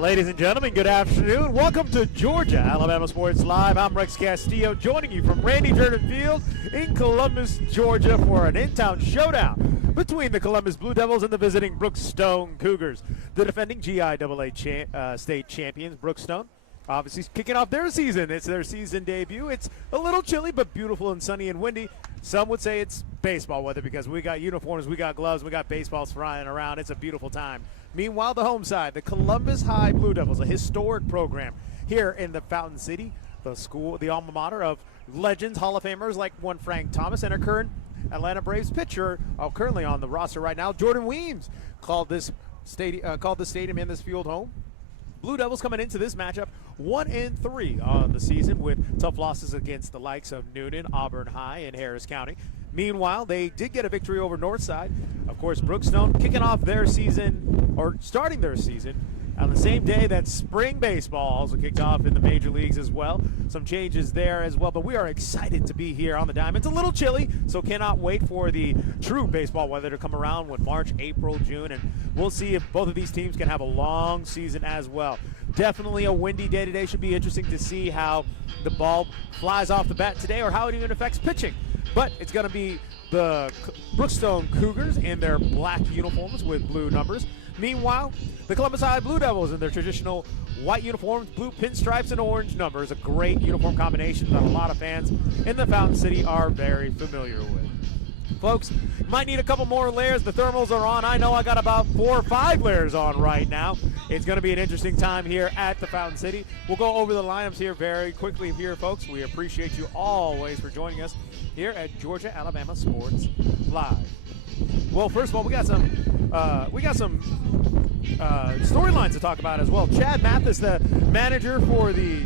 Ladies and gentlemen, good afternoon. Welcome to Georgia Alabama Sports Live. I'm Rex Castillo, joining you from Randy Jordan Field in Columbus, Georgia, for an in-town showdown between the Columbus Blue Devils and the visiting Brookstone Cougars. The defending GIAA state champions, Brookstone, obviously kicking off their season. It's their season debut. It's a little chilly, but beautiful and sunny and windy. Some would say it's baseball weather because we got uniforms, we got gloves, we got baseballs flying around. It's a beautiful time. Meanwhile, the home side, the Columbus High Blue Devils, a historic program here in the Fountain City, the school, the alma mater of legends, Hall of Famers like one Frank Thomas and a current Atlanta Braves pitcher, currently on the roster right now, Jordan Weems, called the stadium and this field home. Blue Devils coming into this matchup 1-3 on the season with tough losses against the likes of Newnan, Auburn High, and Harris County. Meanwhile, they did get a victory over Northside. Of course, Brookstone kicking off their season, or starting their season, on the same day that spring baseball also kicked off in the major leagues as well. Some changes there as well, but we are excited to be here on the diamond. It's a little chilly, so cannot wait for the true baseball weather to come around with March, April, June, and we'll see if both of these teams can have a long season as well. Definitely a windy day today. Should be interesting to see how the ball flies off the bat today or how it even affects pitching. But it's going to be the Brookstone Cougars in their black uniforms with blue numbers. Meanwhile, the Columbus High Blue Devils in their traditional white uniforms, blue pinstripes, and orange numbers. A great uniform combination that a lot of fans in the Fountain City are very familiar with. Folks, might need a couple more layers. The thermals are on. I know I got about 4 or 5 layers on right now. It's going to be an interesting time here at the Fountain City. We'll go over the lineups here very quickly here, folks. We appreciate you always for joining us here at Georgia Alabama Sports Live. Well, first of all, we got some storylines to talk about as well. Chad Mathis, the manager for the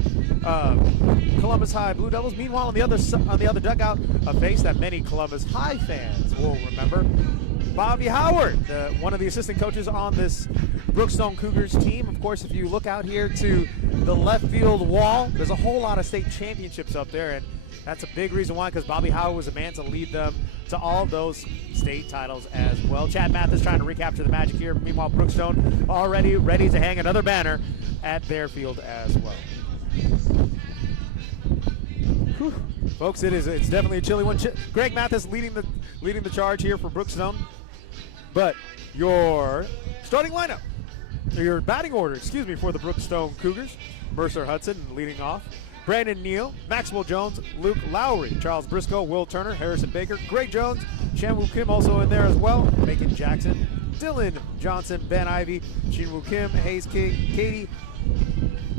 Columbus High Blue Devils. Meanwhile, on the other dugout, a face that many Columbus High fans will remember. Bobby Howard, one of the assistant coaches on this Brookstone Cougars team. Of course, if you look out here to the left field wall, there's a whole lot of state championships up there, and that's a big reason why, because Bobby Howard was a man to lead them to all of those state titles as well. Chad Mathis trying to recapture the magic here. Meanwhile, Brookstone already ready to hang another banner at their field as well. Whew. Folks, it's definitely a chilly one. Greg Mathis leading the charge here for Brookstone. But your starting lineup, your batting order, for the Brookstone Cougars: Mercer Hudson leading off, Brandon Neal, Maxwell Jones, Luke Lowry, Charles Briscoe, Will Turner, Harrison Baker, Gray Jones, Shanwoo Kim also in there as well, Macon Jackson, Dylan Johnson, Ben Ivy, Shinwoo Kim, Hayes King, Katie,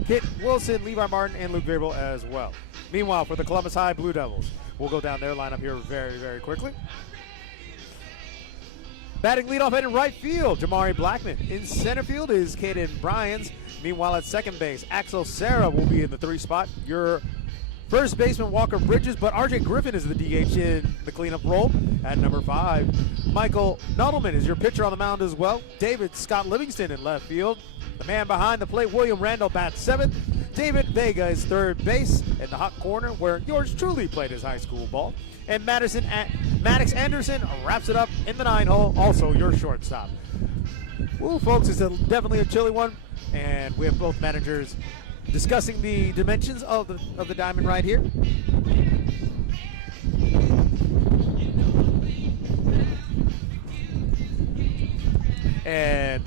Kit Wilson, Levi Martin, and Luke Grable as well. Meanwhile, for the Columbus High Blue Devils, we'll go down their lineup here very, very quickly. Batting leadoff in right field, Jamari Blackman. In center field is Caden Bryans. Meanwhile, at second base, Axel Sarah will be in the 3 spot. Your first baseman, Walker Bridges, but RJ Griffin is the DH in the cleanup role. At number 5, Michael Nodelman is your pitcher on the mound as well. David Scott Livingston in left field. The man behind the plate, William Randall, bats 7th. David Vega is third base in the hot corner where yours truly played his high school ball. And Maddox Anderson wraps it up in the 9 hole, also your shortstop. Woo, folks, it's definitely a chilly one. And we have both managers discussing the dimensions of the diamond right here. And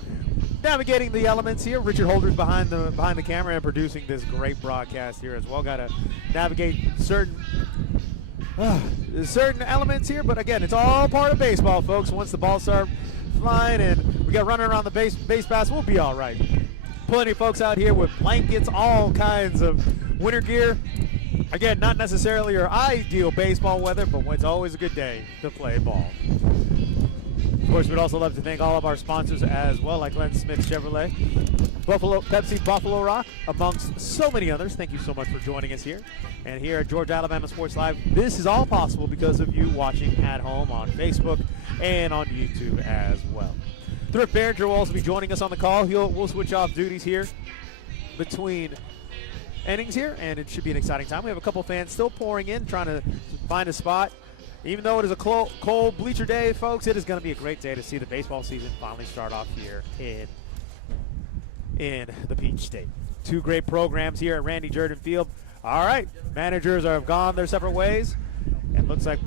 navigating the elements here, Richard Holder's behind the camera and producing this great broadcast here as well. Got to navigate certain elements here, but again, it's all part of baseball, folks. Once the balls start flying and we got running around the base paths, we'll be all right. Plenty of folks out here with blankets, all kinds of winter gear. Again, not necessarily your ideal baseball weather, but it's always a good day to play ball. Of course, we'd also love to thank all of our sponsors as well, like Glenn Smith Chevrolet, Pepsi, Buffalo Rock, amongst so many others. Thank you so much for joining us here. And here at Georgia Alabama Sports Live, this is all possible because of you watching at home on Facebook and on YouTube as well. Thrift Behringer will also be joining us on the call. We'll switch off duties here between innings here, and it should be an exciting time. We have a couple fans still pouring in, trying to find a spot. Even though it is a cold bleacher day, folks, it is going to be a great day to see the baseball season finally start off here in the Peach State. Two great programs here at Randy Jordan Field. All right, managers have gone their separate ways, and looks like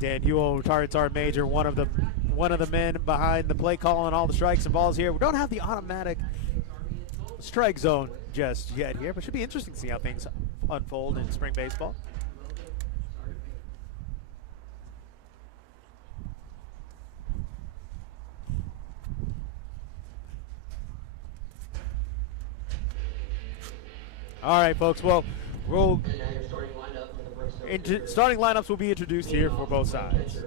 Dan Ewell retired Sergeant Major, one of the men behind the play call and all the strikes and balls here. We don't have the automatic strike zone just yet here, but should be interesting to see how things unfold in spring baseball. All right, folks. Well, starting lineups will be introduced here for both sides.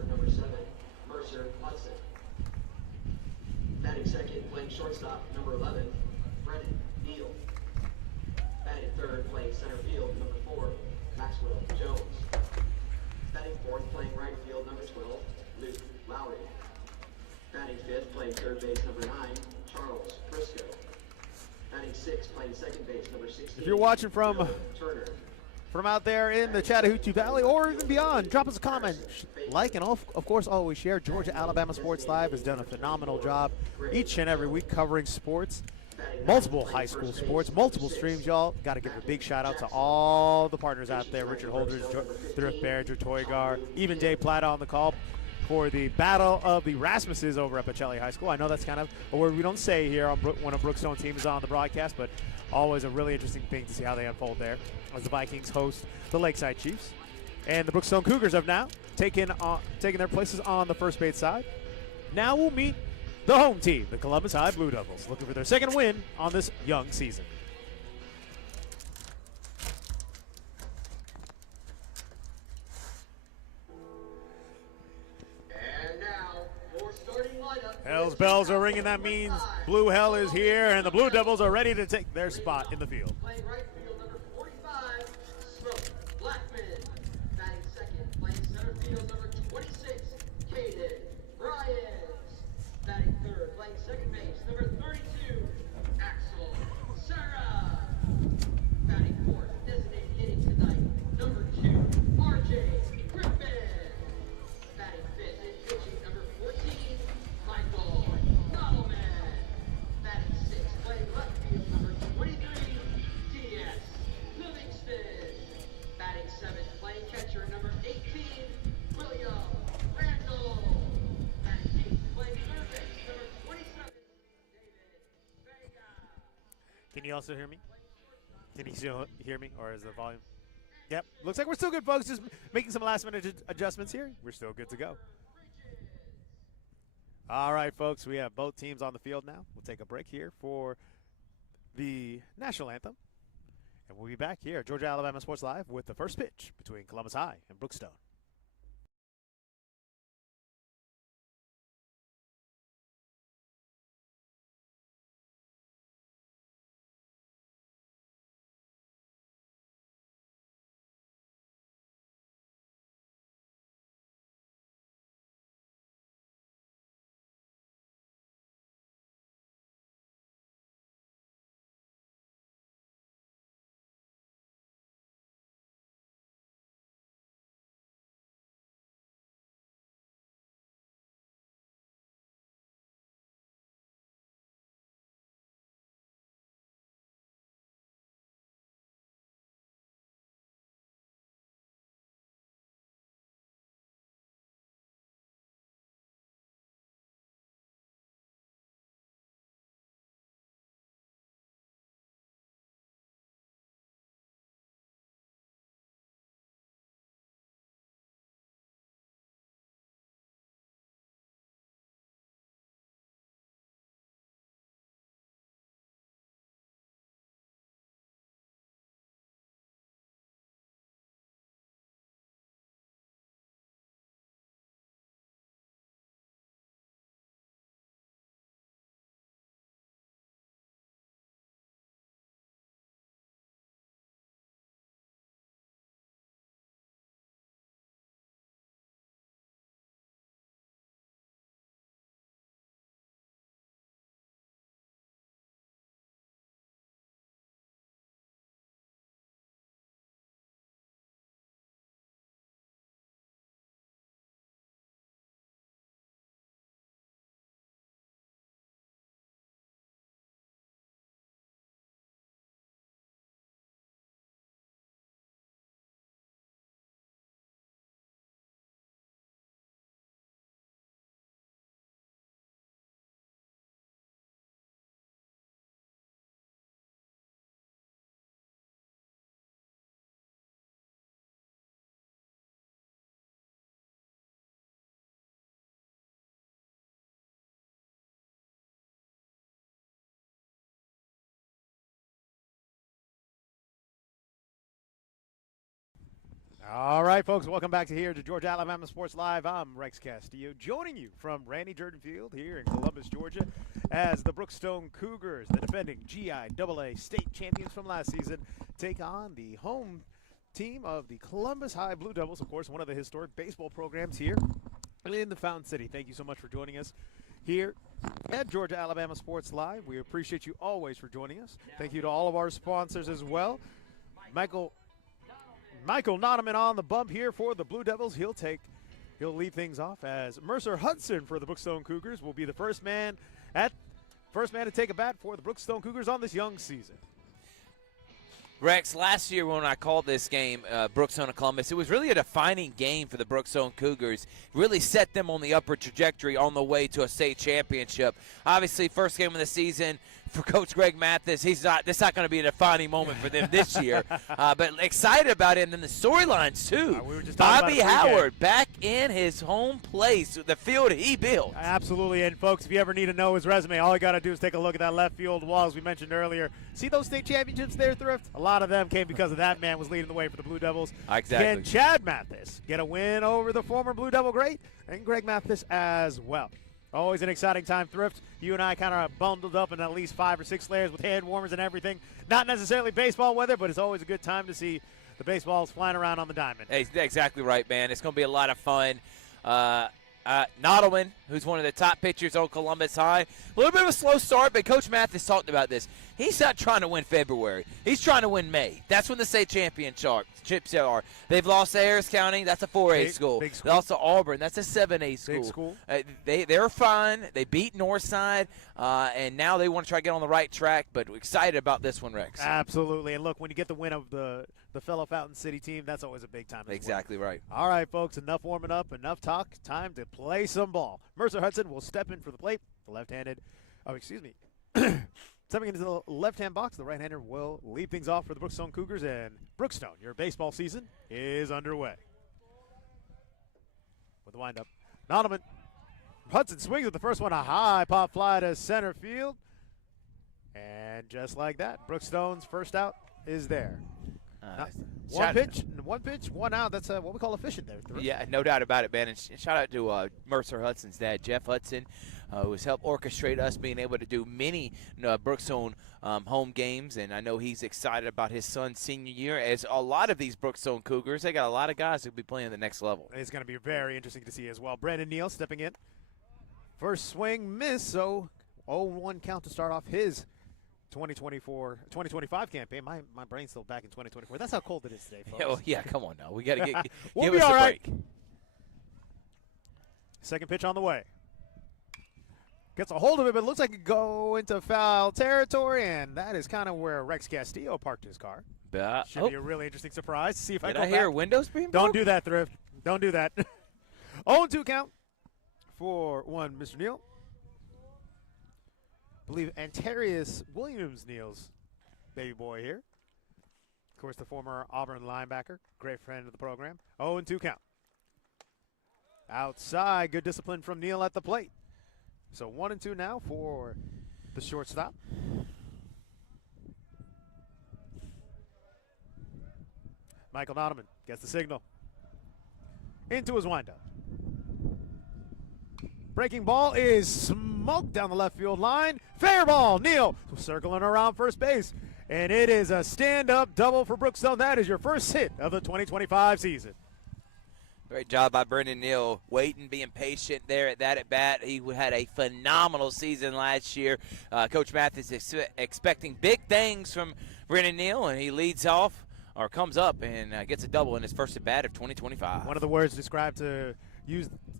Batting second, playing shortstop, number 11, Brennan Neal. Batting third, playing center field, number 4, Maxwell Jones. Batting fourth, playing right field, number 12, Luke Lowry. Batting fifth, playing third base, number 9, Charles Briscoe. Batting sixth, playing second base, number 16. If you're watching from out there in the Chattahoochee Valley or even beyond, drop us a comment, like, and of course always share. Georgia Alabama Sports Live has done a phenomenal job each and every week covering sports, multiple high school sports, multiple streams, y'all. Got to give a big shout out to all the partners out there: Richard Holders, Thrift Bear, Toygar, even Dave Plata on the call for the Battle of the Rasmuses over at Pacelli High School. I know that's kind of a word we don't say here on when a Brookstone team is on the broadcast, but always a really interesting thing to see how they unfold there as the Vikings host the Lakeside Chiefs. And the Brookstone Cougars have now taken their places on the first base side. Now we'll meet the home team, the Columbus High Blue Devils, looking for their second win on this young season. Hell's bells are ringing. That means Blue Hell is here, and the Blue Devils are ready to take their spot in the field. Playing right field, number 45, Smoke Blackman. Batting second, playing center field, number 26, Caden Bryans. Batting third, playing second base, number 32, Axel Sarah. Batting fourth, designated hitting tonight, number 2, RJ Griffin. Batting fifth and pitching, number 14, Michael Nottleman. Batting sixth, playing left field, number 23, D.S. Livingston. Batting seventh, playing catcher, number 18, William Randall. Batting eighth, playing third base, number 27, David Vega. Can you also hear me? Can you still hear me, or is the volume? Yep. Looks like we're still good, folks. Just making some last-minute adjustments here. We're still good to go. All right, folks. We have both teams on the field now. We'll take a break here for the national anthem. And we'll be back here at Georgia Alabama Sports Live with the first pitch between Columbus High and Brookstone. All right, folks, welcome back to Georgia, Alabama Sports Live. I'm Rex Castillo, joining you from Randy Jordan Field here in Columbus, Georgia, as the Brookstone Cougars, the defending GIAA state champions from last season, take on the home team of the Columbus High Blue Devils, of course, one of the historic baseball programs here in the Fountain City. Thank you so much for joining us here at Georgia, Alabama Sports Live. We appreciate you always for joining us. Thank you to all of our sponsors as well. Michael Nottaman on the bump here for the Blue Devils. He'll lead things off as Mercer Hudson for the Brookstone Cougars will be the first man to take a bat for the Brookstone Cougars on this young season. Rex, last year when I called this game, Brookstone and Columbus, it was really a defining game for the Brookstone Cougars. It really set them on the upward trajectory on the way to a state championship. Obviously, first game of the season for Coach Greg Mathis. This is not going to be a defining moment for them this year. But excited about it, and then the storylines, too. We were just Bobby Howard back in his home place, the field he built. Absolutely, and folks, if you ever need to know his resume, all you got to do is take a look at that left field wall, as we mentioned earlier. See those state championships there, Thrift? A lot of them came because of that man was leading the way for the Blue Devils. Exactly. Can Chad Mathis get a win over the former Blue Devil great? And Greg Mathis as well. Always an exciting time, Thrift. You and I kind of bundled up in at least 5 or 6 layers with hand warmers and everything. Not necessarily baseball weather, but it's always a good time to see the baseballs flying around on the diamond. Hey, exactly right, man. It's going to be a lot of fun. Nottleman, who's one of the top pitchers on Columbus High. A little bit of a slow start, but Coach Mathis talked about this. He's not trying to win February. He's trying to win May. That's when the state championships are. They've lost to Harris County. That's a 4A school. Big school. They lost to Auburn. That's a 7A school. Big school. They're fine. They beat Northside, and now they want to try to get on the right track, but we're excited about this one, Rex. Absolutely. And look, when you get the win of the fellow Fountain City team, that's always a big time. Exactly right. All right, folks, enough warming up, enough talk. Time to play some ball. Mercer Hudson will step in for the plate. Stepping into the left-hand box, the right-hander will lead things off for the Brookstone Cougars. And Brookstone, your baseball season is underway. With the windup, Nottaman. Hudson swings at the first one, a high pop fly to center field. And just like that, Brookstone's first out is there. One pitch, one out. That's what we call efficient there. Yeah, no doubt about it, man. And shout out to Mercer Hudson's dad, Jeff Hudson, who has helped orchestrate us being able to do many Brookstone home games. And I know he's excited about his son's senior year, as a lot of these Brookstone Cougars, they got a lot of guys who'll be playing the next level. It's going to be very interesting to see as well. Brandon Neal stepping in. First swing, miss, so 0-1 count to start off his 2025 campaign. My brain's still back in 2024. That's how cold it is today, folks. Yeah, come on now. We got to get we'll give be us all a right. break. Second pitch on the way. Gets a hold of it, but it looks like it go into foul territory, and that is kind of where Rex Castillo parked his car. Should be a really interesting surprise to see if Did I I hear windows being Don't broken? do that, Thrift. Don't do that. 0-2 count for one, Mr. Neal. I believe Antarius Williams Neal's baby boy here. Of course, the former Auburn linebacker, great friend of the program. 0-2 count. Outside, good discipline from Neal at the plate. So 1-2 now for the shortstop. Michael Nottaman gets the signal. Into his windup. Breaking ball is smoked down the left field line. Fair ball. Neal circling around first base. And it is a stand-up double for Brookstone. That is your first hit of the 2025 season. Great job by Brendan Neal, waiting, being patient there at that at-bat. He had a phenomenal season last year. Coach Mathis is expecting big things from Brendan Neal, and he leads off, or comes up, and gets a double in his first at-bat of 2025. One of the words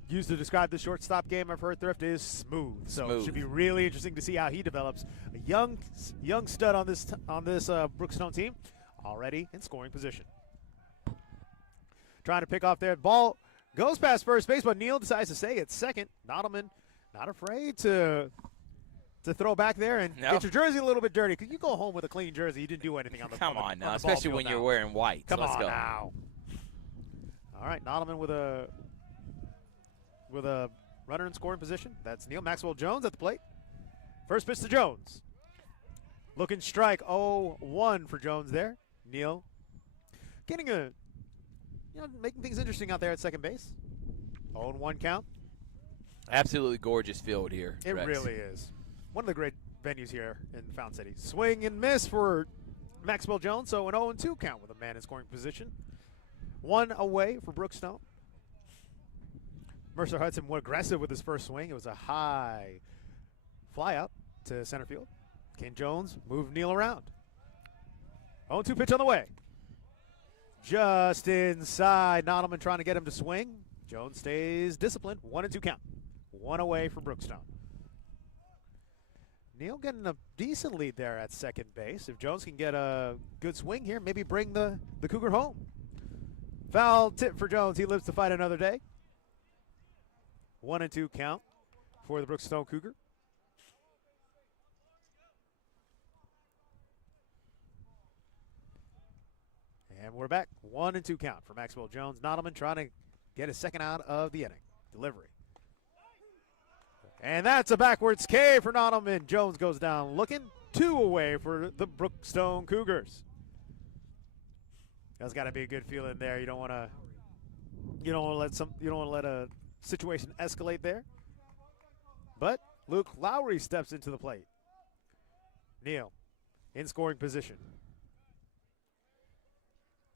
used to describe the shortstop game I've heard, Thrift, is smooth. So it should be really interesting to see how he develops. A young stud on this Brookstone team, already in scoring position. Trying to pick off there. Ball goes past first base, but Neal decides to stay at second. Nottaman not afraid to throw back there and get your jersey a little bit dirty. Because you go home with a clean jersey, you didn't do anything on the Come on now, the especially when you're wearing white. Come Let's on go. now. All right, Nottaman with a runner in scoring position. That's Neal. Maxwell Jones at the plate. First pitch to Jones. Looking strike. 0-1 for Jones there. Neal getting making things interesting out there at second base. 0-1 count. Absolutely gorgeous field here. It Rex. really is. One of the great venues here in Fountain City. Swing and miss for Maxwell Jones, so an 0-2 count with a man in scoring position. 1 away for Brookstone. Mercer Hudson more aggressive with his first swing. It was a high fly out to center field. Ken Jones moved Neal around. 0-2 pitch on the way. Just inside. Nottleman trying to get him to swing. Jones stays disciplined. 1-2 count. 1 away for Brookstone. Neal getting a decent lead there at second base. If Jones can get a good swing here, maybe bring the Cougar home. Foul tip for Jones. He lives to fight another day. 1-2 count for the Brookstone Cougar. And we're back. 1-2 count for Maxwell Jones. Nottleman trying to get his second out of the inning. Delivery. And that's a backwards K for Nottleman. Jones goes down looking. 2 away for the Brookstone Cougars. That's got to be a good feeling there. You don't want to let a situation escalate there. But Luke Lowry steps into the plate. Neal in scoring position.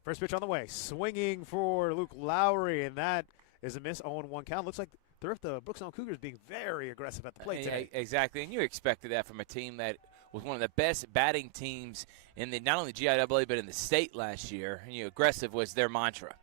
First pitch on the way. Swinging for Luke Lowry, and that is a miss. 0-1 count. Looks like the Brookstone Cougars being very aggressive at the plate today. Exactly, and you expected that from a team that was one of the best batting teams in the not only GIAA but in the state last year. And aggressive was their mantra.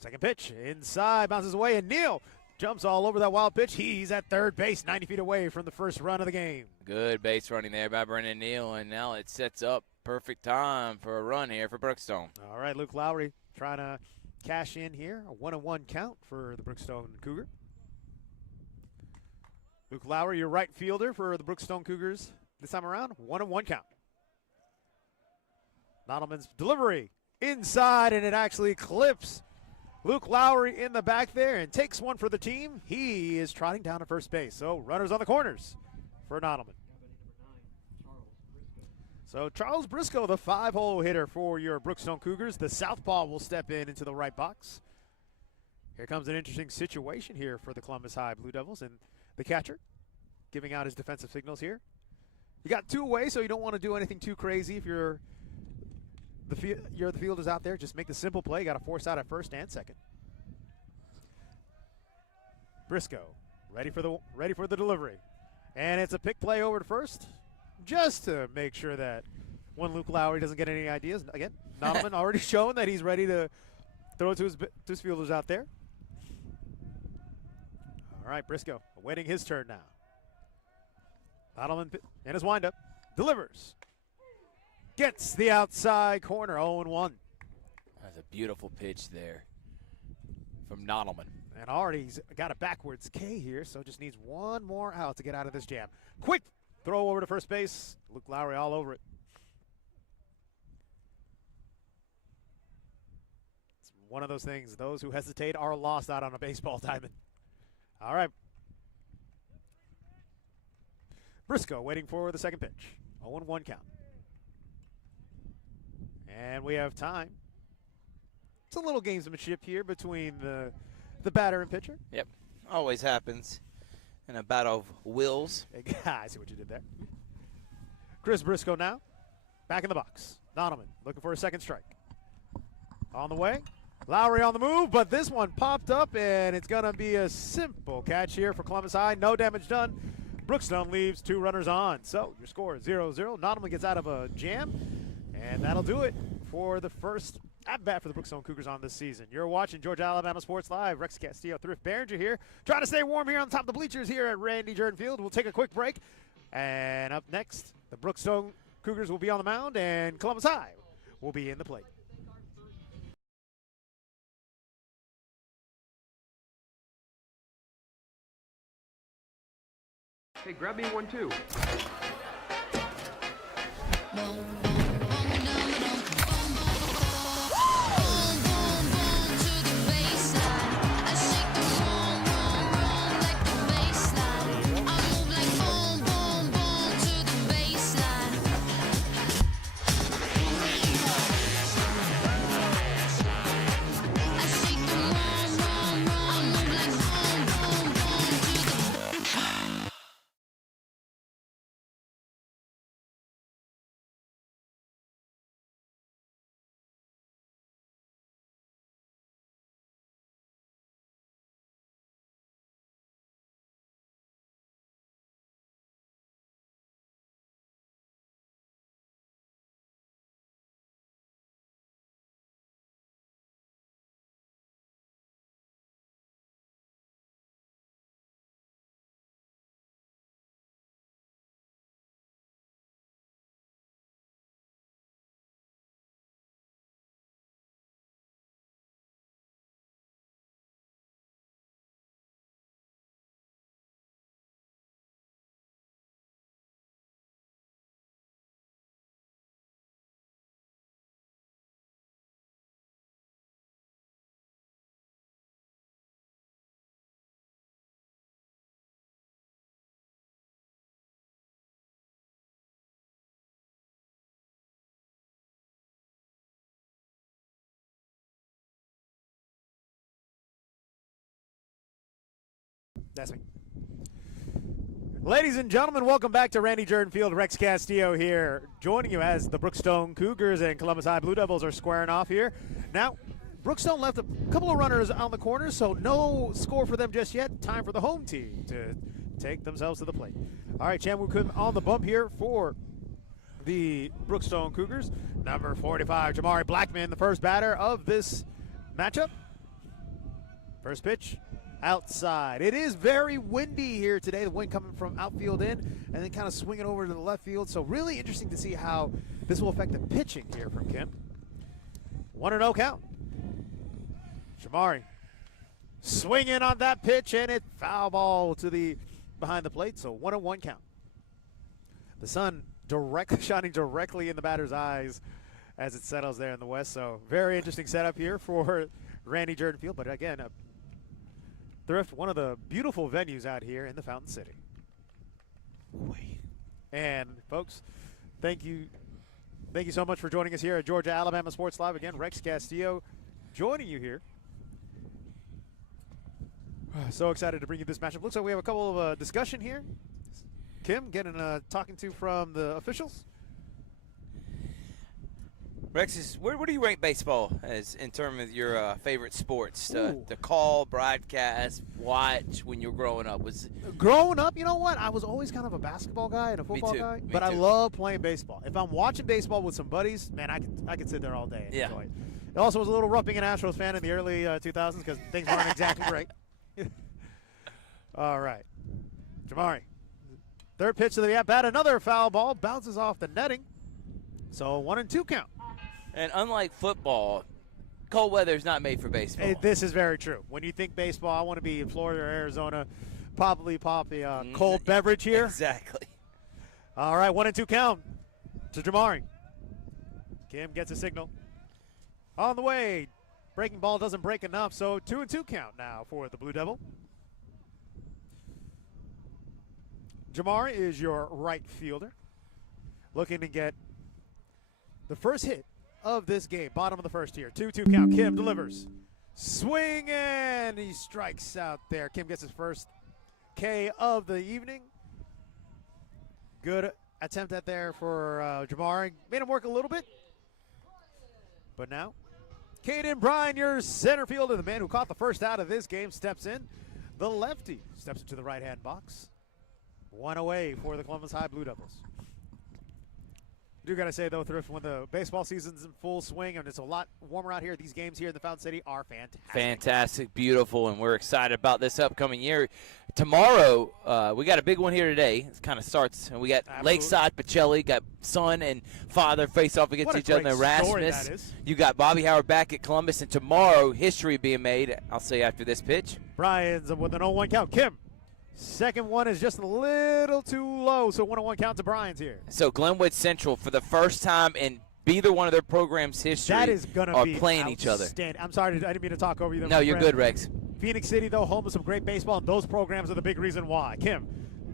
Second pitch inside, bounces away, and Neal jumps all over that wild pitch. He's at third base, 90 feet away from the first run of the game. Good base running there by Brendan Neal, and now it sets up perfect time for a run here for Brookstone. All right, Luke Lowry trying to cash in here. A 1-1 count for the Brookstone Cougar. Luke Lowry, your right fielder for the Brookstone Cougars this time around. 1-1 count. Nottleman's delivery inside, and it actually clips Luke Lowry in the back there and takes one for the team. He is trotting down to first base. So runners on the corners for Nottleman. So Charles Briscoe, the 5-hole hitter for your Brookstone Cougars. The southpaw will step into the right box. Here comes an interesting situation here for the Columbus High Blue Devils, and the catcher giving out his defensive signals here. You got 2 away, so you don't want to do anything too crazy. If the field is out there, just make the simple play. You got to force out at first and second. Briscoe ready for the delivery, and it's a pick play over to first, just to make sure that when Luke Lowry doesn't get any ideas. Again, Nottleman already shown that he's ready to throw it to his fielders out there. All right, Briscoe awaiting his turn now. Nottleman in his windup delivers. Gets the outside corner, 0-1. That's a beautiful pitch there from Nottleman. And already he's got a backwards K here, so just needs one more out to get out of this jam. Quick throw over to first base. Luke Lowry all over it. It's one of those things. Those who hesitate are lost out on a baseball diamond. All right. Briscoe waiting for the second pitch. 0-1 count. And we have time. It's a little gamesmanship here between the batter and pitcher. Yep, always happens in a battle of wills. I see what you did there. Chris Briscoe now back in the box. Nottleman looking for a second strike. On the way. Lowry on the move, but this one popped up, and it's going to be a simple catch here for Columbus High. No damage done. Brookstone leaves 2 runners on. So your score is 0-0. Nottleman gets out of a jam, and that'll do it for the first at-bat for the Brookstone Cougars on this season. You're watching Georgia Alabama Sports Live. Rex Castillo, Thrift Behringer here. Trying to stay warm here on top of the bleachers here at Randy Jordan Field. We'll take a quick break. And up next, the Brookstone Cougars will be on the mound, and Columbus High will be in the plate. Hey, grab me one too. That's me. Ladies and gentlemen, welcome back to Randy Jordan Field. Rex Castillo here, joining you as the Brookstone Cougars and Columbus High Blue Devils are squaring off here. Now, Brookstone left a couple of runners on the corners, so no score for them just yet. Time for the home team to take themselves to the plate. All right, Chan Woo-Kun on the bump here for the Brookstone Cougars. Number 45, Jamari Blackman, the first batter of this matchup. First pitch, outside. It is very windy here today. The wind coming from outfield in and then kind of swinging over to the left field. So really interesting to see how this will affect the pitching here from Kim. 1-0 count. Jamari swinging on that pitch, and it foul ball to the behind the plate. So 1-1 count. The sun shining directly in the batter's eyes as it settles there in the west. So very interesting setup here for Randy Jordan Field. But again, Thrift, one of the beautiful venues out here in the Fountain City. And folks, thank you so much for joining us here at Georgia Alabama Sports Live. Again, Rex Castillo joining you here. So excited to bring you this matchup. Looks like we have a couple of discussion here. Kim getting talking to from the officials. Rex, where do you rank baseball as in terms of your favorite sports to call, broadcast, watch when you were growing up? Growing up, you know what? I was always kind of a basketball guy and a football guy, but I love playing baseball. If I'm watching baseball with some buddies, man, I could sit there all day and enjoy it. I also was a little Rupping and Astros fan in the early 2000s because things weren't exactly great. All right, Jamari. Third pitch to the at-bat, another foul ball, bounces off the netting. So 1-2 count. And unlike football, cold weather is not made for baseball. This is very true. When you think baseball, I want to be in Florida or Arizona, probably pop a cold beverage here. Exactly. All right, 1-2 count to Jamari. Kim gets a signal. On the way. Breaking ball doesn't break enough, so 2-2 count now for the Blue Devil. Jamari is your right fielder, looking to get the first hit of this game. Bottom of the first here. 2-2 count. Kim delivers. Swing, and he strikes out there. Kim gets his first K of the evening. Good attempt at there for Jamari. Made him work a little bit. But now, Caden Bryan, your center fielder, the man who caught the first out of this game, steps in. The lefty steps into the right-hand box. One away for the Columbus High Blue Devils. I do got to say, though, Thrift, when the baseball season's in full swing and it's a lot warmer out here, these games here in the Fountain City are fantastic. Fantastic, beautiful, and we're excited about this upcoming year. Tomorrow, we got a big one here today. It kind of starts, and we got Lakeside Pacelli, got son and father face off against each other in Erasmus. You got Bobby Howard back at Columbus, and tomorrow, history being made, I'll say after this pitch. Bryan's with an 0-1 count. Kim. Second one is just a little too low, so 1-1 count to Bryan's here. So Glenwood Central, for the first time in either one of their programs' history, that is gonna be playing each other. I'm sorry, I didn't mean to talk over you. No, you're good, Rex. Phoenix City, though, home of some great baseball, and those programs are the big reason why. Kim,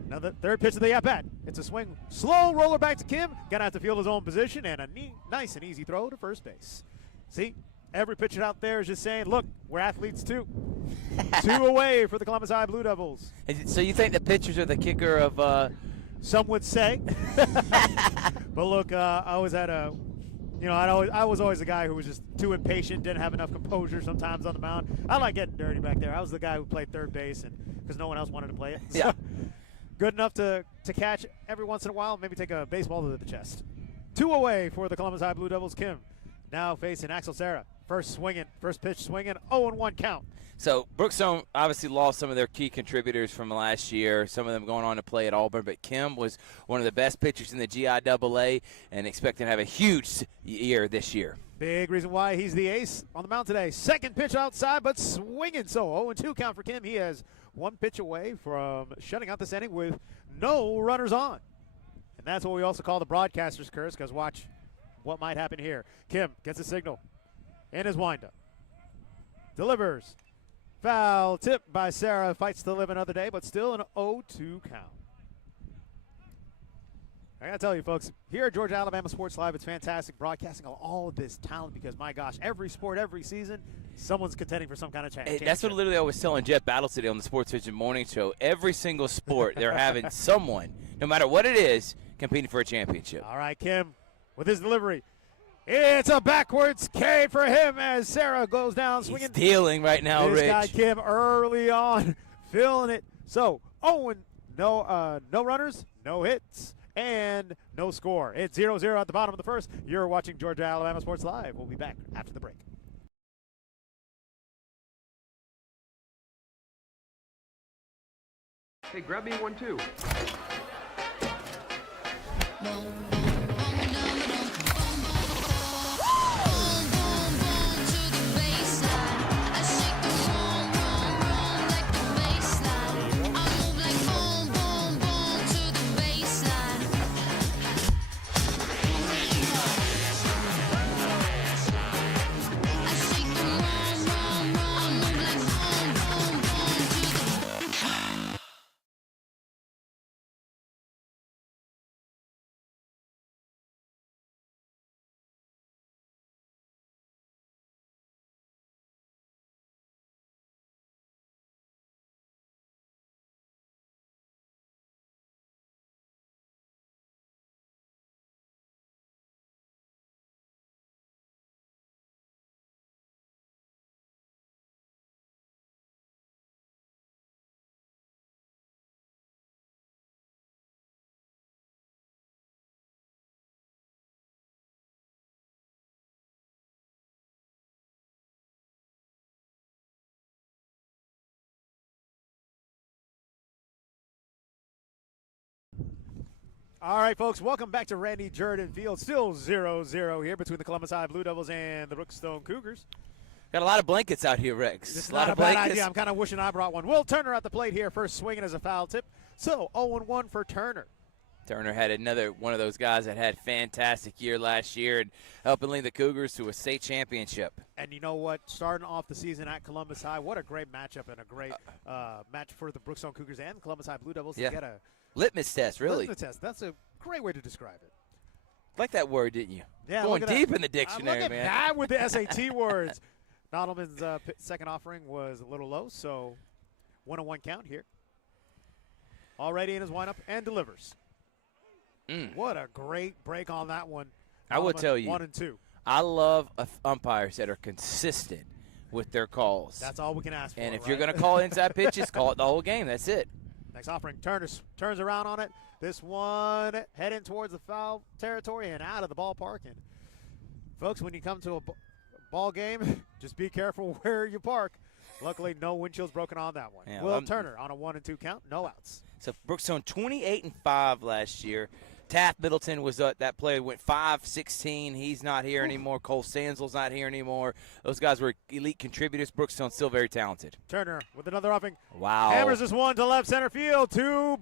now the third pitch of the at-bat. It's a swing, slow roller back to Kim. Gonna have to field his own position, and a nice and easy throw to first base. See? Every pitcher out there is just saying, look, we're athletes too. 2 away for the Columbus High Blue Devils. So you think the pitchers are the kicker of some would say. But look, I was at a, I was always a guy who was just too impatient, didn't have enough composure sometimes on the mound. I like getting dirty back there. I was the guy who played third base and because no one else wanted to play it. Yeah. So, good enough to catch every once in a while, maybe take a baseball to the chest. 2 away for the Columbus High Blue Devils. Kim now facing Axel Serra. First pitch swinging, 0-1 count. So Brookstone obviously lost some of their key contributors from last year, some of them going on to play at Auburn, but Kim was one of the best pitchers in the GIAA and expecting to have a huge year this year. Big reason why he's the ace on the mound today. Second pitch outside, but swinging. So 0-2 count for Kim. He has one pitch away from shutting out this inning with no runners on. And that's what we also call the broadcaster's curse, because watch what might happen here. Kim gets a signal in his windup. Delivers. Foul tip by Sarah. Fights to live another day, but still an 0-2 count. I gotta tell you, folks, here at Georgia Alabama Sports Live, it's fantastic broadcasting all of this talent because, my gosh, every sport, every season, someone's contending for some kind of championship. That's what literally I was telling Jeff Battles today on the Sports Vision Morning Show. Every single sport, they're having someone, no matter what it is, competing for a championship. All right, Kim, with his delivery. It's a backwards K for him as Sarah goes down swinging. He's dealing right now, this Rich. guy, Kim, early on, feeling it. So, Owen, no runners, no hits, and no score. It's 0-0 at the bottom of the first. You're watching Georgia Alabama Sports Live. We'll be back after the break. Hey, grab me one too. All right, folks, welcome back to Randy Jordan Field. Still 0-0 here between the Columbus High Blue Devils and the Brookstone Cougars. Got a lot of blankets out here, Rex. It's a lot not of a bad blankets. idea. I'm kind of wishing I brought one. Will Turner at the plate here, first swinging as a foul tip. So 0-1 for Turner. Turner had another one of those guys that had a fantastic year last year and helping lead the Cougars to a state championship. And you know what? Starting off the season at Columbus High, what a great matchup and a great match for the Brookstone Cougars and Columbus High Blue Devils to get a litmus test, really. litmus test. That's a great way to describe it. Like that word, didn't you? Yeah, going look at deep that. in the dictionary, I'm looking man. bad with the SAT words. Nodelman's second offering was a little low, so 1-1 count here. Already in his windup and delivers. What a great break on that one. I will tell you, 1-2. I love umpires that are consistent with their calls. That's all we can ask for. And if right? you're going to call inside pitches, call it the whole game. That's it. Next offering, turns around on it. This one heading towards the foul territory and out of the ballpark. And folks, when you come to a ball game, just be careful where you park. Luckily, no windshield's broken on that one. Yeah, Will Turner on a 1-2 count, no outs. So Brookstone 28-5 last year. Taft Middleton was that player went 5-16. He's not here anymore. Cole Sansel's not here anymore. Those guys were elite contributors. Brookstone still very talented. Turner with another offering. Wow. Hammers this one to left center field. Two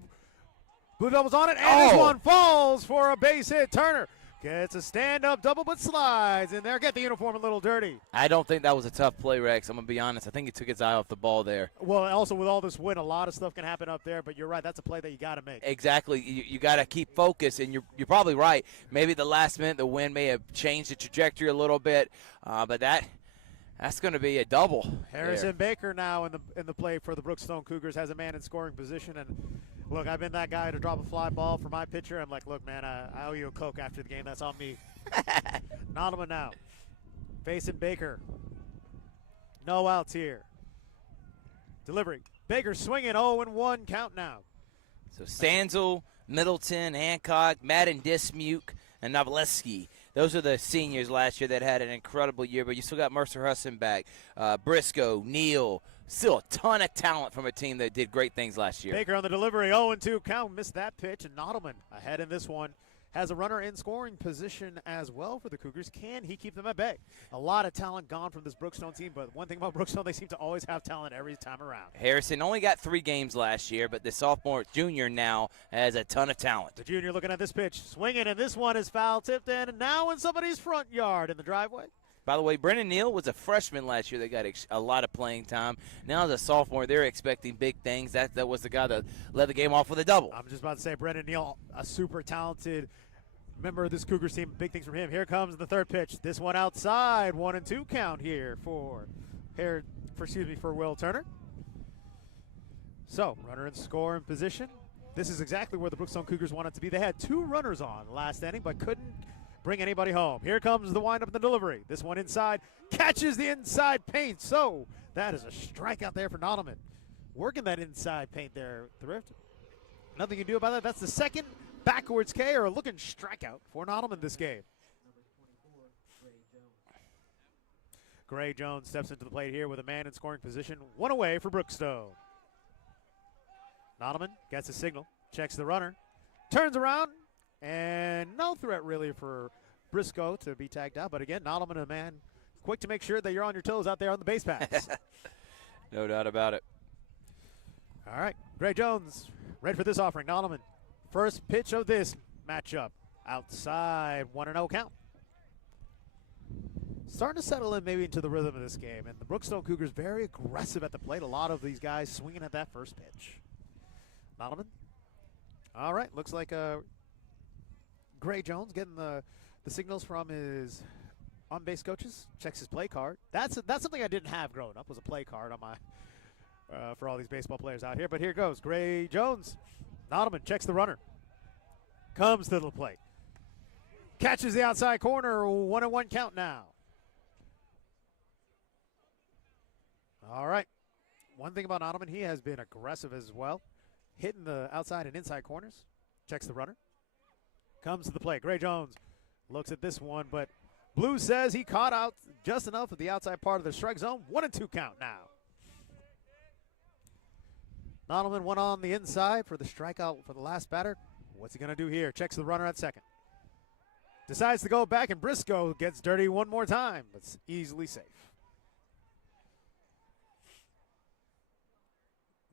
Blue Devils on it, and this one falls for a base hit. Turner gets a stand-up double, but slides in there. Get the uniform a little dirty. I don't think that was a tough play, Rex. I'm going to be honest. I think he took his eye off the ball there. Well, also with all this wind, a lot of stuff can happen up there, but you're right. That's a play that you got to make. Exactly. You got to keep focus, and you're probably right. Maybe at the last minute the wind may have changed the trajectory a little bit, but that's going to be a double. Harrison Baker now in the play for the Brookstone Cougars has a man in scoring position. And look, I've been that guy to drop a fly ball for my pitcher. I'm like, look, man, I owe you a Coke after the game. That's on me. Nodelman now facing Baker. No outs here. Delivery. Baker swinging 0-1 count now. So Stanzel, Middleton, Hancock, Madden Dismuke, and Novaleski. Those are the seniors last year that had an incredible year, but you still got Mercer Husson back, Briscoe, Neal, still a ton of talent from a team that did great things last year. Baker on the delivery, 0-2 count, missed that pitch, and Nodelman ahead in this one. Has a runner in scoring position as well for the Cougars. Can he keep them at bay? A lot of talent gone from this Brookstone team, but one thing about Brookstone, they seem to always have talent every time around. Harrison only got 3 games last year, but the sophomore junior now has a ton of talent. The junior looking at this pitch, swinging, and this one is foul tipped in, and now in somebody's front yard in the driveway. By the way, Brennan Neal was a freshman last year that got a lot of playing time. Now as a sophomore, they're expecting big things. That was the guy that led the game off with a double. I'm just about to say, Brennan Neal, a super talented member of this Cougars team. Big things from him. Here comes the third pitch. This one outside. 1-2 count here for Will Turner. So, runner in scoring position. This is exactly where the Brookstone Cougars wanted to be. They had 2 runners on last inning, but couldn't bring anybody home. Here comes the windup and the delivery. This one inside, catches the inside paint. So, that is a strikeout there for Nottleman. Working that inside paint there, Thrift. Nothing you can do about that. That's the second backwards K or a looking strikeout for Nottleman this game. Gray Jones steps into the plate here with a man in scoring position. 1 away for Brookstone. Nottleman gets a signal, checks the runner, turns around, and no threat really for Briscoe to be tagged out. But again, Nottleman, a man quick to make sure that you're on your toes out there on the base paths. No doubt about it. All right, Gray Jones ready for this offering. Nottleman, first pitch of this matchup. Outside, 1-0 count. Starting to settle in maybe into the rhythm of this game. And the Brookstone Cougars very aggressive at the plate. A lot of these guys swinging at that first pitch. Nottleman. All right, looks like Gray Jones getting the signals from his on-base coaches. Checks his play card. That's something I didn't have growing up, was a play card on my for all these baseball players out here. But here goes Gray Jones. Nottleman checks the runner. Comes to the plate. Catches the outside corner. 1-1 count now. All right. One thing about Nottleman, he has been aggressive as well. Hitting the outside and inside corners. Checks the runner. Comes to the plate. Gray Jones looks at this one, but Blue says he caught out just enough of the outside part of the strike zone. 1-2 count now. Nottleman went on the inside for the strikeout for the last batter. What's he going to do here? Checks the runner at second. Decides to go back, and Briscoe gets dirty one more time, but it's easily safe.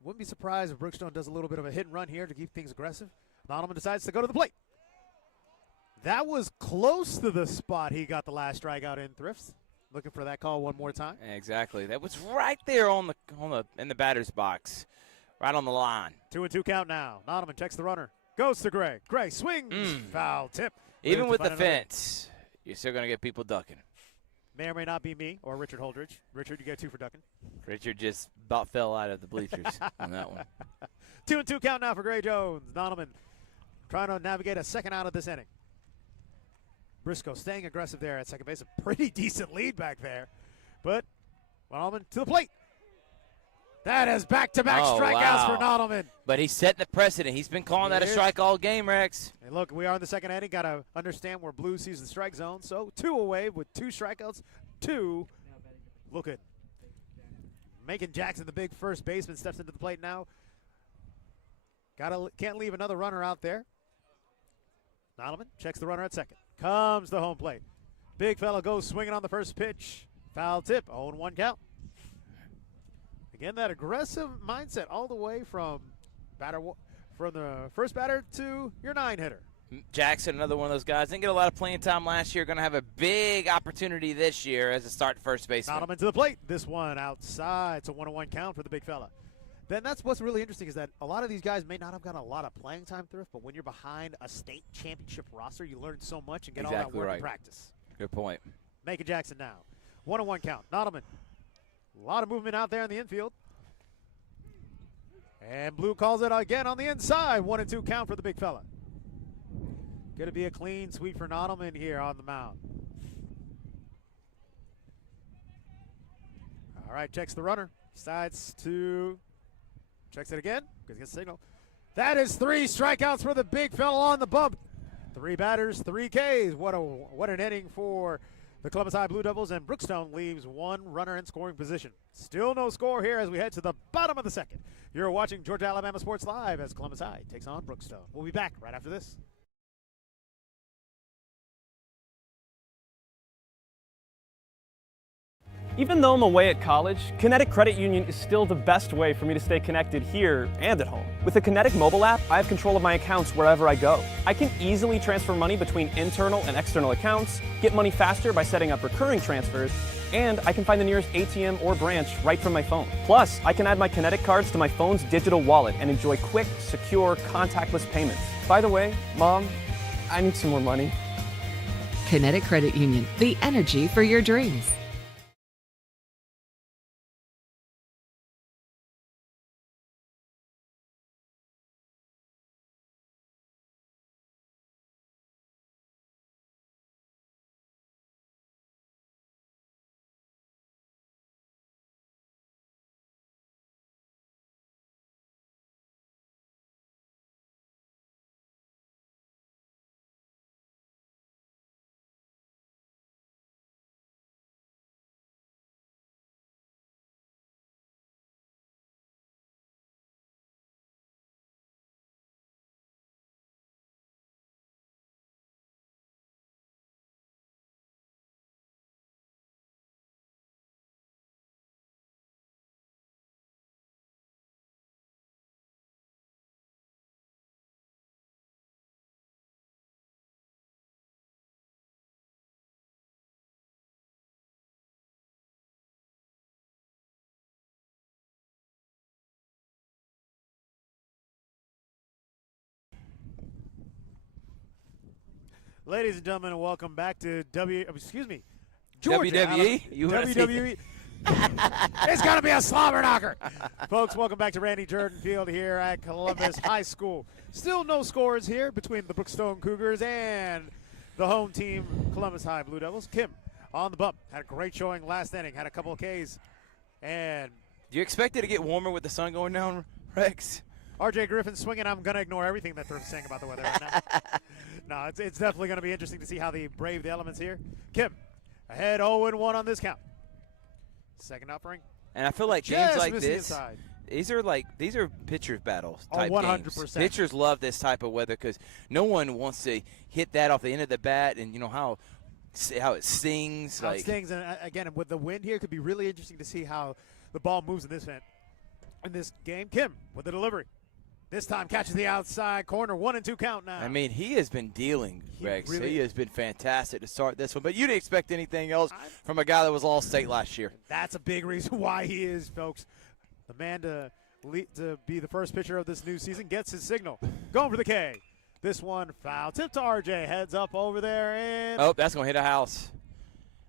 Wouldn't be surprised if Brookstone does a little bit of a hit and run here to keep things aggressive. Nottleman decides to go to the plate. That was close to the spot he got the last strikeout in, Thrifts. Looking for that call one more time. Exactly. That was right there in the batter's box. Right on the line. 2-2 count now. Nottleman checks the runner. Goes to Gray. Gray swings. Foul tip. Even with the fence, you're still going to get people ducking. May or may not be me or Richard Holdridge. Richard, you get 2 for ducking. Richard just about fell out of the bleachers on that one. 2-2 count now for Gray Jones. Nottleman trying to navigate a second out of this inning. Briscoe staying aggressive there at second base. A pretty decent lead back there. But Nottleman to the plate. That is back-to-back strikeouts for Nottleman. But he's setting the precedent. He's been calling that a strike all game, Rex. And look, we are in the second inning. Got to understand where Blue sees the strike zone. So 2 away with 2 strikeouts. 2 looking. Macon Jackson, the big first baseman, steps into the plate now. Can't leave another runner out there. Nottleman checks the runner at second. Comes the home plate. Big fella goes swinging on the first pitch. Foul tip. 0-1 count. Again, that aggressive mindset all the way from the first batter to your 9-hitter. Jackson, another one of those guys, didn't get a lot of playing time last year. Going to have a big opportunity this year as a start first baseman. Nottleman to the plate. This one outside. It's a 1-1 count for the big fella. Then that's what's really interesting is that a lot of these guys may not have gotten a lot of playing time, Thrift, but when you're behind a state championship roster, you learn so much and get all that work in practice. Good point. Macon Jackson now. 1-1 count. Nottleman. A lot of movement out there in the infield. And Blue calls it again on the inside. 1-2 count for the big fella. Going to be a clean sweep for Nottleman here on the mound. All right, checks the runner. Decides to checks it again because he gets a signal. That is 3 strikeouts for the big fella on the bump. 3 batters, 3 Ks. What an inning for the Columbus High Blue Devils, and Brookstone leaves 1 runner in scoring position. Still no score here as we head to the bottom of the second. You're watching Georgia Alabama Sports Live as Columbus High takes on Brookstone. We'll be back right after this. Even though I'm away at college, Kinetic Credit Union is still the best way for me to stay connected here and at home. With the Kinetic mobile app, I have control of my accounts wherever I go. I can easily transfer money between internal and external accounts, get money faster by setting up recurring transfers, and I can find the nearest ATM or branch right from my phone. Plus, I can add my Kinetic cards to my phone's digital wallet and enjoy quick, secure, contactless payments. By the way, Mom, I need some more money. Kinetic Credit Union, the energy for your dreams. Ladies and gentlemen, welcome back to Georgia, WWE? WWE. It's going to be a slobber knocker. Folks, welcome back to Randy Jordan Field here at Columbus High School. Still no scores here between the Brookstone Cougars and the home team, Columbus High Blue Devils. Kim on the bump. Had a great showing last inning. Had a couple of Ks. And Do you expect it to get warmer with the sun going down, Rex? RJ Griffin swinging. I'm going to ignore everything that they're saying about the weather right now. No, it's definitely going to be interesting to see how they brave the elements here. Kim, ahead 0-1 on this count. Second offering. And I feel like games like this, these are pitchers battles type 100%. games. Pitchers love this type of weather because no one wants to hit that off the end of the bat, and you know how it stings. How it stings, and again, with the wind here, it could be really interesting to see how the ball moves in this game. Kim with the delivery. This time catches the outside corner, 1-2 count now. I mean, he has been dealing, Rex. Really he has been fantastic to start this one. But you didn't expect anything else from a guy that was All-State last year. That's a big reason why he is, folks. The man to be the first pitcher of this new season gets his signal. Going for the K. This one foul. Tip to RJ. Heads up over there. And oh, that's going to hit a house.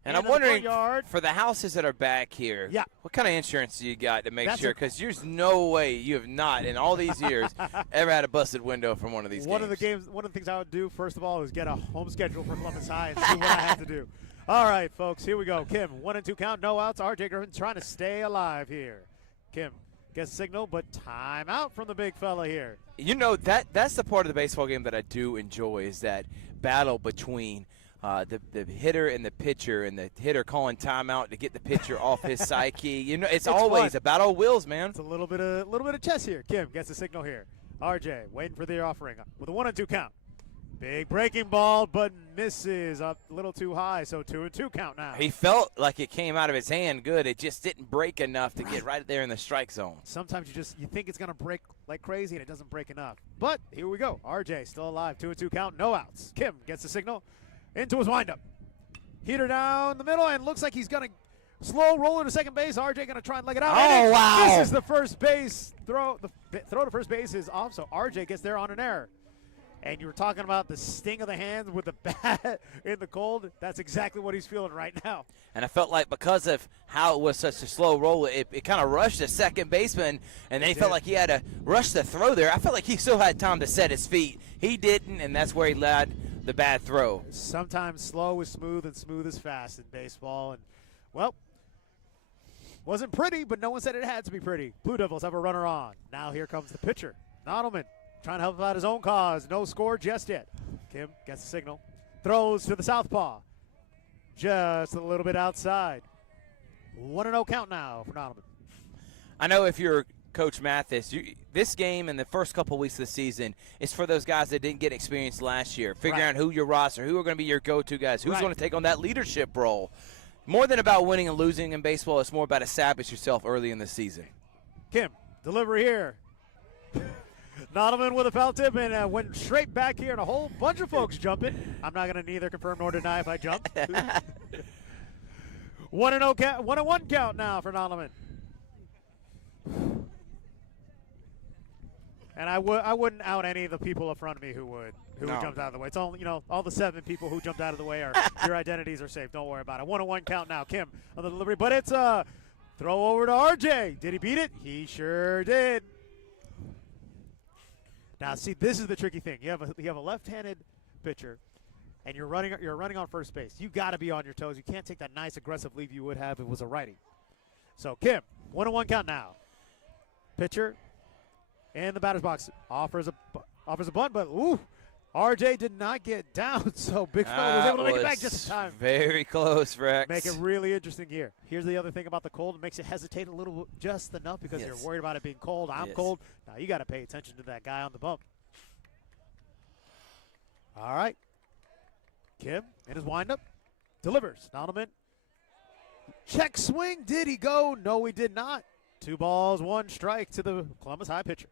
And I'm into the wondering, front yard. for the houses that are back here, Yeah. what kind of insurance do you got to make That's sure? Because there's no way you have not, in all these years, ever had a busted window from one of these One of the things I would do, first of all, is get a home schedule for Columbus High and see what I have to do. All right, folks, here we go. Kim, 1-2 count, no outs. RJ Griffin trying to stay alive here. Kim gets a signal, but timeout from the big fella here. You know, that's the part of the baseball game that I do enjoy is that battle between the hitter and the pitcher, and the hitter calling timeout to get the pitcher off his psyche. You know, it's always fun. a battle of wills, man. It's a little bit of chess here. Kim gets a signal here. RJ waiting for the offering with a 1-2 count. Big breaking ball, but misses up a little too high, so 2-2 count now. He felt like it came out of his hand good. It just didn't break enough to get right there in the strike zone. Sometimes you think it's going to break like crazy, and it doesn't break enough. But here we go. RJ still alive, 2-2 count, no outs. Kim gets the signal into his windup. Heater down the middle, and looks like he's going to slow roll into second base. RJ going to try and leg it out. Oh, wow. This is the first base throw. The throw to first base is off, so RJ gets there on an error. And you were talking about the sting of the hands with the bat in the cold. That's exactly what he's feeling right now. And I felt like because of how it was such a slow roll, it kind of rushed the second baseman, and then he felt like he had to rush the throw there. I felt like he still had time to set his feet. He didn't, and that's where he led the bad throw. Sometimes slow is smooth and smooth is fast in baseball. And, well, wasn't pretty, but no one said it had to be pretty. Blue Devils have a runner on. Now here comes the pitcher, Nodelman. Trying to help out his own cause. No score just yet. Kim gets the signal. Throws to the southpaw. Just a little bit outside. 1-0 count now for Nodelman. I know if you're Coach Mathis, this game and the first couple weeks of the season is for those guys that didn't get experience last year. Figuring out who your roster, who are going to be your go-to guys, who's going to take on that leadership role. More than about winning and losing in baseball, it's more about establish yourself early in the season. Kim, delivery here. Nodelman with a foul tip and went straight back here, and a whole bunch of folks jumping. I'm not going to neither confirm nor deny if I jump. 1-0 count, 1-1 count now for Nodelman. And I wouldn't out any of the people in front of me who jumped out of the way. It's only, all the 7 people who jumped out of the way are your identities are safe. Don't worry about it. 1-1 count now. Kim on the delivery, but it's a throw over to RJ. Did he beat it? He sure did. Now, see, this is the tricky thing. You have a left-handed pitcher, and you're running on first base. You got to be on your toes. You can't take that nice aggressive leave you would have if it was a righty. So Kim, 1-1 count now. Pitcher in the batter's box offers a bunt, but ooh, RJ did not get down. So Big Fella was able to make it back just in time. Very close, Rex. Make it really interesting here. Here's the other thing about the cold. It makes you hesitate a little, just enough, because you're worried about it being cold. I'm cold. Now you got to pay attention to that guy on the bump. All right. Kim in his windup delivers. Nodelman. Check swing. Did he go? No, he did not. 2 balls, 1 strike to the Columbus High pitcher.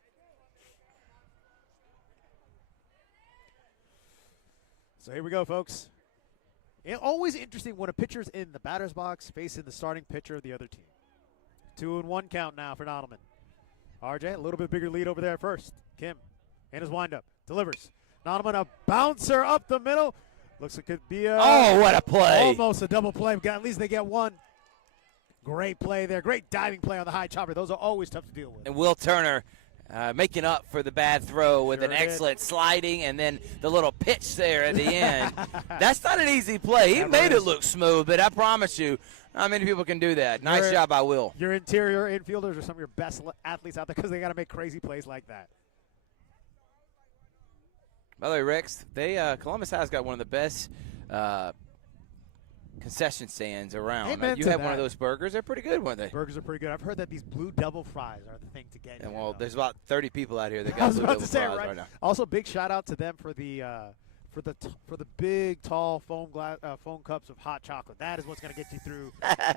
So here we go, folks. Always interesting when a pitcher's in the batter's box facing the starting pitcher of the other team. 2-1 count now for Nodelman. RJ, a little bit bigger lead over there at first. Kim in his windup delivers. Nodelman, a bouncer up the middle. Looks like it could be what a play. Almost a double play. At least they get 1. Great play there. Great diving play on the high chopper. Those are always tough to deal with. And Will Turner making up for the bad throw with an excellent sliding and then the little pitch there at the end. That's not an easy play. He made it look smooth, but I promise you, not many people can do that. Nice job by Will. Your interior infielders are some of your best athletes out there because they got to make crazy plays like that. By the way, Rex, Columbus has got one of the best concession stands around. You have one of those burgers. They're pretty good, weren't they? Burgers are pretty good. I've heard that these blue double fries are the thing to get. And well, there's about 30 people out here that got blue double fries right now. Also, big shout out to them for the big tall foam cups of hot chocolate. That is what's going to get you through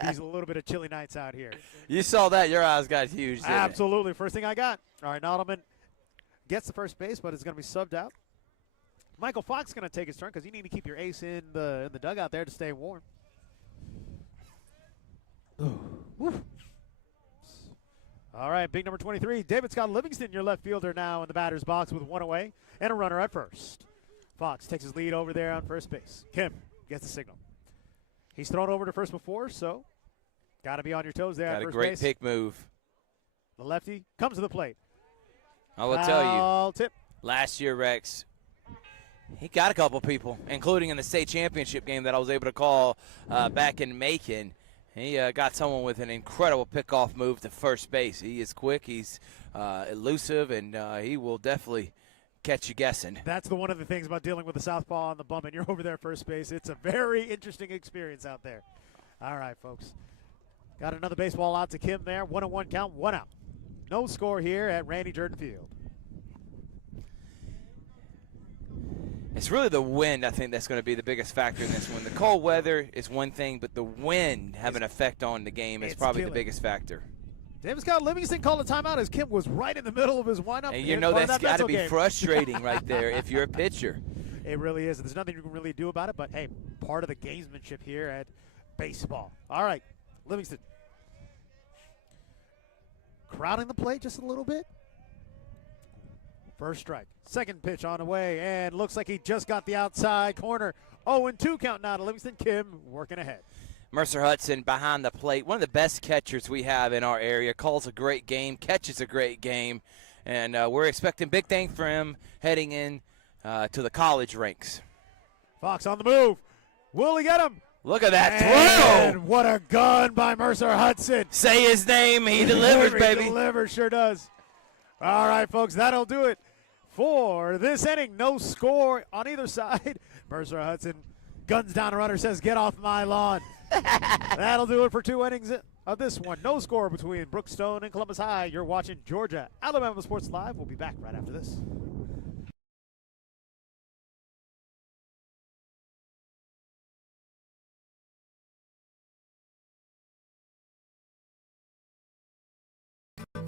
these a little bit of chilly nights out here. You saw that. Your eyes got huge. Absolutely. First thing I got. All right, Nodelman gets the first base, but it's going to be subbed out. Michael Fox is going to take his turn because you need to keep your ace in the dugout there to stay warm. All right, big number 23, David Scott Livingston, your left fielder now in the batter's box with 1 away and a runner at first. Fox takes his lead over there on first base. Kim gets the signal. He's thrown over to first before, so got to be on your toes there at first base. Got a great pick move. The lefty comes to the plate. I will tell you, tip. Last year, Rex, he got a couple people, including in the state championship game that I was able to call back in Macon. He got someone with an incredible pickoff move to first base. He is quick, he's elusive, and he will definitely catch you guessing. That's one of the things about dealing with the southpaw on the bump, and you're over there at first base. It's a very interesting experience out there. All right, folks. Got another baseball out to Kim there. 1-1 count, 1 out. No score here at Randy Jordan Field. It's really the wind, I think, that's going to be the biggest factor in this one. The cold weather is one thing, but the wind have an effect on the game is probably the biggest factor. David Scott Livingston called a timeout as Kim was right in the middle of his windup. And you know that's got to be frustrating right there if you're a pitcher. It really is. There's nothing you can really do about it, but, hey, part of the gamesmanship here at baseball. All right, Livingston. Crowding the plate just a little bit. First strike. Second pitch on the way, and looks like he just got the outside corner. 0-2 count now to Livingston. Kim working ahead. Mercer Hudson behind the plate, one of the best catchers we have in our area, calls a great game, catches a great game, and we're expecting big things for him heading in to the college ranks. Fox on the move. Will he get him? Look at that and throw. What a gun by Mercer Hudson. Say his name. He delivers, baby. He delivers, sure does. All right, folks, that'll do it for this inning. No score on either side. Mercer Hudson guns down a runner, says, get off my lawn. That'll do it for 2 innings of this one. No score between Brookstone and Columbus High. You're watching Georgia Alabama Sports Live. We'll be back right after this.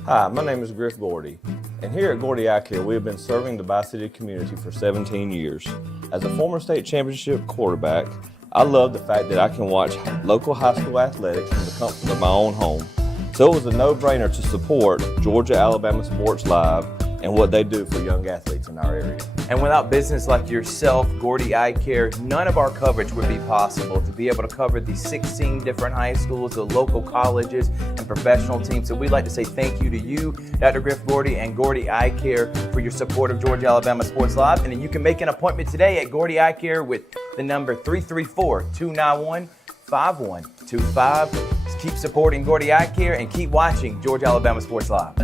Hi, my name is Griff Gordy, and here at Gordy Eye Care, we have been serving the Bi-City community for 17 years. As a former state championship quarterback, I love the fact that I can watch local high school athletics from the comfort of my own home. So it was a no-brainer to support Georgia Alabama Sports Live and what they do for young athletes in our area. And without business like yourself, Gordy Eye Care, none of our coverage would be possible. To be able to cover these 16 different high schools, the local colleges, and professional teams. So we'd like to say thank you to you, Dr. Griff Gordy, and Gordy Eye Care for your support of Georgia Alabama Sports Live. And then you can make an appointment today at Gordy Eye Care with the number 334-291-5125. Keep supporting Gordy Eye Care and keep watching Georgia Alabama Sports Live.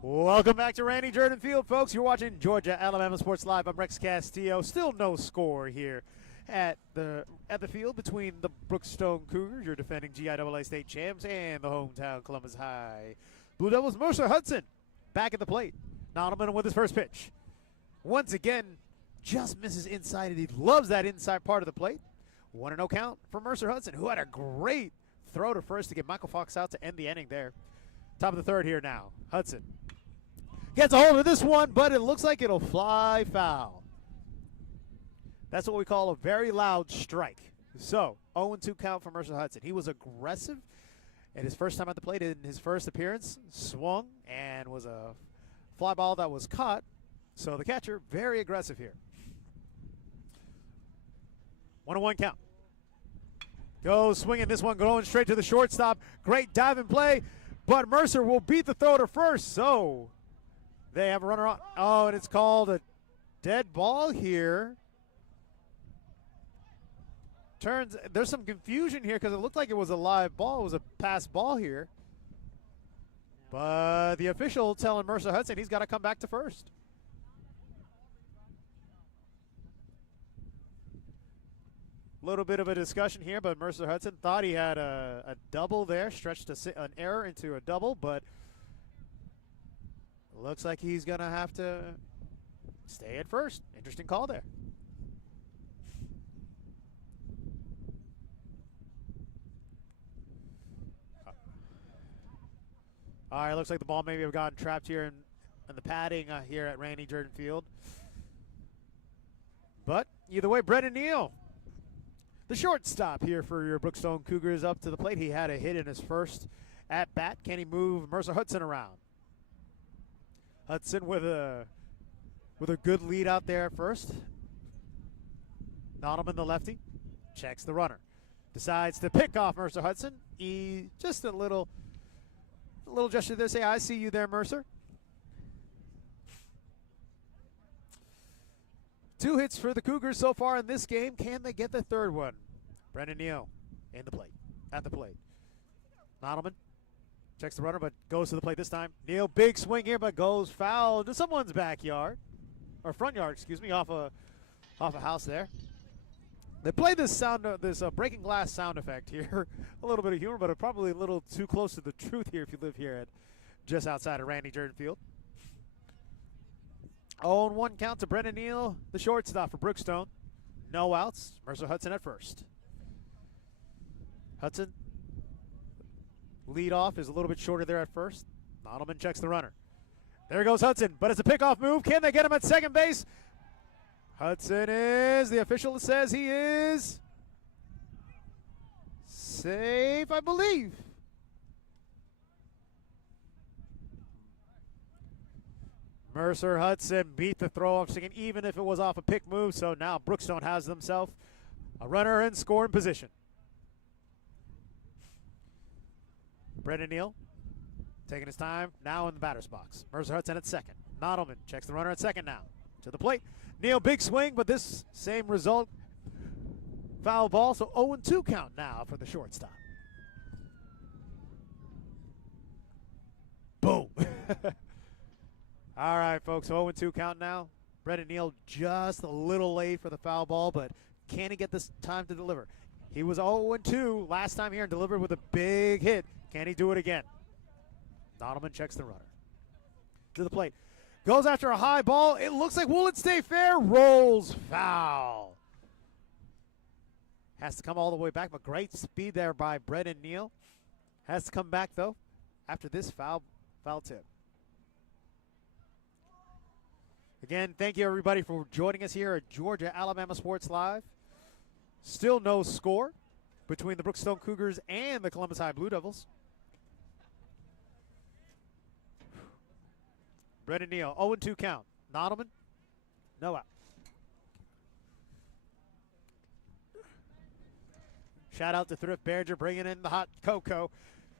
Welcome back to Randy Jordan Field, folks. You're watching Georgia Alabama Sports Live. I'm Rex Castillo. Still no score here at the field between the Brookstone Cougars, your defending GIAA state champs, and the hometown Columbus High Blue Devils. Mercer Hudson back at the plate. Nottleman with his first pitch. Once again, just misses inside, and he loves that inside part of the plate. 1-0 count for Mercer Hudson, who had a great throw to first to get Michael Fox out to end the inning there. Top of the third here now. Hudson gets a hold of this one, but it looks like it'll fly foul. That's what we call a very loud strike. So, 0-2 count for Mercer Hudson. He was aggressive at his first time at the plate in his first appearance. Swung and was a fly ball that was caught. So the catcher, very aggressive here. 1-1 count. Goes swinging this one, going straight to the shortstop. Great dive and play, but Mercer will beat the throw to first. So they have a runner on. Oh, and it's called a dead ball here. There's some confusion here because it looked like it was a live ball. It was a pass ball here. But the official telling Mercer Hudson he's got to come back to first. A little bit of a discussion here, but Mercer Hudson thought he had a double there, stretched an error into a double, but looks like he's going to have to stay at first. Interesting call there. All right, looks like the ball maybe have gotten trapped here in the padding here at Randy Jordan Field. But either way, Brendan Neal, the shortstop here for your Brookstone Cougars, up to the plate. He had a hit in his first at bat. Can he move Mercer Hudson around? Hudson with a good lead out there at first. Nottleman, the lefty, checks the runner. Decides to pick off Mercer Hudson. He just a little gesture there. Say, I see you there, Mercer. 2 hits for the Cougars so far in this game. Can they get the third one? Brendan Neal at the plate. Nottleman checks the runner, but goes to the plate this time. Neal, big swing here, but goes foul to someone's backyard, or front yard, excuse me, off a house there. They play this breaking glass sound effect here. A little bit of humor, but probably a little too close to the truth here if you live here at just outside of Randy Jordan Field. 0-1 count to Brendan Neal, the shortstop for Brookstone. No outs. Mercer Hudson at first. Hudson, lead off is a little bit shorter there at first. Nottleman checks the runner. There goes Hudson, but it's a pickoff move. Can they get him at second base? Hudson is, the official says he is safe, I believe. Mercer Hudson beat the throw off second, even if it was off a pick move. So now Brookstone has themselves a runner in scoring position. Brendan Neal taking his time now in the batter's box. Mercer Hudson at second. Nottleman checks the runner at second now. To the plate. Neal, big swing, but this same result foul ball, so 0-2 count now for the shortstop. Boom. All right, folks, 0-2 count now. Brendan Neal just a little late for the foul ball, but can he get this time to deliver? He was 0-2 last time here and delivered with a big hit. Can he do it again? Nodelman checks the runner. To the plate. Goes after a high ball. It looks like, will it stay fair? Rolls foul. Has to come all the way back, but great speed there by Brendan Neal. Has to come back, though, after this foul tip. Again, thank you, everybody, for joining us here at Georgia Alabama Sports Live. Still no score between the Brookstone Cougars and the Columbus High Blue Devils. Brendan Neal, 0-2 count. Nodelman, no out. Shout out to Thrift Berger bringing in the hot cocoa.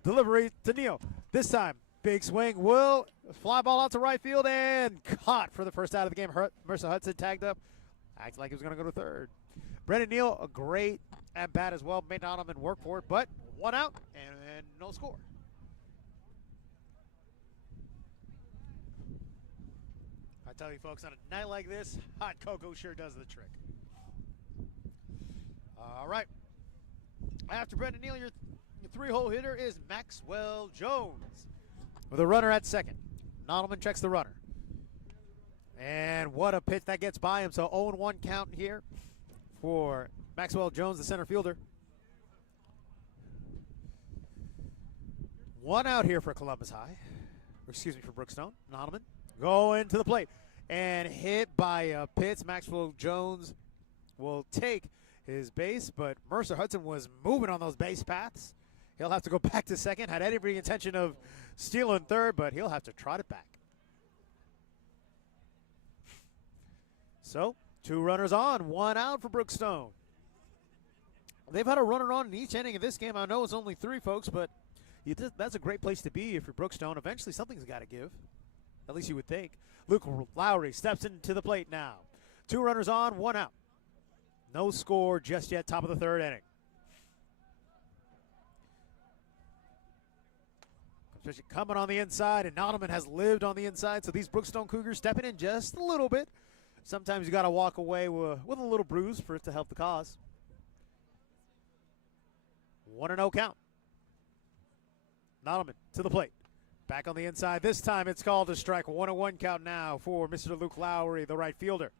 Delivery to Neal. This time, big swing. Will fly ball out to right field and caught for the first out of the game. Mercer Hudson tagged up. Acted like he was going to go to third. Brendan Neal, a great at bat as well. Made Nodelman work for it, but 1 out and no score. I tell you, folks, on a night like this, hot cocoa sure does the trick. All right. After Brendan Neal, your three-hole hitter is Maxwell Jones with a runner at second. Nodelman checks the runner. And what a pitch that gets by him. So 0-1 count here for Maxwell Jones, the center fielder. 1 out here for Columbus High. Or excuse me, for Brookstone. Nodelman going to the plate. And hit by a pitch. Maxwell Jones will take his base, but Mercer Hudson was moving on those base paths. He'll have to go back to second. Had every intention of stealing third, but he'll have to trot it back. So, 2 runners on, 1 out for Brookstone. They've had a runner on in each inning of this game. I know it's only 3, folks, but that's a great place to be if you're Brookstone. Eventually, something's got to give. At least you would think. Luke Lowry steps into the plate now. 2 runners on, 1 out. No score just yet, top of the 3rd inning. Especially coming on the inside, and Nodelman has lived on the inside, so these Brookstone Cougars stepping in just a little bit. Sometimes you got to walk away with a little bruise for it to help the cause. 1-0 count. Nodelman to the plate. Back on the inside. This time it's called a strike. 1-1 count now for Mr. Luke Lowry, the right fielder.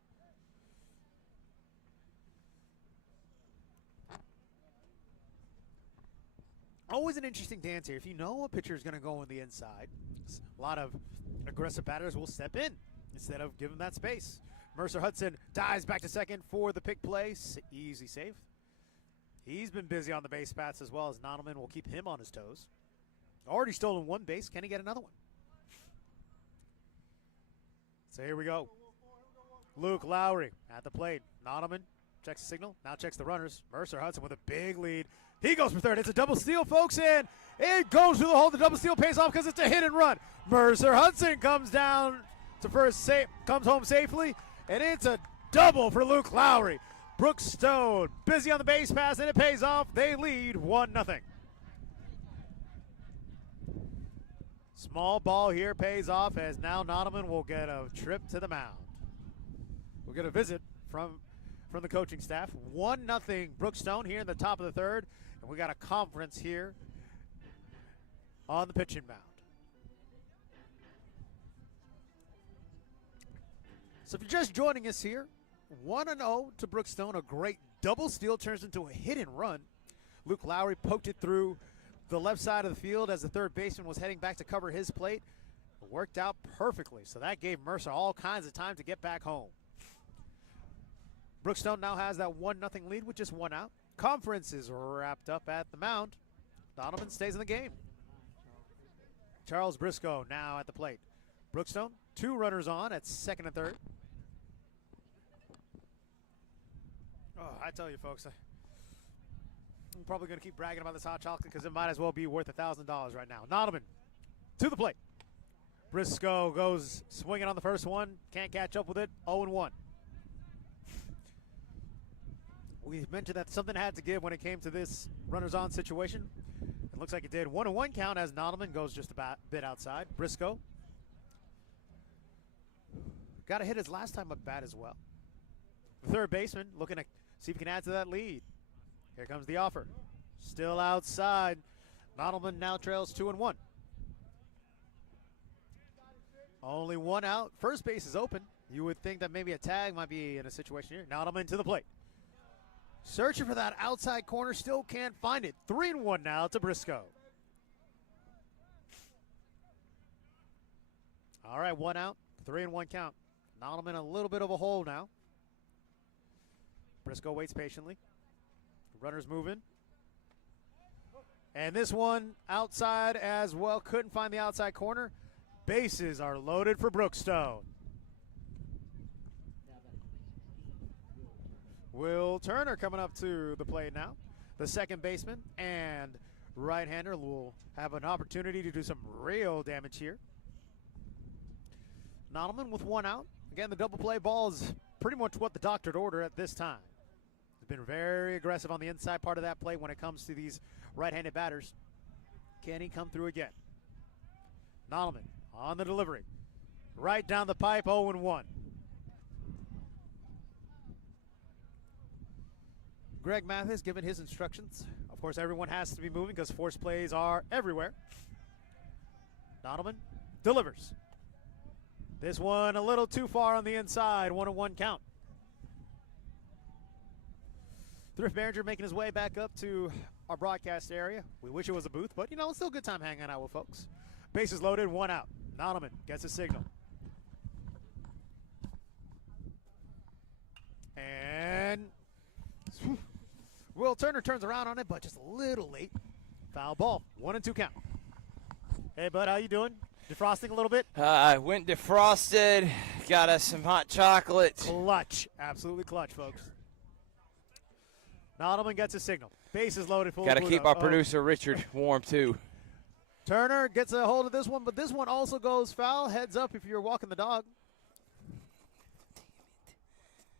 Always an interesting dance here. If you know a pitcher is going to go on the inside, a lot of aggressive batters will step in instead of giving that space. Mercer Hudson dives back to second for the pick play. Easy save. He's been busy on the base paths as well, as Nodelman will keep him on his toes. Already stolen 1 base. Can he get another one? So here we go. Luke Lowry at the plate. Nodelman checks the signal. Now checks the runners. Mercer Hudson with a big lead. He goes for third. It's a double steal, folks, and it goes through the hole. The double steal pays off because it's a hit and run. Mercer Hudson comes down to first, comes home safely, and it's a double for Luke Lowry. Brookstone busy on the base pass, and it pays off. They lead 1-0. Small ball here pays off, as now Nodelman will get a trip to the mound. We'll get a visit from the coaching staff. 1-0 Brookstone here in the top of the 3rd. And we got a conference here on the pitching mound. So if you're just joining us here, 1-0 to Brookstone. A great double steal turns into a hit and run. Luke Lowry poked it through the left side of the field as the third baseman was heading back to cover his plate. It worked out perfectly, so that gave Mercer all kinds of time to get back home. Brookstone now has that 1-0 lead with just 1 out. Conference is wrapped up at the mound. Nodelman stays in the game. Charles Briscoe now at the plate. Brookstone, 2 runners on at second and third. Oh, I tell you, folks, I'm probably going to keep bragging about this hot chocolate because it might as well be worth $1,000 right now. Nodelman to the plate. Briscoe goes swinging on the first one. Can't catch up with it. 0-1. We mentioned that something had to give when it came to this runners-on situation. It looks like it did. 1-1 count as Nottleman goes just a bit outside. Briscoe got a hit his last time up bat as well. The third baseman looking to see if he can add to that lead. Here comes the offer. Still outside. Nottleman now trails 2-1. Only one out. First base is open. You would think that maybe a tag might be in a situation here. Nottleman to the plate. Searching for that outside corner. Still can't find it. 3-1 now to Briscoe. All right, one out. 3-1 count. Nottleman a little bit of a hole now. Briscoe waits patiently. Runners moving. And this one outside as well. Couldn't find the outside corner. Bases are loaded for Brookstone. Will Turner coming up to the plate now. The second baseman and right-hander will have an opportunity to do some real damage here. Nottleman with one out. Again, the double play ball is pretty much what the doctored order at this time. He's been very aggressive on the inside part of that plate when it comes to these right-handed batters. Can he come through again? Nottleman on the delivery. Right down the pipe, 0-1. Greg Mathis giving his instructions. Of course, everyone has to be moving because force plays are everywhere. Nottleman delivers. This one a little too far on the inside, 1-1 count. Thrift Behringer making his way back up to our broadcast area. We wish it was a booth, but, you know, it's still a good time hanging out with folks. Bases loaded, one out. Nottleman gets a signal. And Will Turner turns around on it, but just a little late. Foul ball, 1-2 count. Hey, bud, how you doing? Defrosting a little bit? I went defrosted, got us some hot chocolate. Clutch, absolutely clutch, folks. Nottleman gets a signal. Bases loaded. Got to keep our producer Richard warm too. Turner gets a hold of this one, but this one also goes foul. Heads up if you're walking the dog.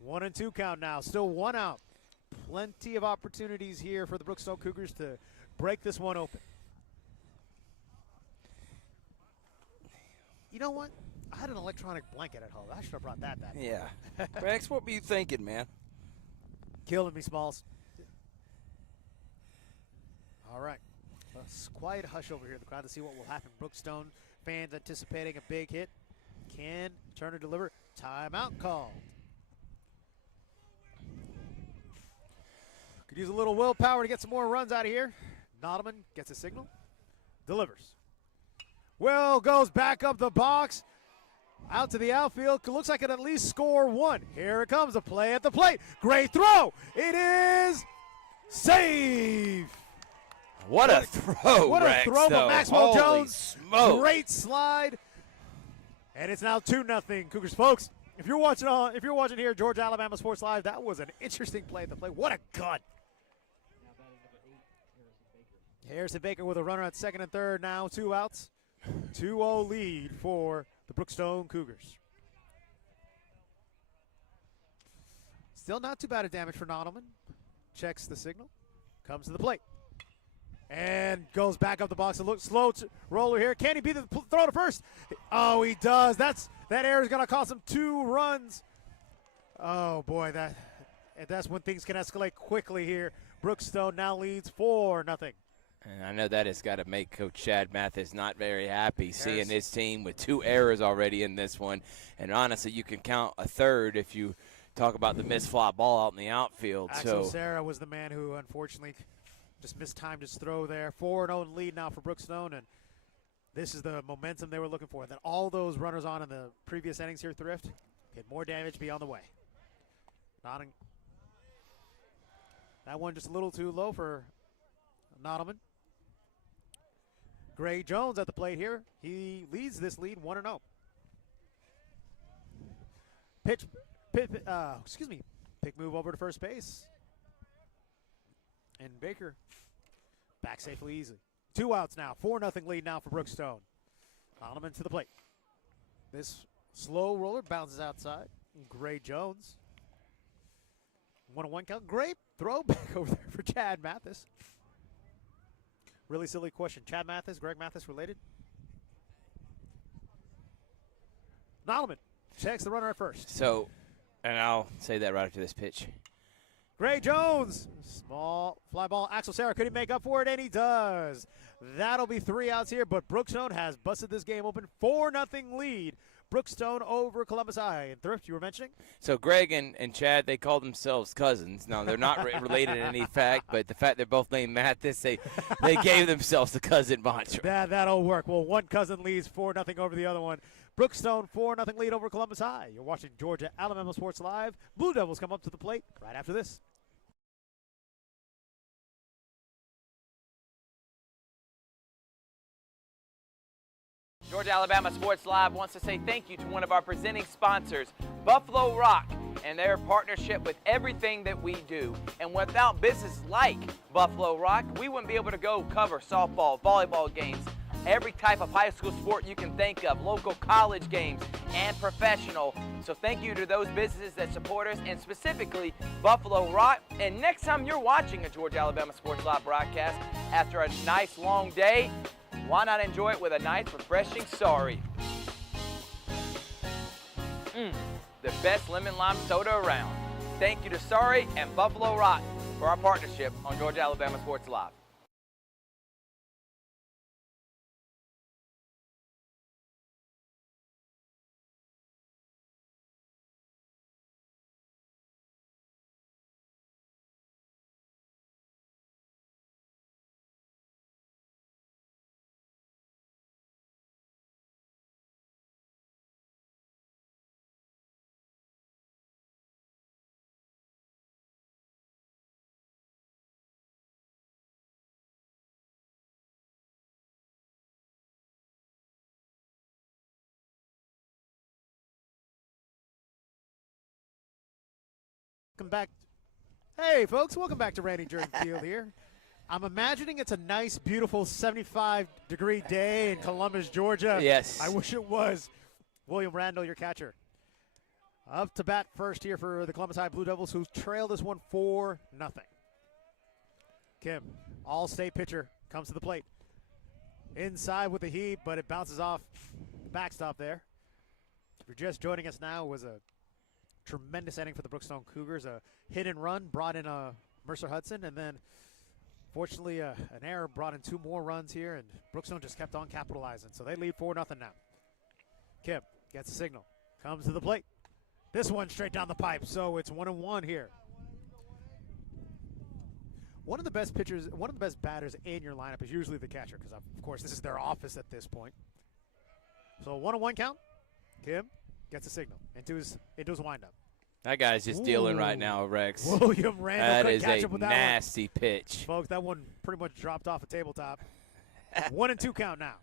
1-2 count now. Still one out. Plenty of opportunities here for the Brookstone Cougars to break this one open. You know what? I had an electronic blanket at home. I should have brought that back. Yeah. Rex, what were you thinking, man? Killing me, Smalls. All right. A quiet hush over here in the crowd to see what will happen. Brookstone fans anticipating a big hit. Can Turner deliver? Timeout called. Could use a little willpower to get some more runs out of here. Nottleman gets a signal. Delivers. Will goes back up the box. Out to the outfield. Looks like it at least score one. Here it comes. A play at the plate. Great throw. It is safe. What a throw, What Rex, a throw though. by Maxwell Holy Jones. smoke. Great slide. And it's now 2-0 Cougars. Folks, if you're watching here, Georgia Alabama Sports Live, that was an interesting play at the plate. What a gun. Harrison Baker with a runner at second and third now, 2 outs. 2-0 lead for the Brookstone Cougars. Still not too bad of damage for Nottleman. Checks the signal. Comes to the plate. And goes back up the box. A look slow roller here. Can he beat the throw to first? Oh, he does. That error is going to cost him 2 runs. Oh, boy. That's when things can escalate quickly here. Brookstone now leads 4-0. And I know that has got to make Coach Chad Mathis not very happy, seeing his team with 2 errors already in this one. And honestly, you can count a third if you talk about the missed fly ball out in the outfield. Axel Serra was the man who unfortunately just mistimed his throw there. 4-0 lead now for Brookstone, and this is the momentum they were looking for. That all those runners on in the previous innings here, Thrift, get more damage, be on the way. That one just a little too low for Nottleman. Gray Jones at the plate here. He leads this lead 1-0. Pick move over to first base. And Baker back safely easily. 2 outs now. 4-0 lead now for Brookstone. Nottleman to the plate. This slow roller bounces outside. Gray Jones. 1-1 count. Gray throw back over there for Chad Mathis. Really silly question. Chad Mathis, Greg Mathis related? Nottleman checks the runner at first. So, and I'll say that right after this pitch. Gray Jones, small fly ball. Axel Sarah, could he make up for it? And he does. That'll be 3 outs here, but Brookstone has busted this game open. 4-0 lead. Brookstone over Columbus High. And Thrift, you were mentioning? So Greg and Chad, they call themselves cousins. Now, they're not related in any fact, but the fact they're both named Mathis, they gave themselves the cousin mantra. That'll work. Well, one cousin leads 4-0 over the other one. Brookstone 4-0 lead over Columbus High. You're watching Georgia Alabama Sports Live. Blue Devils come up to the plate right after this. Georgia Alabama Sports Live wants to say thank you to one of our presenting sponsors, Buffalo Rock, and their partnership with everything that we do. And without businesses like Buffalo Rock, we wouldn't be able to go cover softball, volleyball games, every type of high school sport you can think of, local college games, and professional. So thank you to those businesses that support us, and specifically Buffalo Rock. And next time you're watching a Georgia Alabama Sports Live broadcast after a nice long day, why not enjoy it with a nice, refreshing Sorry? The best lemon lime soda around. Thank you to Sorry and Buffalo Rock for our partnership on Georgia Alabama Sports Live. Welcome back. Hey, folks, welcome back to Randy Jordan Field here. I'm imagining it's a nice, beautiful 75-degree day in Columbus, Georgia. Yes. I wish it was. William Randall, your catcher. Up to bat first here for the Columbus High Blue Devils, who trail this one 4-0. Kim, all-state pitcher, comes to the plate. Inside with the heat, but it bounces off the backstop there. If you're just joining us now, it was a tremendous inning for the Brookstone Cougars. A hit and run brought in Mercer Hudson, and then fortunately an error brought in 2 more runs here, and Brookstone just kept on capitalizing. So they lead 4-0 now. Kim gets a signal, comes to the plate. This one straight down the pipe, so it's 1-1 here. One of the best pitchers, one of the best batters in your lineup is usually the catcher, because of course this is their office at this point. So 1-1 count. Kim gets a signal into his windup. That guy's just dealing right now, Rex. William Randall That couldn't is catch a him with that nasty pitch. one. Folks, that one pretty much dropped off a tabletop. 1-2 count now.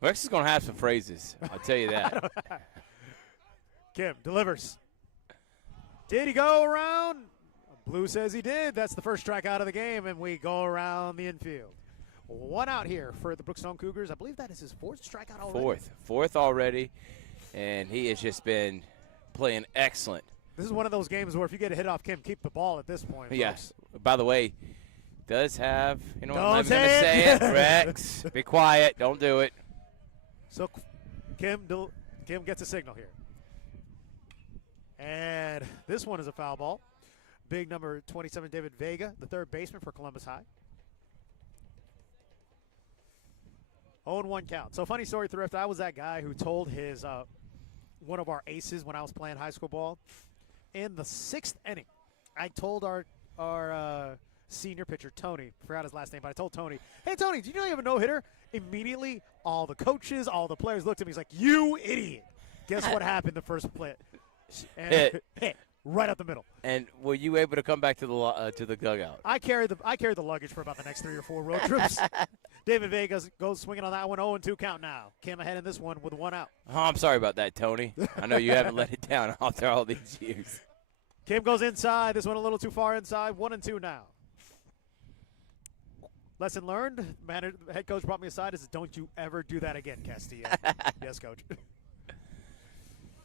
Rex is going to have some phrases. I'll tell you that. Kim delivers. Did he go around? Blue says he did. That's the first strikeout of the game, and we go around the infield. 1 out here for the Brookstone Cougars. I believe that is his 4th strikeout already. Fourth already, and he has just been playing excellent. This is one of those games where if you get a hit off Kim, keep the ball at this point. Yes. By the way, does have, you know, Don't I'm not even going to say it. Rex, be quiet. Don't do it. So Kim gets a signal here. And this one is a foul ball. Big number 27, David Vega, the 3rd baseman for Columbus High. 0-1 count. So funny story, Thrift. I was that guy who told his one of our aces when I was playing high school ball. In the 6th inning, I told our senior pitcher, Tony, forgot his last name, but I told Tony, hey, Tony, do you know you have a no-hitter? Immediately, all the coaches, all the players looked at me. He's like, you idiot. Guess what happened the first play? And hit right up the middle. And were you able to come back to the dugout? I carried the luggage for about the next 3 or 4 road trips. David Vegas goes swinging on that one. 0-2 count now. Kim ahead in this one with 1 out. Oh, I'm sorry about that, Tony. I know you haven't let it down after all these years. Kim goes inside. This one a little too far inside. 1-2 now. Lesson learned. Head coach brought me aside. Is don't you ever do that again, Castillo. Yes, coach.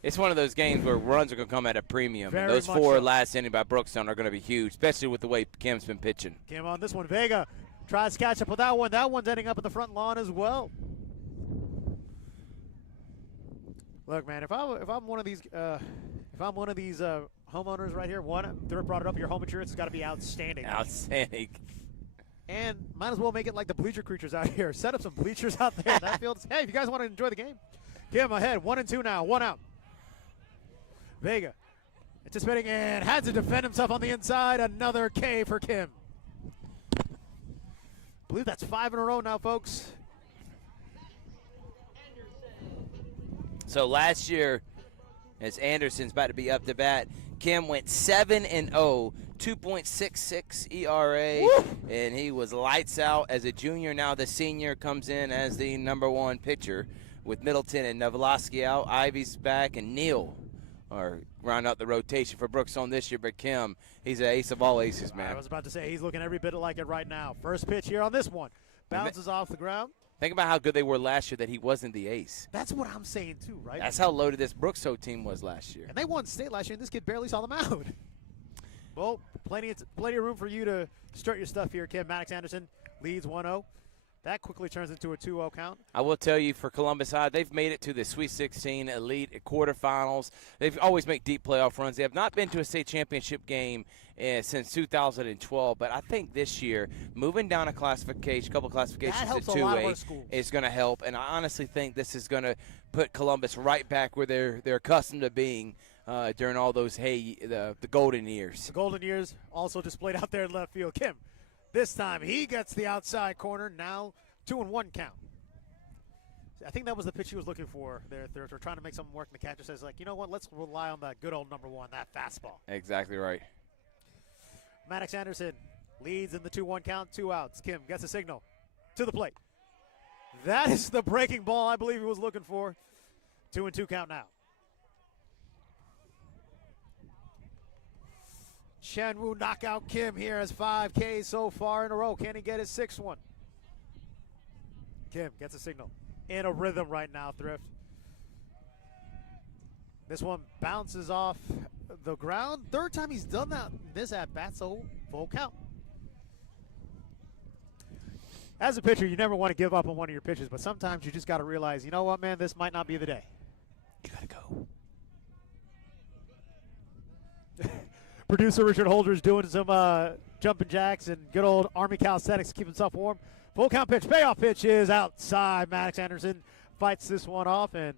It's one of those games where runs are going to come at a premium. Very And those much 4 so. last inning by Brookstone are going to be huge, especially with the way Kim's been pitching. Kim on this one. Vega tries to catch up with that one. That one's ending up at the front lawn as well. Look, man, if I'm one of these homeowners right here, Dirk brought it up. Your home insurance has got to be outstanding. Outstanding. And might as well make it like the bleacher creatures out here. Set up some bleachers out there in that field. Hey, if you guys want to enjoy the game, Kim ahead. 1-2 now. 1 out. Vega anticipating and had to defend himself on the inside. Another K for Kim. I believe that's 5 in a row now, folks. So last year, as Anderson's about to be up to bat, Kim went 7-0, 2.66 ERA, and he was lights out as a junior. Now the senior comes in as the #1 pitcher with Middleton and Novolosky out. Ivy's back, and Neal are round out the rotation for Brookstone this year. But Kim, he's an ace of all aces, man. I was about to say he's looking every bit like it right now. First pitch here on this one. Bounces off the ground. Think about how good they were last year that he wasn't the ace. That's what I'm saying too, right? That's how loaded this Brookstone team was last year. And they won state last year, and this kid barely saw them out. Well, plenty of room for you to start your stuff here, Kim. Maddox Anderson leads 1-0. That quickly turns into a 2-0 count. I will tell you, for Columbus High, they've made it to the Sweet 16, Elite, quarterfinals. They've always made deep playoff runs. They have not been to a state championship game since 2012, but I think this year, moving down a couple classifications to 2A is going to help, and I honestly think this is going to put Columbus right back where they're accustomed to being during all those the golden years. The golden years also displayed out there in left field. Kim, this time he gets the outside corner. Now 2-1 count. I think that was the pitch he was looking for. They're trying to make something work, and the catcher says, like, you know what, let's rely on that good old #1, that fastball. Exactly right. Maddox Anderson leads in the 2-1 count, 2 outs. Kim gets a signal to the plate. That is the breaking ball I believe he was looking for. 2-2 count now. Shanwu knockout Kim here has 5 Ks so far in a row. Can he get his 6th one? Kim gets a signal. In a rhythm right now, Thrift. This one bounces off the ground. 3rd time he's done that this at bat, so full count. As a pitcher, you never want to give up on one of your pitches, but sometimes you just got to realize, you know what, man, this might not be the day. You got to go. Producer Richard Holder's doing some jumping jacks and good old Army calisthenics to keep himself warm. Full count pitch, payoff pitch is outside. Maddox Anderson fights this one off, and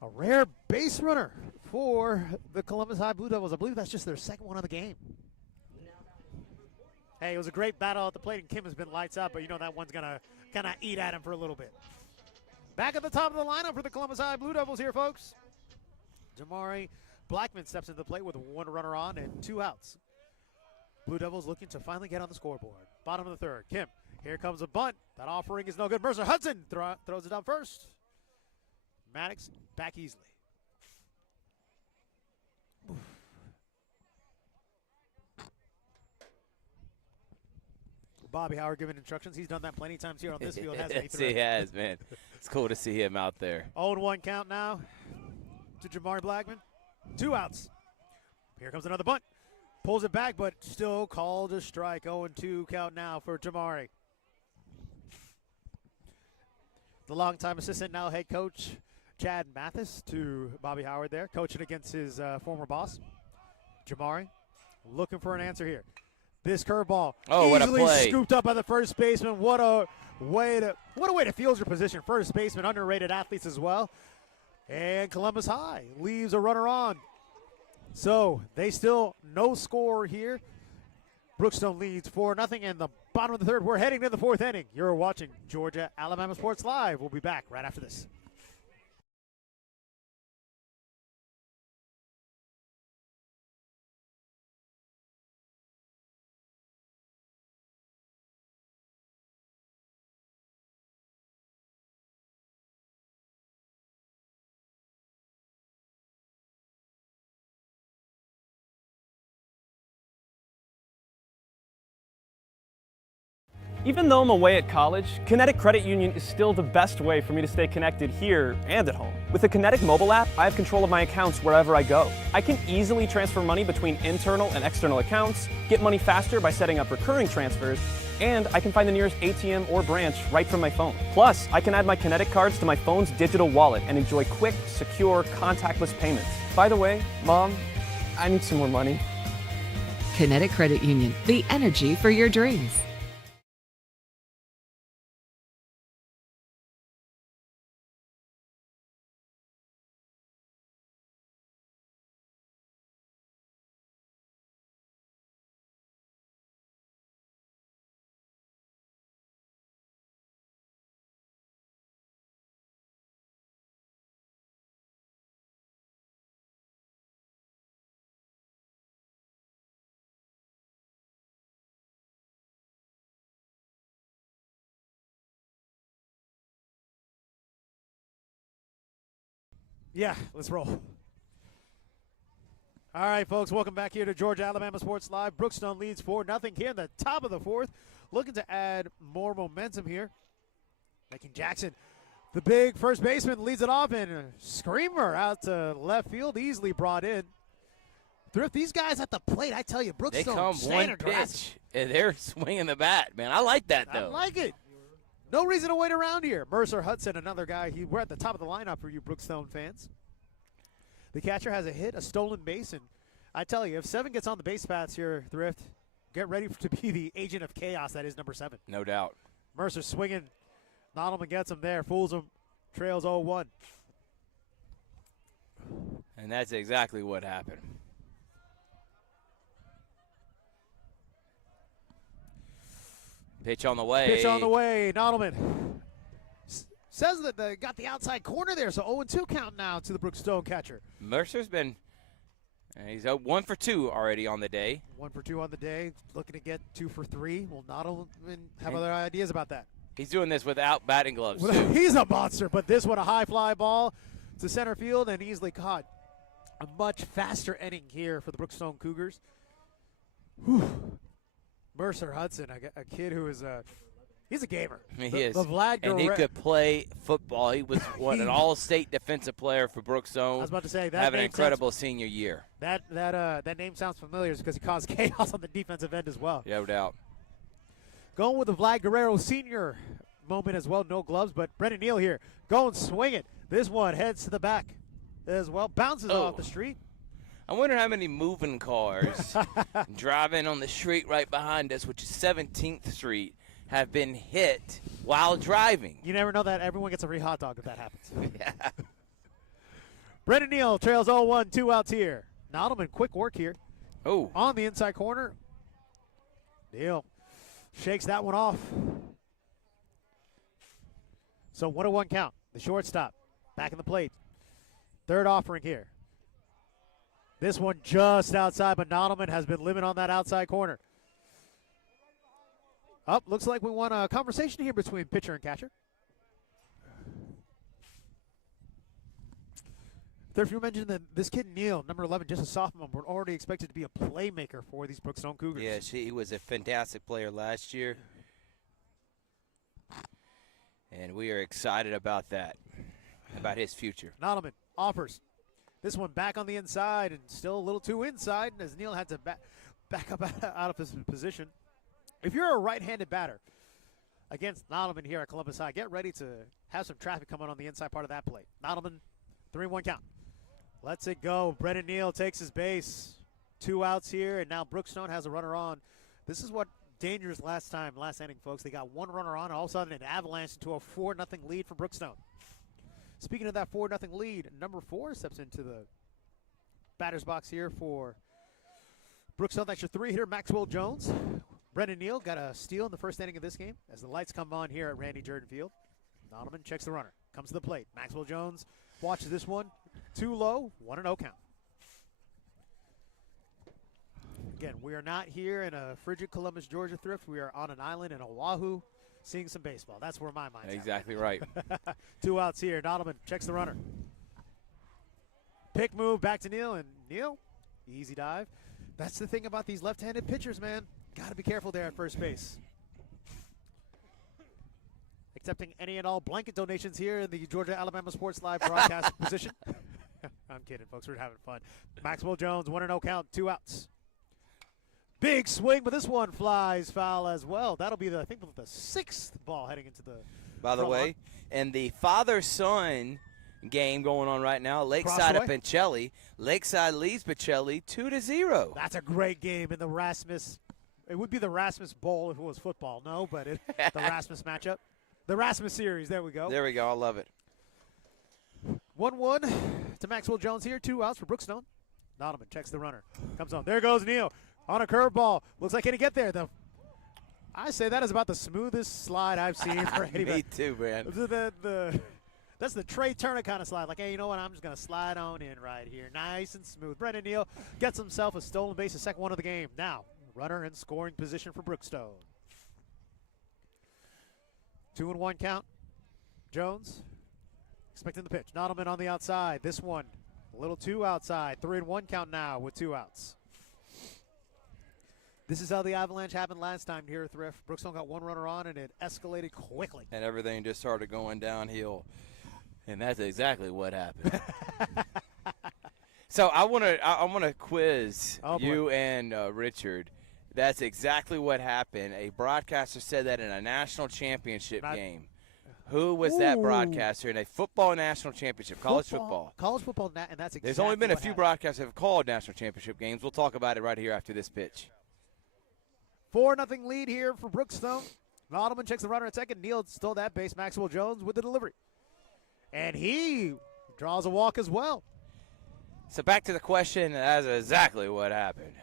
a rare base runner for the Columbus High Blue Devils. I believe that's just their 2nd one of the game. Hey, it was a great battle at the plate, and Kim has been lights out, but you know that one's going to kind of eat at him for a little bit. Back at the top of the lineup for the Columbus High Blue Devils here, folks. Jamari Blackman steps into the plate with 1 runner on and 2 outs. Blue Devils looking to finally get on the scoreboard. Bottom of the 3rd. Kim, here comes a bunt. That offering is no good. Mercer Hudson throws it down first. Maddox back easily. Bobby Howard giving instructions. He's done that plenty of times here on this field, hasn't he? Yes, he has, man. It's cool to see him out there. 0-1 count now to Jamari Blackman. 2 outs. Here comes another bunt. Pulls it back, but still called a strike. 0-2 count now for Jamari. The longtime assistant, now head coach, Chad Mathis, to Bobby Howard there, coaching against his former boss. Jamari looking for an answer here. This curveball easily scooped up by the first baseman. What a way to field your position. First baseman, underrated athletes as well. And Columbus High leaves a runner on. So they still no score here. Brookstone leads 4-0 in the bottom of the 3rd. We're heading to the 4th inning. You're watching Georgia Alabama Sports Live. We'll be back right after this. Even though I'm away at college, Kinetic Credit Union is still the best way for me to stay connected here and at home. With the Kinetic mobile app, I have control of my accounts wherever I go. I can easily transfer money between internal and external accounts, get money faster by setting up recurring transfers, and I can find the nearest ATM or branch right from my phone. Plus, I can add my Kinetic cards to my phone's digital wallet and enjoy quick, secure, contactless payments. By the way, Mom, I need some more money. Kinetic Credit Union, the energy for your dreams. Yeah, let's roll. All right, folks, welcome back here to Georgia Alabama Sports Live. Brookstone leads 4-0 here in the top of the fourth. Looking to add more momentum here. Making Jackson, the big first baseman, leads it off, and a screamer out to left field, easily brought in. Thrift, these guys at the plate, I tell you, Brookstone. They come one pitch, and they're swinging the bat, man. I like that, though. I like it. No reason to wait around here. Mercer Hudson, another guy. We're at the top of the lineup for you Brookstone fans. The catcher has a hit, a stolen base, and I tell you, if 7 gets on the base paths here, Thrift, get ready to be the agent of chaos that is number 7. No doubt. Mercer swinging. Nodelman gets him there, fools him, trails 0-1. And that's exactly what happened. Pitch on the way. Pitch on the way. Nodelman says that they got the outside corner there, so 0-2 count now to the Brookstone catcher. Mercer's been, he's 1 for 2 already on the day. 1 for 2 on the day, looking to get 2 for 3. Will Nodelman have other ideas about that? He's doing this without batting gloves, too. He's a monster, but this one a high fly ball to center field and easily caught. A much faster inning here for the Brookstone Cougars. Whew. Mercer Hudson, a kid who is he's a gamer. He is. The Vlad and he could play football. He was an all-state defensive player for Brookstone. I was about to say that. Have an incredible senior year. That name sounds familiar because he caused chaos on the defensive end as well. No doubt. Going with the Vlad Guerrero Sr. moment as well. No gloves, but Brendan Neal here going swinging. This one heads to the back as well. Bounces off the street. I wonder how many moving cars driving on the street right behind us, which is 17th Street, have been hit while driving. You never know that everyone gets a free hot dog if that happens. Yeah. Brendan Neal trails 0-1, 2 outs here. Nodelman, quick work here. Oh. On the inside corner. Neal shakes that one off. So 1-1 count. The shortstop back in the plate. Third offering here. This one just outside, but Nodelman has been living on that outside corner. Up, looks like we want a conversation here between pitcher and catcher. Third, you mentioned that this kid Neal, number 11, just a sophomore, but already expected to be a playmaker for these Brookstone Cougars. Yes, he was a fantastic player last year. And we are excited about that, about his future. Nodelman offers. This one back on the inside and still a little too inside as Neal had to back up out of his position. If you're a right-handed batter against Nodelman here at Columbus High, get ready to have some traffic coming on the inside part of that plate. Nodelman, 3-1 count. Lets it go. Brendan Neal takes his base. 2 outs here, and now Brookstone has a runner on. This is what dangerous last inning, folks. They got 1 runner on, and all of a sudden it avalanches into a 4-0 lead for Brookstone. Speaking of that 4-0 lead, number 4 steps into the batter's box here for Brookstone. That's your 3-hitter, Maxwell Jones. Brendan Neal got a steal in the first inning of this game as the lights come on here at Randy Jordan Field. Nodelman checks the runner, comes to the plate. Maxwell Jones watches this one. Too low, 1-0 count. Again, we are not here in a frigid Columbus, Georgia Thrift. We are on an island in Oahu seeing some baseball. That's where my mind's Exactly right. 2 outs here. Nodelman checks the runner. Pick move back to Neal, and Neal, easy dive. That's the thing about these left-handed pitchers, man. Got to be careful there at first base. accepting any and all blanket donations here in the Georgia-Alabama Sports Live broadcast position. I'm kidding, folks. We're having fun. Maxwell Jones, 1-0 count, 2 outs. Big swing, but this one flies foul as well. That'll be, I think, the 6th ball heading into the By the way, and the father-son game going on right now, Lakeside up in Picelli. Lakeside leads Picelli 2-0. That's a great game in the Rasmus. It would be the Rasmus Bowl if it was football. No, but the Rasmus matchup. The Rasmus series. There we go. There we go. I love it. 1-1 to Maxwell Jones here. 2 outs for Brookstone. Donovan checks the runner. Comes on. There goes Neal on a curveball. Looks like he can get there. I say that is about the smoothest slide I've seen for anybody. Me too, man. That's the Trey Turner kind of slide. Like, hey, you know what? I'm just going to slide on in right here. Nice and smooth. Brendan Neal gets himself a stolen base, the second one of the game. Now, runner in scoring position for Brookstone. 2-1 count. Jones expecting the pitch. Nottleman on the outside. This one a little too outside. 3-1 count now with 2 outs. This is how the Avalanche happened last time here at Thrift. Brookstone got 1 runner on, and it escalated quickly. And everything just started going downhill. And that's exactly what happened. So I want to quiz you and Richard. That's exactly what happened. A broadcaster said that in a national championship game. Who was that broadcaster in a football national championship, college football? College football, and that's exactly There's only been a what few happened. broadcasters that have called national championship games. We'll talk about it right here after this pitch. 4-0 lead here for Brookstone. Nottleman checks the runner at second. Neal stole that base. Maxwell Jones with the delivery. And he draws a walk as well. So back to the question, that's exactly what happened.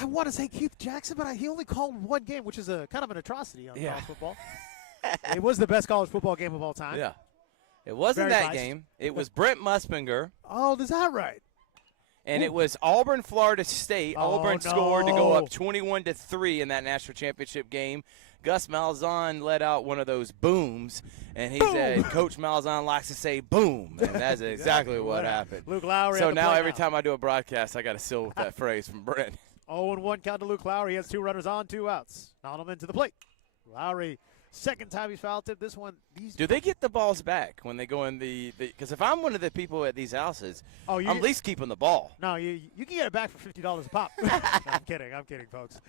I want to say Keith Jackson, but he only called 1 game, which is a kind of an atrocity on college football. It was the best college football game of all time. Yeah. It wasn't Very that biased. game. It was Brent Musbinger. Oh, is that right? And it was Auburn, Florida State. Auburn scored to go up 21-3 in that national championship game. Gus Malzahn let out one of those booms, and he said, Coach Malzahn likes to say boom, and that's exactly what happened. Luke Lowry. So now every time I do a broadcast, I got to seal with that phrase from Brent. 0-1 count to Luke Lowry. He has 2 runners on, 2 outs. Nottleman to the plate. Lowry, second time he's foul tip. This one, do they get the balls back when they go in the – because if I'm one of the people at these houses, I'm at least keeping the ball. No, you can get it back for $50 a pop. No, I'm kidding, folks.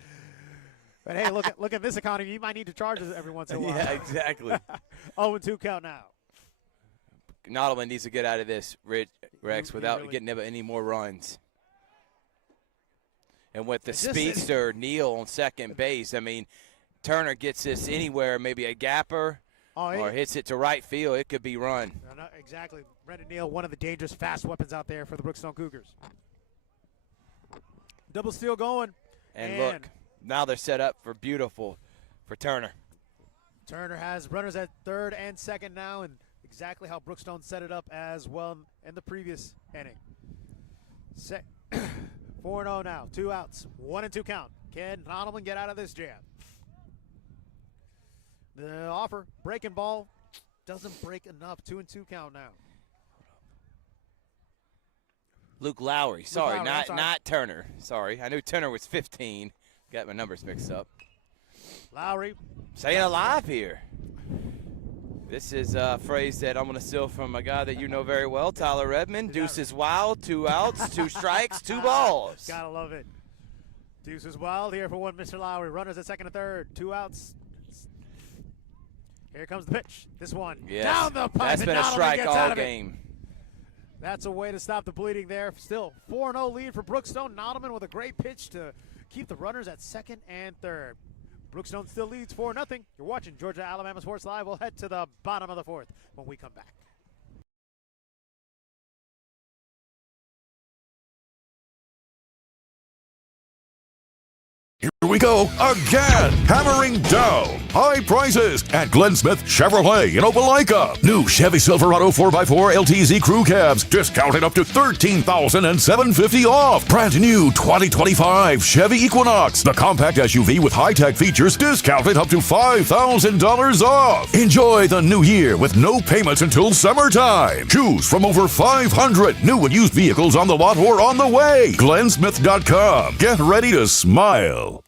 But, hey, look at this economy. You might need to charge us every once in a while. Yeah, exactly. 0-2 count now. Nottleman needs to get out of this, Rex, without getting any more runs. And with the speedster, Neal on second base, I mean, Turner gets this anywhere, maybe a gapper or hits it to right field, it could be run. No, exactly. Brendan Neal, one of the dangerous fast weapons out there for the Brookstone Cougars. Double steal going. And look, now they're set up for Turner. Turner has runners at third and second now, and exactly how Brookstone set it up as well in the previous inning. 4-0 now, 2 outs, 1-2 count. Can Nottleman get out of this jam? The offer, breaking ball, doesn't break enough. 2-2 count now. Luke Lowry, sorry, not Turner. Sorry, I knew Turner was 15. Got my numbers mixed up. Lowry. Staying alive here. This is a phrase that I'm going to steal from a guy that you know very well, Tyler Redmond. Deuce is wild, 2 outs, 2 strikes, 2 balls. Gotta love it. Deuce is wild here for one, Mr. Lowry. Runners at second and third, 2 outs. Here comes the pitch. This one down the pipe. That's been a strike all game. That's a way to stop the bleeding there. Still 4-0 lead for Brookstone. Nottleman with a great pitch to keep the runners at second and third. Brookstone still leads 4-0. You're watching Georgia-Alabama Sports Live. We'll head to the bottom of the 4th when we come back. Here we go again. Hammering down high prices at Glenn Smith Chevrolet in Opelika. New Chevy Silverado 4x4 LTZ crew cabs discounted up to $13,750 off. Brand new 2025 Chevy Equinox, the compact SUV with high-tech features, discounted up to $5,000 off. Enjoy the new year with no payments until summertime. Choose from over 500 new and used vehicles on the lot or on the way. GlennSmith.com. Get ready to smile.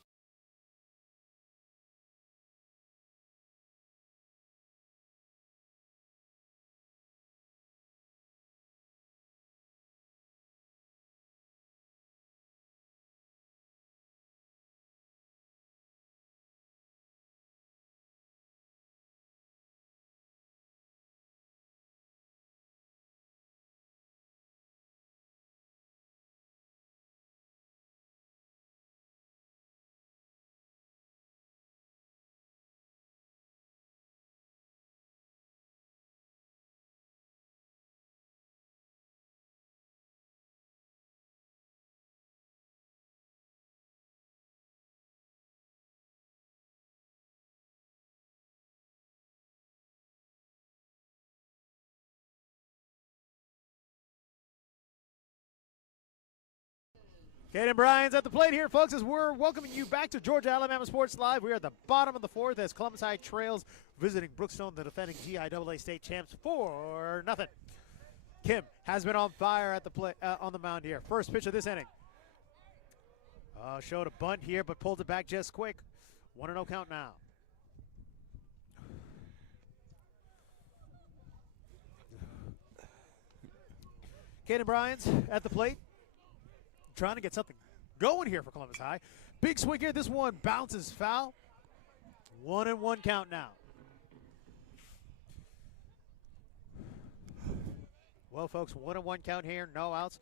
Caden Bryans at the plate here, folks, as we're welcoming you back to Georgia Alabama Sports Live. We are at the bottom of the fourth as Columbus High trails, visiting Brookstone, the defending GIAA state champs, 4-0. Kim has been on fire at the on the mound here. First pitch of this inning. Showed a bunt here, but pulled it back just quick. 1-0 count now. Caden Bryans at the plate, trying to get something going here for Columbus High. Big swing here. This one bounces foul. 1-1 count now. Well, folks, 1-1 count here, no outs.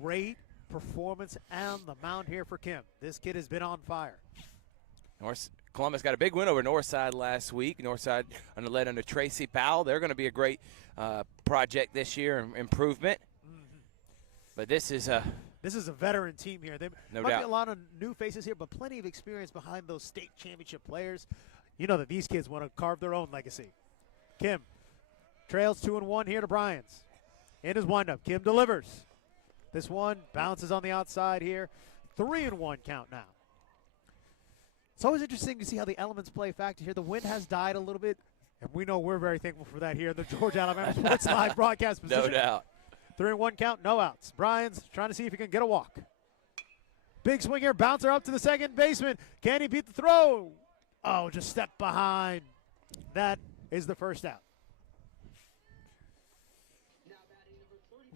Great performance on the mound here for Kim. This kid has been on fire. Columbus got a big win over Northside last week. Northside led under Tracy Powell. They're going to be a great project this year, improvement. But this is a veteran team here. There no might doubt be a lot of new faces here, but plenty of experience behind those state championship players. You know that these kids want to carve their own legacy. Kim trails 2-1 here to Bryans. In his windup, Kim delivers. This one bounces on the outside here. 3-1 count now. It's always interesting to see how the elements play a factor here. The wind has died a little bit, and we know we're very thankful for that here in the Georgia Alabama Sports Live broadcast position. no doubt. 3-1 count, no outs. Bryans trying to see if he can get a walk. Big swing here, bouncer up to the second baseman. Can he beat the throw? Oh, just step behind. That is the first out. Now batting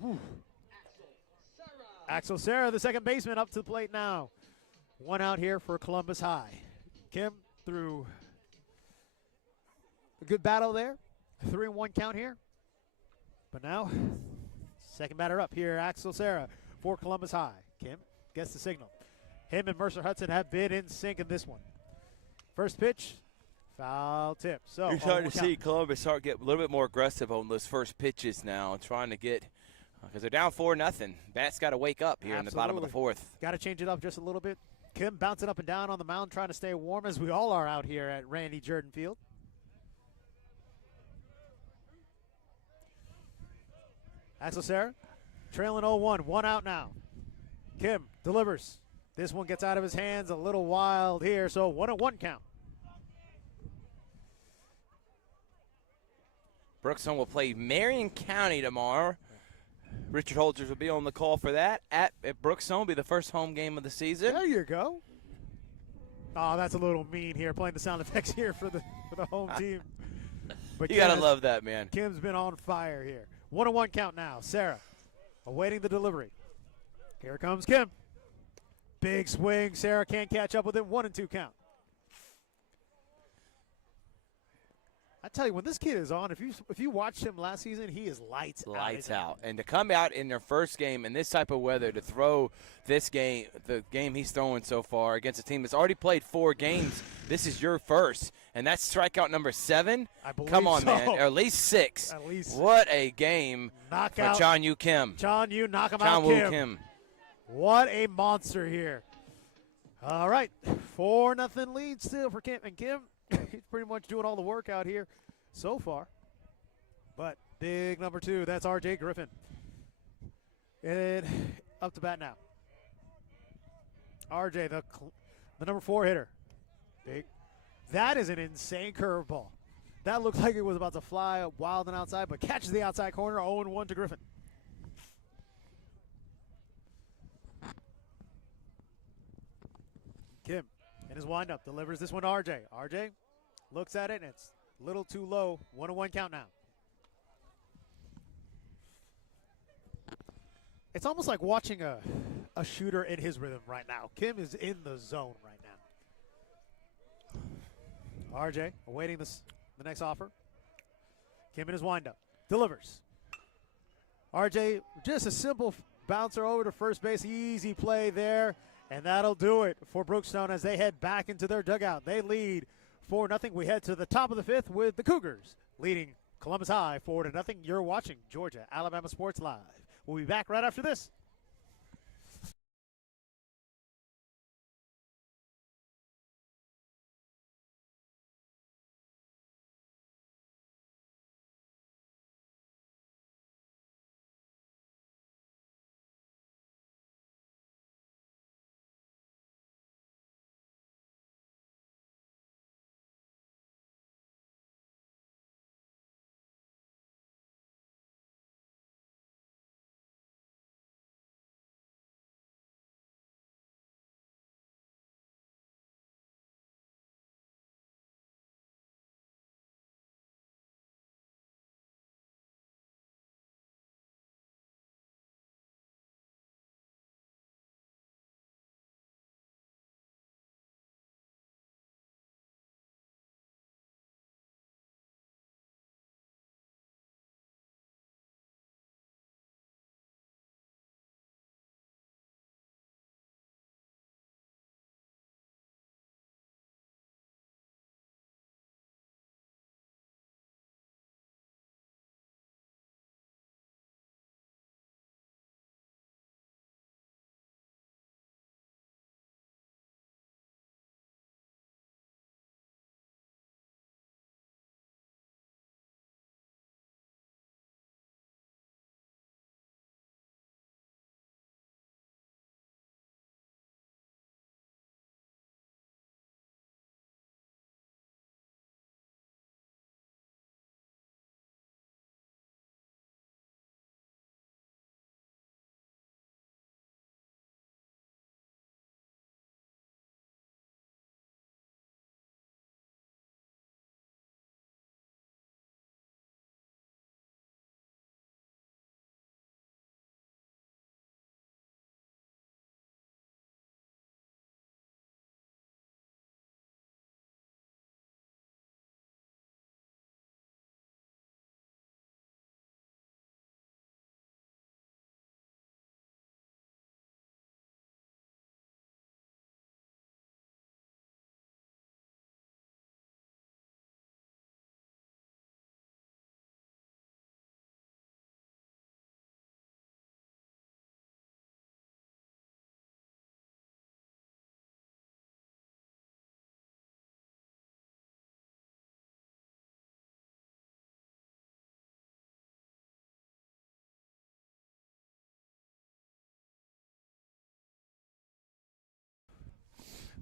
number 34, Axel Serra, the second baseman, up to the plate now. One out here for Columbus High. Kim through a good battle there. 3-1 count here. But now, second batter up here, Axel Serra for Columbus High. Kim gets the signal. Him and Mercer Hudson have been in sync in this one. First pitch, foul tip. So you're starting to see Columbus start get a little bit more aggressive on those first pitches now, trying to get because they're down 4-0. Bat's got to wake up here in the bottom of the fourth. Got to change it up just a little bit. Kim bouncing up and down on the mound, trying to stay warm, as we all are out here at Randy Jordan Field. Axel Serra trailing 0-1, one out now. Kim delivers. This one gets out of his hands a little wild here, so 1-1 count. Brookstone will play Marion County tomorrow. Richard Holgers will be on the call for that. At Brookstone will be the first home game of the season. There you go. Oh, that's a little mean here, playing the sound effects here for the home team. But you got to love that, man. Kim's been on fire here. 1-1 count now. Serra awaiting the delivery. Here comes Kim. Big swing. Serra can't catch up with him. 1-2 count. I tell you, when this kid is on, if you watched him last season, he is lights out. And to come out in their first game in this type of weather to throw this game, the game he's throwing so far against a team that's already played 4 games, this is your first. And that's strikeout number 7. I believe Come on, so. man. Or at least 6. At least. What a game Knockout. for John Yu Kim. John Yu, knock him John out, Woo Kim. What a monster here. All right, 4-0 lead still for Kim. And Kim, he's pretty much doing all the work out here so far. But big number 2, that's R.J. Griffin. And up to bat now. R.J., the number 4 hitter. Big. That is an insane curveball. That looked like it was about to fly wild and outside, but catches the outside corner. 0-1 to Griffin. Kim in his windup delivers this one to R.J. R.J. looks at it, and it's a little too low. 1-1 count now. It's almost like watching a shooter in his rhythm right now. Kim is in the zone right now. R.J. awaiting the next offer. Kim in his windup delivers. R.J. just a simple bouncer over to first base. Easy play there. And that'll do it for Brookstone as they head back into their dugout. They lead 4-0. We head to the top of the 5th with the Cougars leading Columbus High 4-0. You're watching Georgia Alabama Sports Live. We'll be back right after this.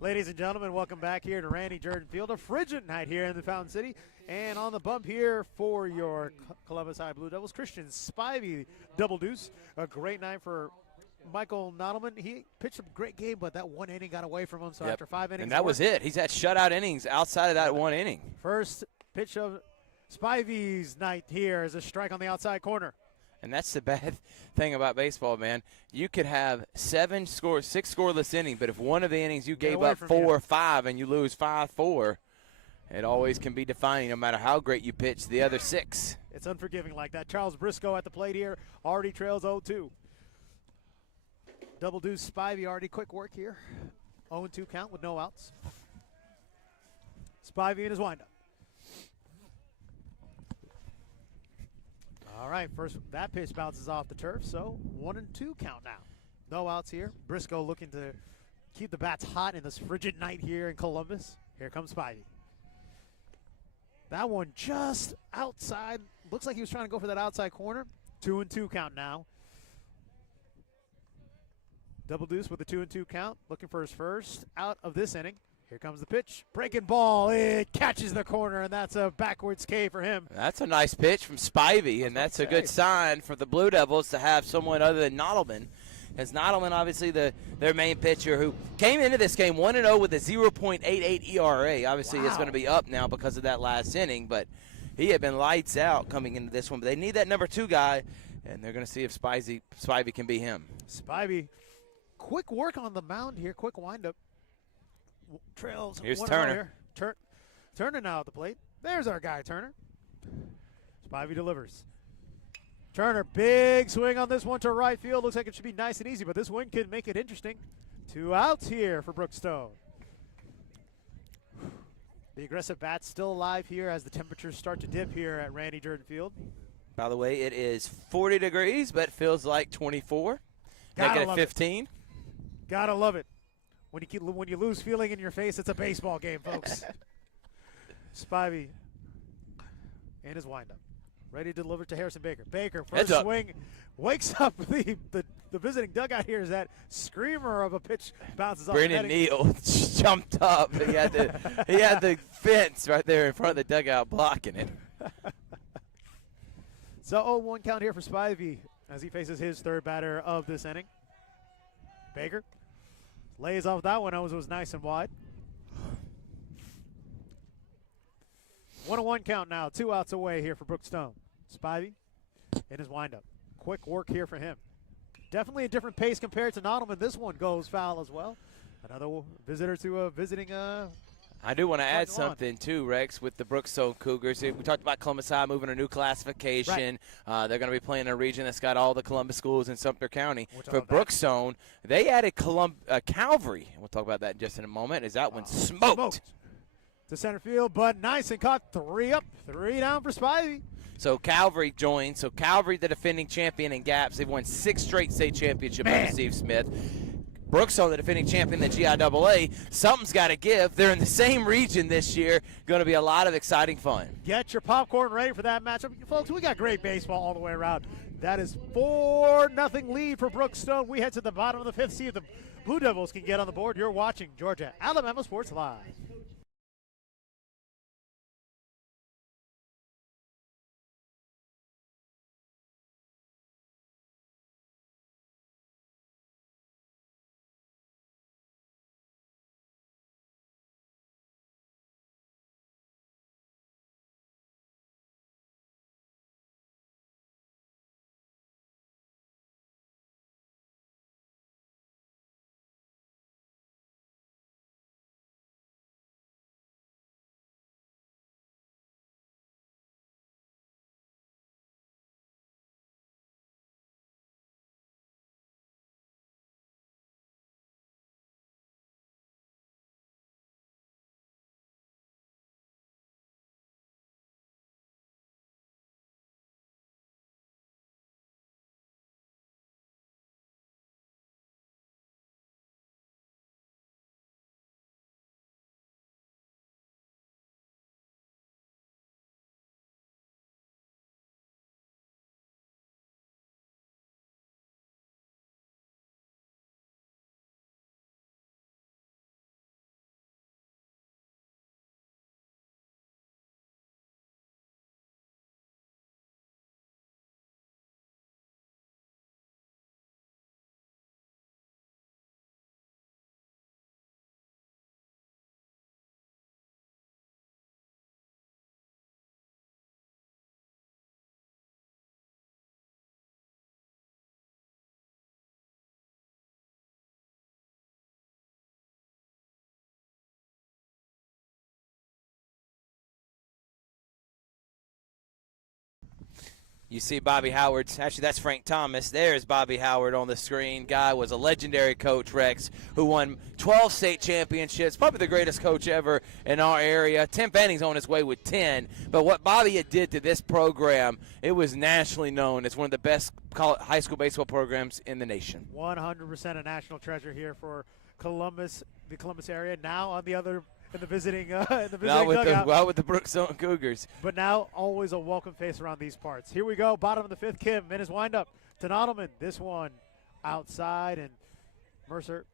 Ladies and gentlemen, welcome back here to Randy Jordan Field. A frigid night here in the Fountain City. And on the bump here for your Columbus High Blue Devils, Christian Spivey double deuce. A great night for Michael Nodelman. He pitched a great game, but that one inning got away from him. So after 5 innings. And that was it. He's had shutout innings outside of that one inning. First pitch of Spivey's night here is a strike on the outside corner. And that's the bad thing about baseball, man. You could have 6 scoreless innings, but if one of the innings you gave up 4 or 5 and you lose 5-4, it always can be defining no matter how great you pitch the other 6. It's unforgiving like that. Charles Briscoe at the plate here already trails 0-2. Double deuce Spivey already quick work here. 0-2 count with no outs. Spivey in his windup. All right, first that pitch bounces off the turf, so 1-2 count now. No outs here. Briscoe looking to keep the bats hot in this frigid night here in Columbus. Here comes Spivey. That one just outside. Looks like he was trying to go for that outside corner. 2-2 count now. Double deuce with a 2-2 count. Looking for his first out of this inning. Here comes the pitch. Breaking ball. It catches the corner, and that's a backwards K for him. That's a nice pitch from Spivey, and that's a good sign for the Blue Devils to have someone other than Nodelman. As Nodelman, obviously their main pitcher, who came into this game 1-0 with a 0.88 ERA. Obviously, it's going to be up now because of that last inning, but he had been lights out coming into this one. But they need that number 2 guy, and they're going to see if Spivey can be him. Spivey, quick work on the mound here, quick windup. Trails. Here's Turner. Turner now at the plate. There's our guy, Turner. Spivey delivers. Turner, big swing on this one to right field. Looks like it should be nice and easy, but this one could make it interesting. 2 outs here for Brookstone. The aggressive bats still alive here as the temperatures start to dip here at Randy Jordan Field. By the way, it is 40 degrees, but feels like 24. Negative 15. Gotta love it. When you lose feeling in your face, it's a baseball game, folks. Spivey in his windup. Ready to deliver to Harrison Baker. Baker, first swing, wakes up the visiting dugout here as that screamer of a pitch bounces off. Brandon Neal jumped up. He had the fence right there in front of the dugout blocking it. So 0-1 count here for Spivey as he faces his third batter of this inning. Baker lays off that one. It was nice and wide. 1-1 count now. 2 outs away here for Brookstone. Spivey in his windup. Quick work here for him. Definitely a different pace compared to Nodelman. This one goes foul as well. Another visitor to a visiting. I do want to add something too, Rex, with the Brookstone Cougars. We talked about Columbus High moving a new classification. Right. They're going to be playing in a region that's got all the Columbus schools in Sumter County. For Brookstone, they added Calvary. We'll talk about that in just in a moment. As that one smoked to center field, but nice and caught. 3 up, 3 down for Spivey. So Calvary joined. So Calvary, the defending champion in GAPS. They've won 6 straight state championships under Steve Smith. Brookstone, the defending champion in the GIAA. Something's got to give. They're in the same region this year. Going to be a lot of exciting fun. Get your popcorn ready for that matchup. Folks, we got great baseball all the way around. That is 4-0 lead for Brookstone. We head to the bottom of the 5th. See if the Blue Devils can get on the board. You're watching Georgia Alabama Sports Live. You see Bobby Howard's, actually that's Frank Thomas. There's Bobby Howard on the screen. Guy was a legendary coach, Rex, who won 12 state championships, probably the greatest coach ever in our area. Tim Fanning's on his way with 10. But what Bobby had did to this program, it was nationally known as one of the best high school baseball programs in the nation. 100% a national treasure here for Columbus, the Columbus area. Now on the other in the visiting dugout. With the Brookstone Cougars. But now always a welcome face around these parts. Here we go, bottom of the fifth. Kim in his windup to Nodelman. This one outside, and Mercer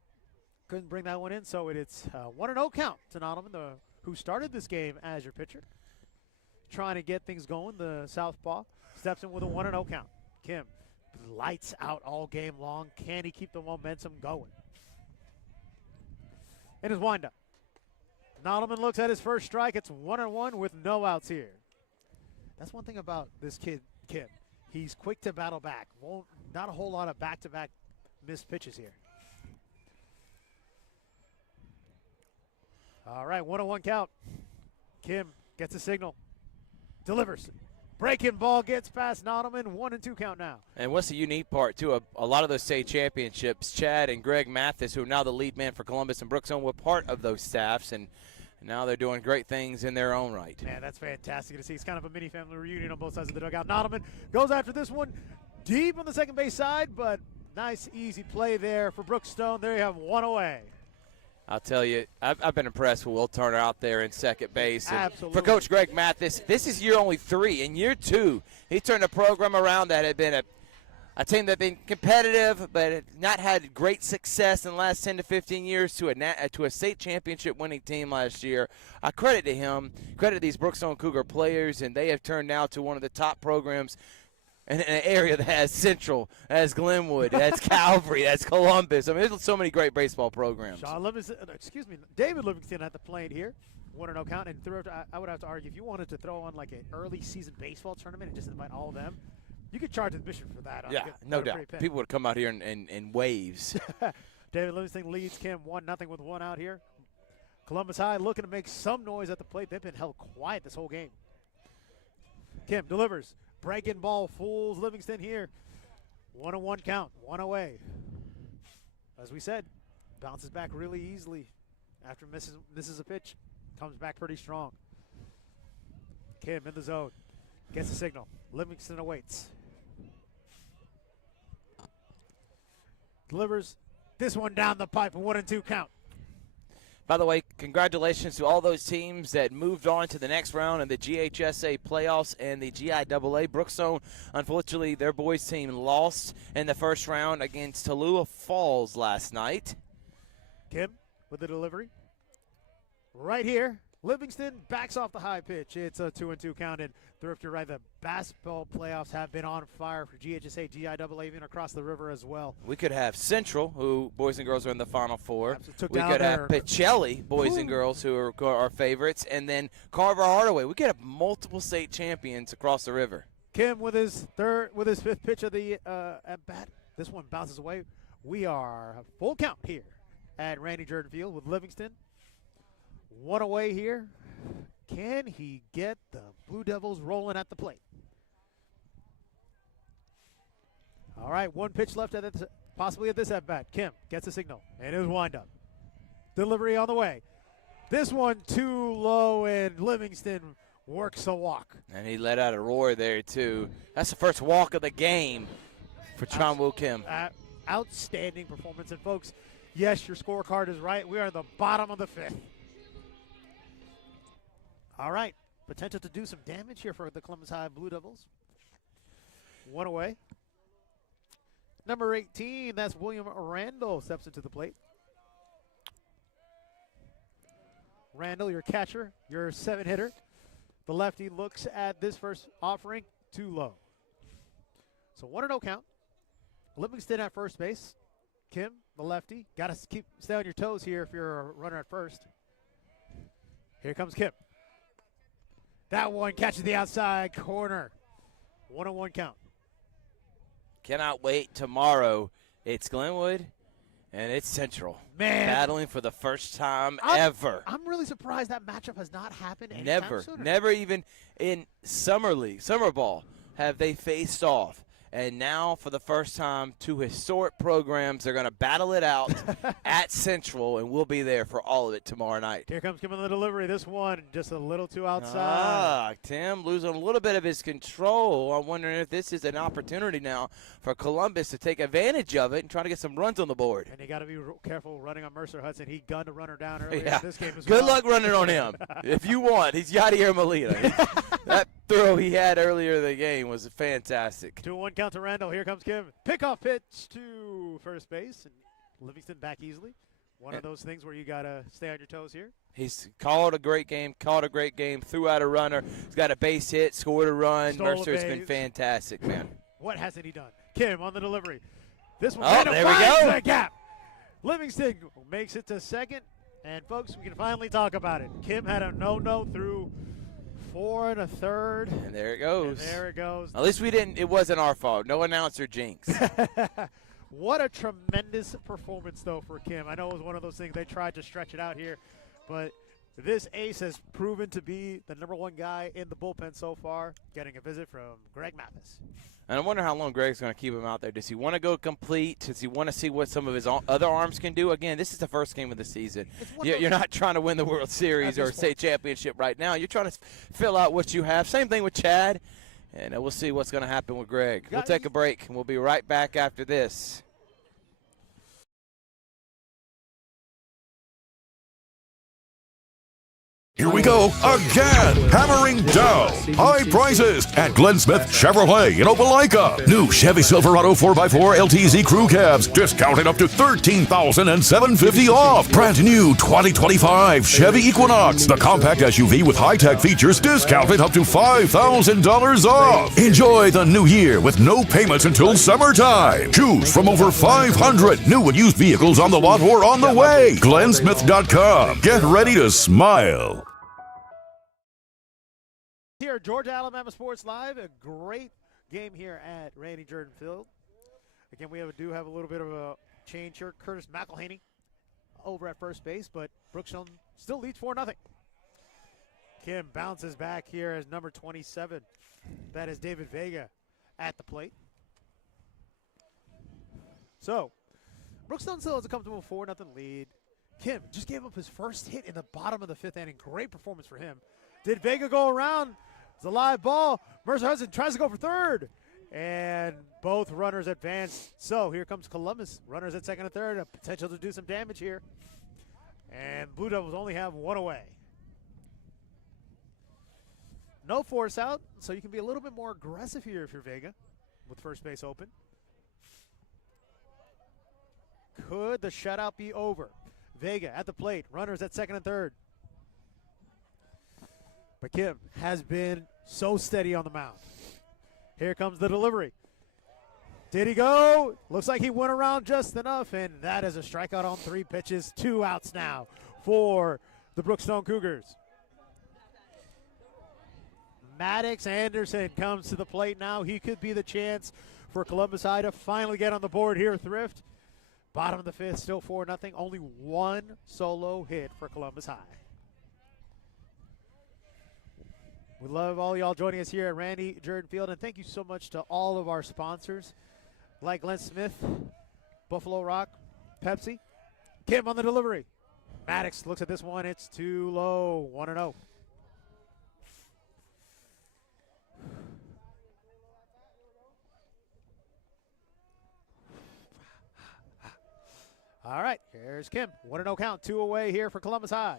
couldn't bring that one in, so it's 1-0 count to Nodelman, who started this game as your pitcher. Trying to get things going, the southpaw steps in with a 1-0 count. Kim lights out all game long. Can he keep the momentum going? In his windup. Nodelman looks at his first strike. It's 1-1 with no outs here. That's one thing about this kid, Kim. He's quick to battle back. Not a whole lot of back-to-back missed pitches here. All right, 1-1 count. Kim gets a signal. Delivers. Breaking ball gets past Nodelman. 1-2 count now. And what's the unique part, too? A lot of those state championships, Chad and Greg Mathis, who are now the lead man for Columbus and Brookstone, were part of those staffs, and now they're doing great things in their own right. Man, that's fantastic to see. It's kind of a mini family reunion on both sides of the dugout. Nodelman goes after this one deep on the second base side, but nice, easy play there for Brookstone. There you have one away. I'll tell you, I've been impressed with Will Turner out there in second base. And absolutely. For Coach Greg Mathis, this is year only 3. In year 2, he turned a program around that had been a team that had been competitive but had not had great success in the last 10 to 15 years to a state championship winning team last year. I credit to him, credit these Brookstone Cougar players, and they have turned now to one of the top programs in an area that has Central, has Glenwood, has Calvary, has Columbus. I mean, there's so many great baseball programs. David Livingston at the plate here. 1-0 count, and I would have to argue, if you wanted to throw on like an early season baseball tournament and just invite all of them, you could charge admission for that. Yeah, no doubt. People would come out here in waves. David Livingston leads Kim 1-0 with 1 out here. Columbus High looking to make some noise at the plate. They've been held quiet this whole game. Kim delivers. Breaking ball fools Livingston here. 1-1 count, 1 away. As we said, bounces back really easily after misses a pitch. Comes back pretty strong. Kim in the zone. Gets a signal. Livingston awaits. Delivers this one down the pipe. 1-2 count. By the way, congratulations to all those teams that moved on to the next round in the GHSA playoffs and the GIAA. Brookstone, unfortunately, their boys team lost in the first round against Tallulah Falls last night. Kim with the delivery. Right here, Livingston backs off the high pitch. It's a 2-2 count. And Thrift, you're right, the basketball playoffs have been on fire for GHSA, GIAA, even across the river as well. We could have Central, who boys and girls are in the Final Four. We could have Pacelli, boys and girls, who are our favorites, and then Carver Hardaway. We could have multiple state champions across the river. Kim with his fifth pitch of the at bat. This one bounces away. We are full count here at Randy Jordan Field with Livingston. 1 away here. Can he get the Blue Devils rolling at the plate? All right, 1 pitch left possibly at this at bat. Kim gets a signal, and his windup. Delivery on the way. This one too low, and Livingston works a walk. And he let out a roar there, too. That's the first walk of the game for Chonwoo Kim. Outstanding performance. And, folks, yes, your scorecard is right. We are at the bottom of the 5th. All right, potential to do some damage here for the Columbus High Blue Devils. 1 away. Number 18, that's William Randall, steps into the plate. Randall, your catcher, your 7-hitter. The lefty looks at this first offering, too low. So 1-0 count. Livingston at first base. Kim, the lefty, got to stay on your toes here if you're a runner at first. Here comes Kim. That one catches the outside corner. 1-1 count. Cannot wait tomorrow. It's Glenwood and it's Central. Man. Battling for the first time ever. I'm really surprised that matchup has not happened anytime Never. sooner. Never even in summer league, summer ball, have they faced off. And now, for the first time, two historic programs are going to battle it out at Central, and we'll be there for all of it tomorrow night. Here comes Kim on the delivery. This one just a little too outside. Tim losing a little bit of his control. I'm wondering if this is an opportunity now for Columbus to take advantage of it and try to get some runs on the board. And you got to be careful running on Mercer Hudson. He gunned a runner down earlier in this game as Good well. luck running on him. If you want, he's Yadier Molina. That throw he had earlier in the game was fantastic. 2-1 count to Randall. Here comes Kim. Pickoff pitch to first base. And Livingston back easily. One of those things where you got to stay on your toes here. He's called a great game, threw out a runner. He's got a base hit, scored a run. Mercer's been fantastic, man. What hasn't he done? Kim on the delivery. This one there we finds go. the gap. Livingston makes it to second. And, folks, we can finally talk about it. Kim had a no-no through 4 1/3. And there it goes. And there it goes. At least it wasn't our fault. No announcer jinx. What a tremendous performance, though, for Kim. I know it was one of those things they tried to stretch it out here, but this ace has proven to be the #1 guy in the bullpen so far, getting a visit from Greg Mathis. And I wonder how long Greg's going to keep him out there. Does he want to go complete? Does he want to see what some of his other arms can do? Again, this is the first game of the season. You're not trying to win the World Series or state championship right now. You're trying to fill out what you have. Same thing with Chad. And we'll see what's going to happen with Greg. We'll take a break, and we'll be right back after this. Here we go again. Hammering down high prices at Glenn Smith Chevrolet in Opelika. New Chevy Silverado 4x4 LTZ crew cabs discounted up to $13,750 off. Brand new 2025 Chevy Equinox, the compact SUV with high-tech features, discounted up to $5,000 off. Enjoy the new year with no payments until summertime. Choose from over 500 new and used vehicles on the lot or on the way. GlennSmith.com. Get ready to smile. Here, Georgia Alabama Sports Live, a great game here at Randy Jordan Field. Again, we do have a little bit of a change here. Curtis McElhaney over at first base, but Brookstone still leads 4-0. Kim bounces back here as number 27. That is David Vega at the plate. So, Brookstone still has a comfortable 4-0 lead. Kim just gave up his first hit in the bottom of the 5th inning. Great performance for him. Did Vega go around? It's a live ball. Mercer Hudson tries to go for third. And both runners advance. So here comes Columbus. Runners at second and third. A potential to do some damage here. And Blue Devils only have one away. No force out, so you can be a little bit more aggressive here if you're Vega with first base open. Could the shutout be over? Vega at the plate. Runners at second and third. But Kim has been so steady on the mound. Here comes the delivery. Did he go? Looks like he went around just enough, and that is a strikeout on 3 pitches. 2 outs now for the Brookstone Cougars. Maddox Anderson comes to the plate now. He could be the chance for Columbus High to finally get on the board here, Thrift. Bottom of the 5th, still 4-0. Only 1 solo hit for Columbus High. We love all y'all joining us here at Randy Jordan Field, and thank you so much to all of our sponsors, like Glenn Smith, Buffalo Rock, Pepsi. Kim on the delivery. Maddox looks at this one. It's too low. 1-0. All right, here's Kim. 1-0 count. 2 away here for Columbus High.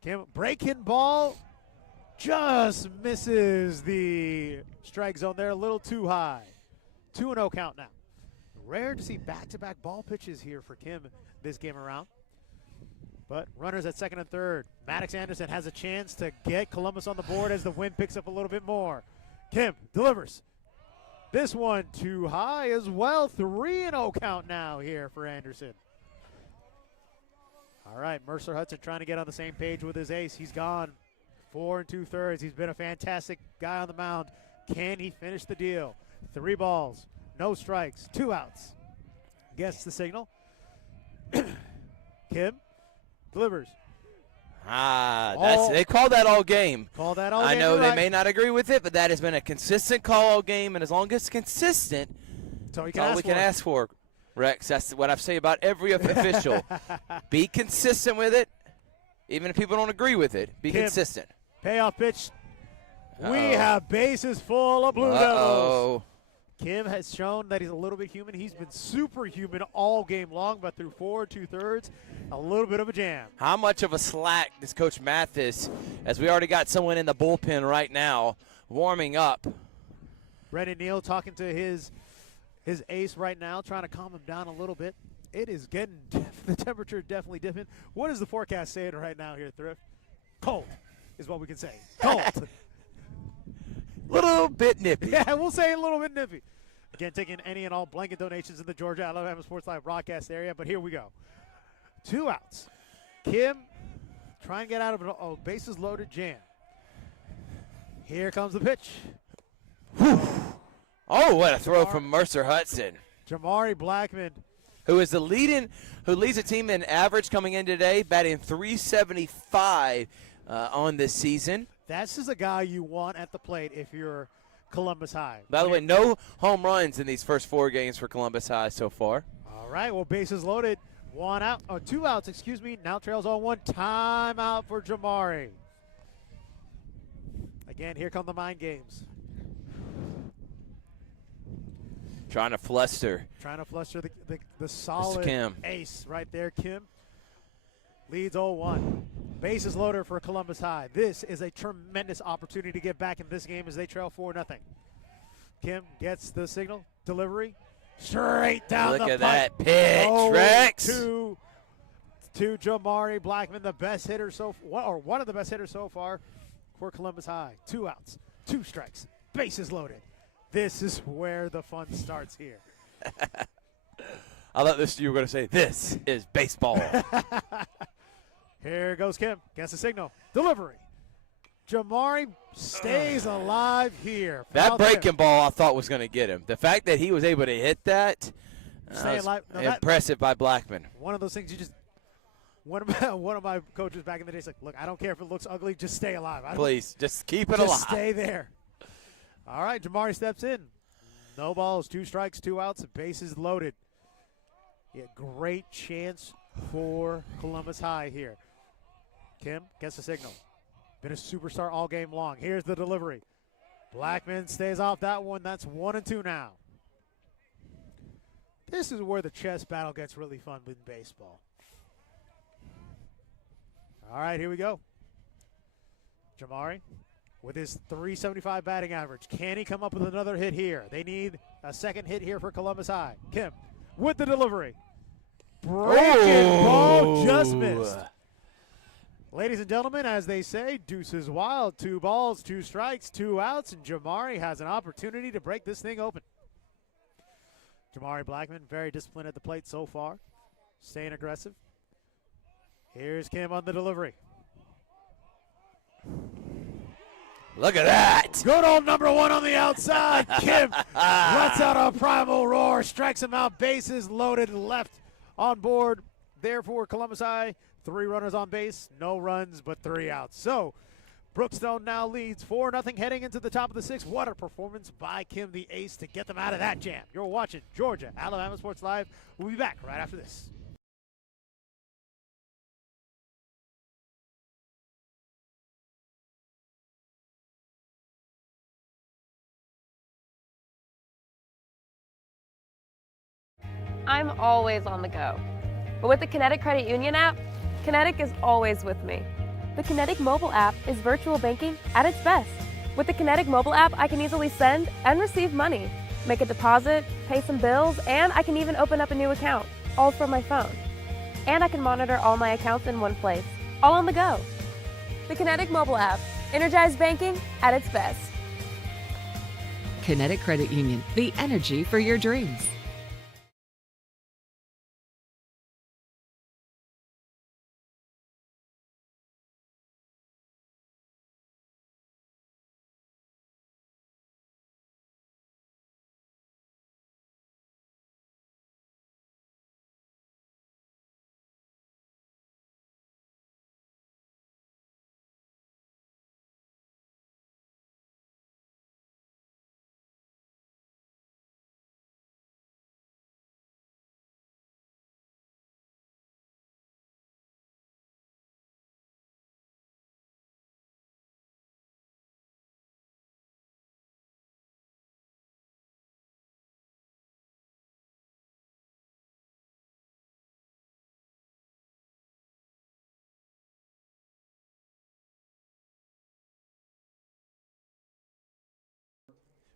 Kim, breaking ball, just misses the strike zone there, a little too high. 2-0 count now. Rare to see back-to-back ball pitches here for Kim this game around. But runners at second and third. Maddox Anderson has a chance to get Columbus on the board as the wind picks up a little bit more. Kim delivers. This one too high as well. 3-0 count now here for Anderson. All right, Mercer Hudson trying to get on the same page with his ace. He's gone 4 2/3. He's been a fantastic guy on the mound. Can he finish the deal? 3 balls, no strikes, 2 outs. Gets the signal. Kim delivers. They call that all game. Call that all I game. know You're they right. may not agree with it, but that has been a consistent call all game, and as long as it's consistent, That's all we that's all we can ask for, Rex. That's what I say about every official. Be consistent with it, even if people don't agree with it. Be Kim. consistent. Payoff pitch. We Uh-oh. have bases full of Blue Devils. Uh-oh. Kim has shown that he's a little bit human. He's been superhuman all game long, but through 4 2/3, a little bit of a jam. How much of a slack does Coach Mathis, as we already got someone in the bullpen right now, warming up? Brendan Neal talking to his ace right now, trying to calm him down a little bit. It is getting the temperature definitely dipping. What is the forecast saying right now here, Thrift? Cold is what we can say. Cold. Little bit nippy. Yeah, we'll say a little bit nippy. Again, taking any and all blanket donations in the Georgia Alabama Sports Live broadcast area, but here we go. 2 outs. Kim trying to get out of a bases loaded jam. Here comes the pitch. Oh, what a throw from Mercer Hudson, Jamari Blackman. who leads the team in average coming in today, batting .375 on this season. That's just a guy you want at the plate if you're Columbus High. By the way, no home runs in these first 4 games for Columbus High so far. All right, well, bases loaded. 2 outs, excuse me. Now trails on 1. Time out for Jamari. Again, here come the mind games. Trying to fluster. Trying to fluster the solid Kim. ace right there. Kim leads 0-1. Bases loaded for Columbus High. This is a tremendous opportunity to get back in this game as they trail 4-0. Kim gets the signal. Delivery. Straight down Look the at pipe. that pitch, Rex. To Jamari Blackman, the best hitter or one of the best hitters so far for Columbus High. 2 outs, 2 strikes, bases loaded. This is where the fun starts here. I thought you were going to say, this is baseball. Here goes Kim. Gets the signal. Delivery. Jamari stays alive here. That Foul breaking there. ball I thought was going to get him. The fact that he was able to hit that, Stay was alive. Now impressive by Blackman. One of those things you just. One of my coaches back in the day said, "Look, I don't care if it looks ugly, just stay alive. Please, just keep it just alive. stay there." All right, Jamari steps in. No balls, 2 strikes, 2 outs, bases loaded. Yeah, great chance for Columbus High here. Kim gets the signal. Been a superstar all game long. Here's the delivery. Blackman stays off that one. That's 1-2 now. This is where the chess battle gets really fun with baseball. All right, here we go. Jamari with his .375 batting average. Can he come up with another hit here? They need a second hit here for Columbus High. Kim with the delivery. Breaking ball just missed. Ladies and gentlemen, as they say, deuces wild. 2 balls, 2 strikes, 2 outs, and Jamari has an opportunity to break this thing open. Jamari Blackman, very disciplined at the plate so far, staying aggressive. Here's Kim on the delivery. Look at that. Good old number 1 on the outside. Kim lets out a primal roar, strikes him out, bases loaded, left on board. Therefore, Columbus High, 3 runners on base, no runs, but 3 outs. So, Brookstone now leads 4-0 heading into the top of the 6th. What a performance by Kim, the ace, to get them out of that jam. You're watching Georgia Alabama Sports Live. We'll be back right after this. I'm always on the go. But with the Kinetic Credit Union app, Kinetic is always with me. The Kinetic mobile app is virtual banking at its best. With the Kinetic mobile app, I can easily send and receive money, make a deposit, pay some bills, and I can even open up a new account, all from my phone. And I can monitor all my accounts in one place, all on the go. The Kinetic mobile app, energized banking at its best. Kinetic Credit Union, the energy for your dreams.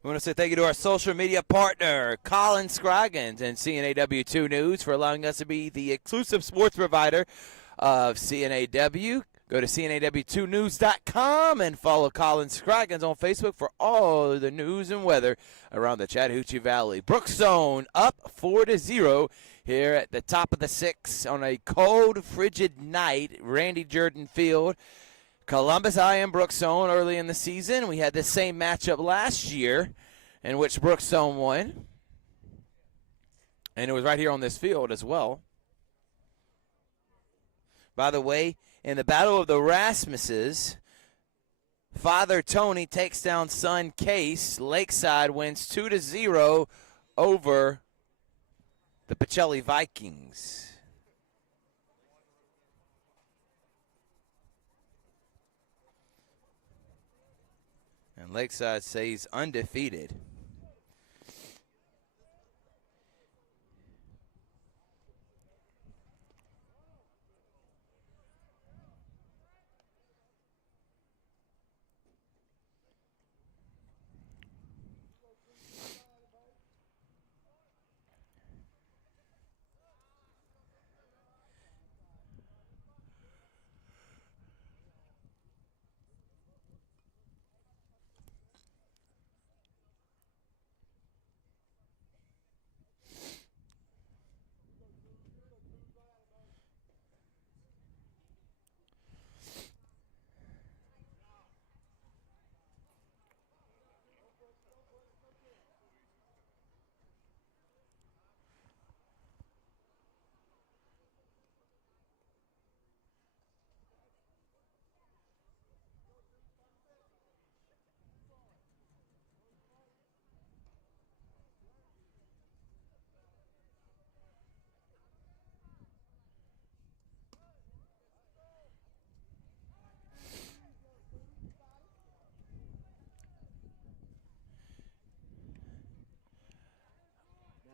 We want to say thank you to our social media partner, Colin Scroggins and CNAW2 News, for allowing us to be the exclusive sports provider of CNAW. Go to CNAW2news.com and follow Colin Scroggins on Facebook for all the news and weather around the Chattahoochee Valley. Brookstone up 4-0 here at the top of the 6th on a cold, frigid night, Randy Jordan Field. Columbus High and Brookstone early in the season. We had the same matchup last year in which Brookstone won. And it was right here on this field as well. By the way, in the Battle of the Rasmuses, Father Tony takes down son Case. Lakeside wins 2-0 over the Pacelli Vikings. And Lakeside stays undefeated.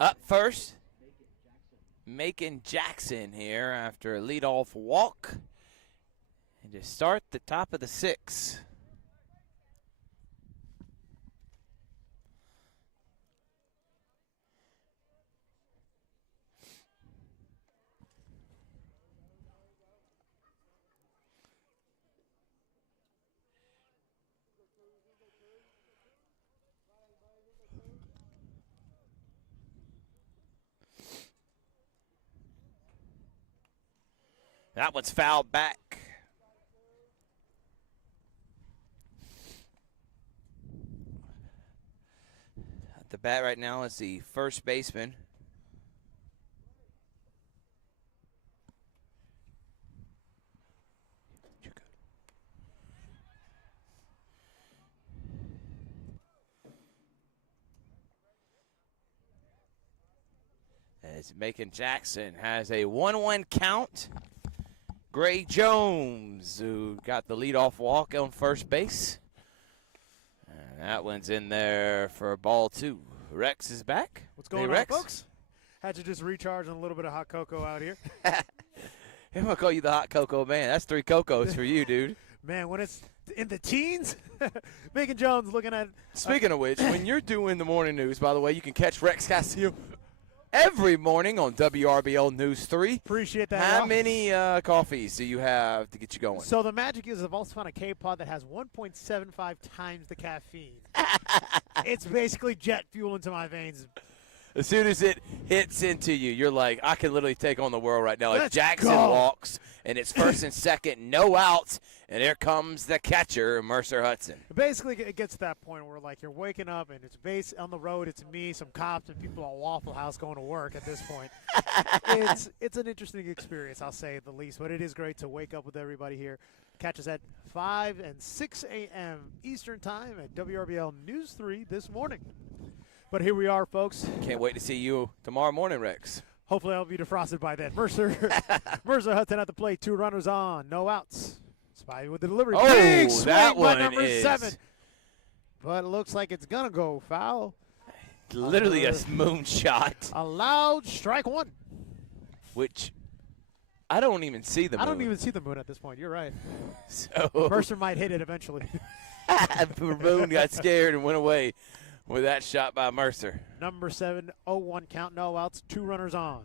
Up first, Macon Jackson here after a leadoff walk. And to start the top of the 6th. That one's fouled back. At the bat right now is the first baseman. As Macon Jackson has a 1-1 count. Gray Jones, who got the leadoff walk on first base. And that one's in there for ball 2. Rex is back. What's going on, folks? Had to just recharge on a little bit of hot cocoa out here. I'm going to call you the hot cocoa man. That's 3 cocos for you, dude. Man, when it's in the teens, Macon Jones looking at. Speaking of which, when you're doing the morning news, by the way, you can catch Rex Castillo every morning on WRBL News 3. Appreciate that. How many coffees do you have to get you going? So the magic is I've also found a K-Pod that has 1.75 times the caffeine. It's basically jet fuel into my veins. As soon as it hits into you, you're like, I can literally take on the world right now. If Let's Jackson go. walks, and it's first and second, no outs, and here comes the catcher, Mercer Hudson. Basically, it gets to that point where, like, you're waking up, and it's base on the road. It's me, some cops, and people at Waffle House going to work at this point. It's an interesting experience, I'll say the least. But it is great to wake up with everybody here. Catch us at 5 and 6 a.m. Eastern Time at WRBL News 3 this morning. But here we are, folks. Can't wait to see you tomorrow morning, Rex. Hopefully I'll be defrosted by then. Mercer Hudson at the plate. 2 runners on. No outs. Spivey with the delivery. Oh, Big swing that by one number is 7. But it looks like it's going to go foul. Literally a moonshot. A loud strike 1. Which I don't even see the moon. I don't even see the moon at this point. You're right. So Mercer might hit it eventually. Moon got scared and went away with that shot by Mercer. Number 7, 0-1 count, no outs, 2 runners on.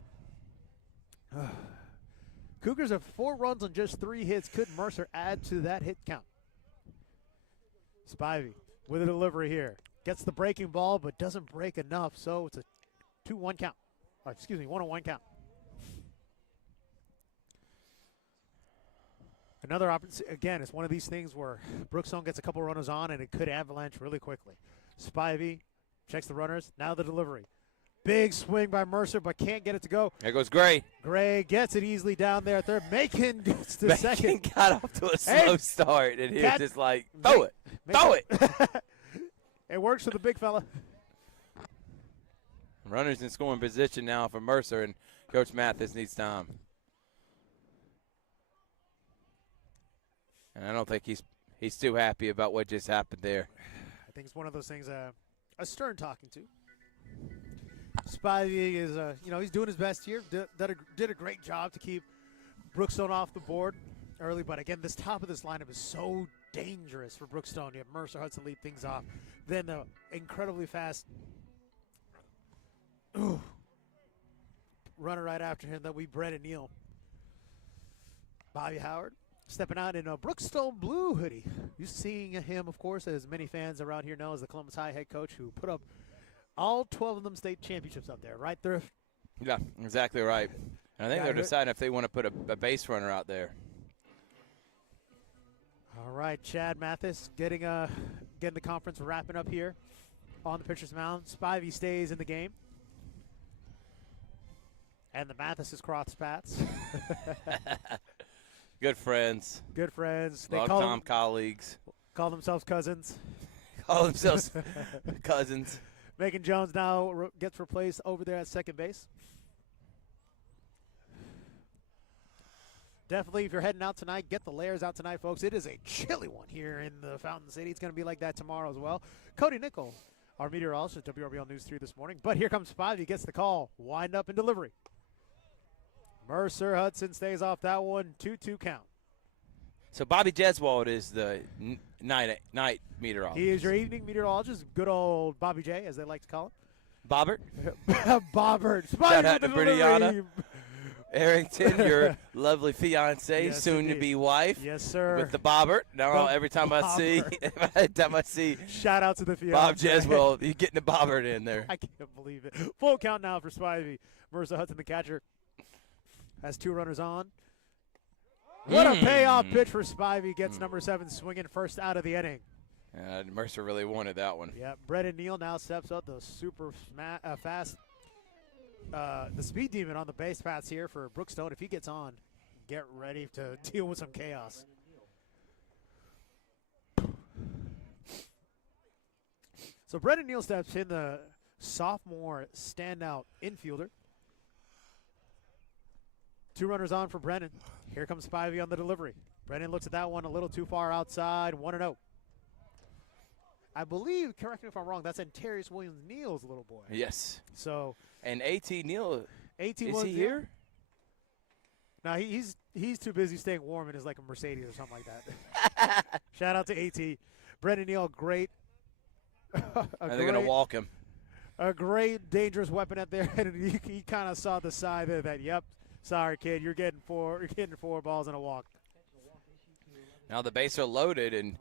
Cougars have 4 runs on just 3 hits. Could Mercer add to that hit count? Spivey with a delivery here. Gets the breaking ball, but doesn't break enough, so it's a 2-1 count. Oh, excuse me, 1-1 count. Another opportunity. Again, it's one of these things where Brookstone gets a couple runners on, and it could avalanche really quickly. Spivey checks the runners. Now the delivery. Big swing by Mercer, but can't get it to go. There goes Gray. Gray gets it easily down there. Third. Macon gets to second. Macon got off to a slow start, and he was just like, throw it. It works for the big fella. Runners in scoring position now for Mercer, and Coach Mathis needs time. And I don't think he's too happy about what just happened there. I think it's one of those things a Stern talking to. Spivey is, he's doing his best here. Did a great job to keep Brookstone off the board early. But, again, this top of this lineup is so dangerous for Brookstone. You have Mercer, Hudson lead things off. Then the incredibly fast runner right after him that we Brett and Neal. Bobby Howard stepping out in a Brookstone blue hoodie. You're seeing him, of course, as many fans around here know, as the Columbus High head coach who put up all 12 of them state championships up there, right there. Yeah, exactly right. And I think they're deciding if they want to put a base runner out there. All right, Chad Mathis getting the conference wrapping up here on the pitcher's mound. Spivey stays in the game. And the Mathis cross paths. Good friends. Good friends. They Long-time colleagues. Call themselves cousins. Call themselves cousins. Macon Jones now gets replaced over there at second base. Definitely, if you're heading out tonight, get the layers out tonight, folks. It is a chilly one here in the Fountain City. It's going to be like that tomorrow as well. Cody Nickel, our meteorologist at WRBL News 3 this morning. But here comes Spivey, gets the call. Wind up and delivery. Mercer Hudson stays off that one. 2-2 count. So Bobby Jeswald is the night meteorologist. He is your evening meteorologist. Good old Bobby J, as they like to call him. Bobbert. Bobbert. Shout out to Brianna Arrington, your lovely fiance, Yes, soon-to-be wife. Yes, sir. With the Bobbert. Now, every time I see shout out to the fiance. Bob Jeswell, you're getting the Bobbert in there. I can't believe it. Full count now for Spivey. Mercer Hudson, the catcher, has 2 runners on. What a payoff pitch for Spivey. Gets number 7 swinging first out of the inning. Mercer really wanted that one. Yeah, Brendan Neal now steps up the super fast, the speed demon on the base paths here for Brookstone. If he gets on, get ready to deal with some chaos. So Brendan Neal steps in, the sophomore standout infielder. 2 runners on for Brennan. Here comes Spivey on the delivery. Brennan looks at that one a little too far outside. 1-0. I believe, correct me if I'm wrong, that's Antarius Williams-Neal's little boy. Yes. So. And A.T. Neal, is he here? No, he's too busy staying warm in his like a Mercedes or something like that. Shout out to A.T. Brendan Neal, great. And they're going to walk him. A great dangerous weapon out there, and he kind of saw the side there that, yep, sorry kid, you're getting 4 balls and a walk. Now the bases are loaded, and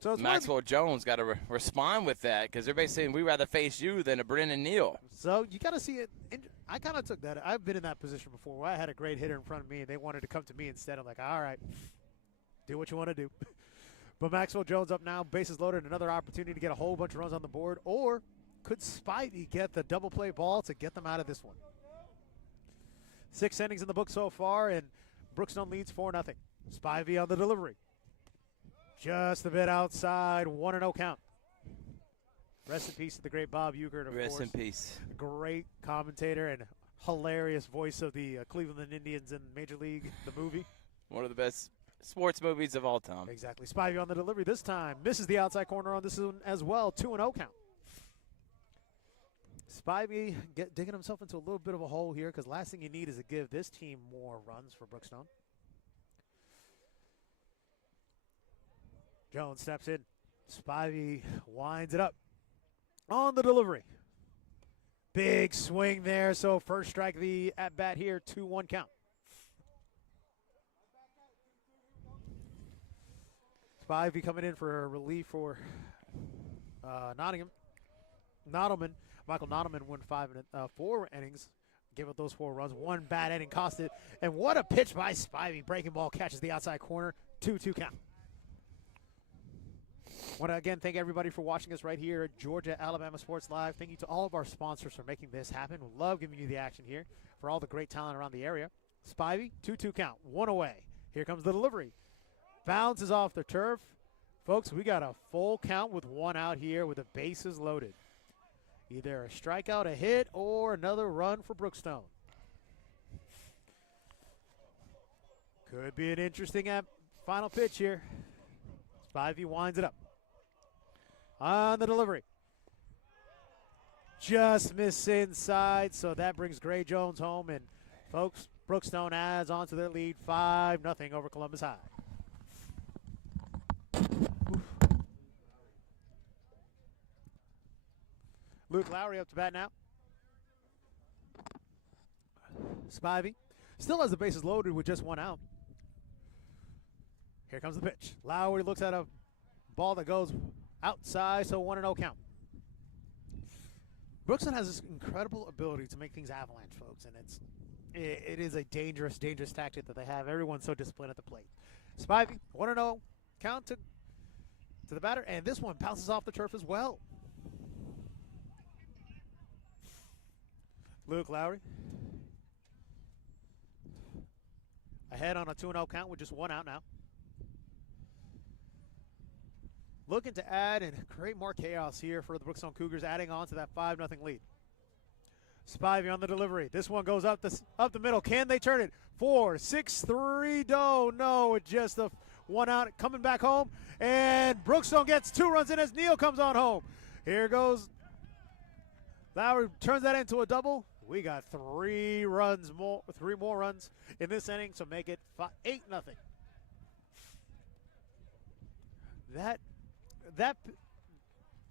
so Maxwell Jones got to respond with that, because they're basically saying we'd rather face you than a Brennan Neal. So you got to see it. I kind of took that. I've been in that position before where I had a great hitter in front of me, and they wanted to come to me instead. I'm like, all right, do what you want to do. But Maxwell Jones up now, bases loaded, another opportunity to get a whole bunch of runs on the board. Or could Spivey get the double play ball to get them out of this one? 6 innings in the book so far, and Brookstone leads 4-0. Spivey on the delivery. Just a bit outside, 1-0 count. Rest in peace to the great Bob Ueckert, of course. Rest in peace. Great commentator and hilarious voice of the Cleveland Indians in Major League, the movie. One of the best sports movies of all time. Exactly. Spivey on the delivery this time. Misses the outside corner on this one as well. 2-0 count. Spivey digging himself into a little bit of a hole here, because last thing you need is to give this team more runs for Brookstone. Jones steps in. Spivey winds it up. On the delivery. Big swing there, so first strike of the at-bat here, 2-1 count. Spivey coming in for a relief for Nottingham. Michael Nottleman won 4 innings, gave up those 4 runs. 1 bad inning cost it. And what a pitch by Spivey. Breaking ball catches the outside corner, 2-2 count. Want to again thank everybody for watching us right here at Georgia Alabama Sports Live. Thank you to all of our sponsors for making this happen. We love giving you the action here for all the great talent around the area. Spivey, 2-2 count, 1 away. Here comes the delivery. Bounces off the turf. Folks, we got a full count with 1 out here with the bases loaded. Either a strikeout, a hit, or another run for Brookstone. Could be an interesting final pitch here. Spivey winds it up. On the delivery. Just missed inside, so that brings Gray Jones home. And, folks, Brookstone adds on to their lead 5-0 over Columbus High. Oof. Luke Lowry up to bat now. Spivey still has the bases loaded with just 1 out. Here comes the pitch. Lowry looks at a ball that goes outside, so 1-0 count. Brookstone has this incredible ability to make things avalanche, folks, and it is a dangerous, dangerous tactic that they have. Everyone's so disciplined at the plate. Spivey, 1-0 count to the batter, and this one bounces off the turf as well. Luke Lowry ahead on a 2-0 count with just 1 out now. Looking to add and create more chaos here for the Brookstone Cougars, adding on to that 5-0 lead. Spivey on the delivery. This one goes up the middle. Can they turn it? 4-6-3. No, it's just a 1 out coming back home. And Brookstone gets 2 runs in as Neal comes on home. Here goes Lowry, turns that into a double. We got 3 more runs in this inning, so make it 8-0.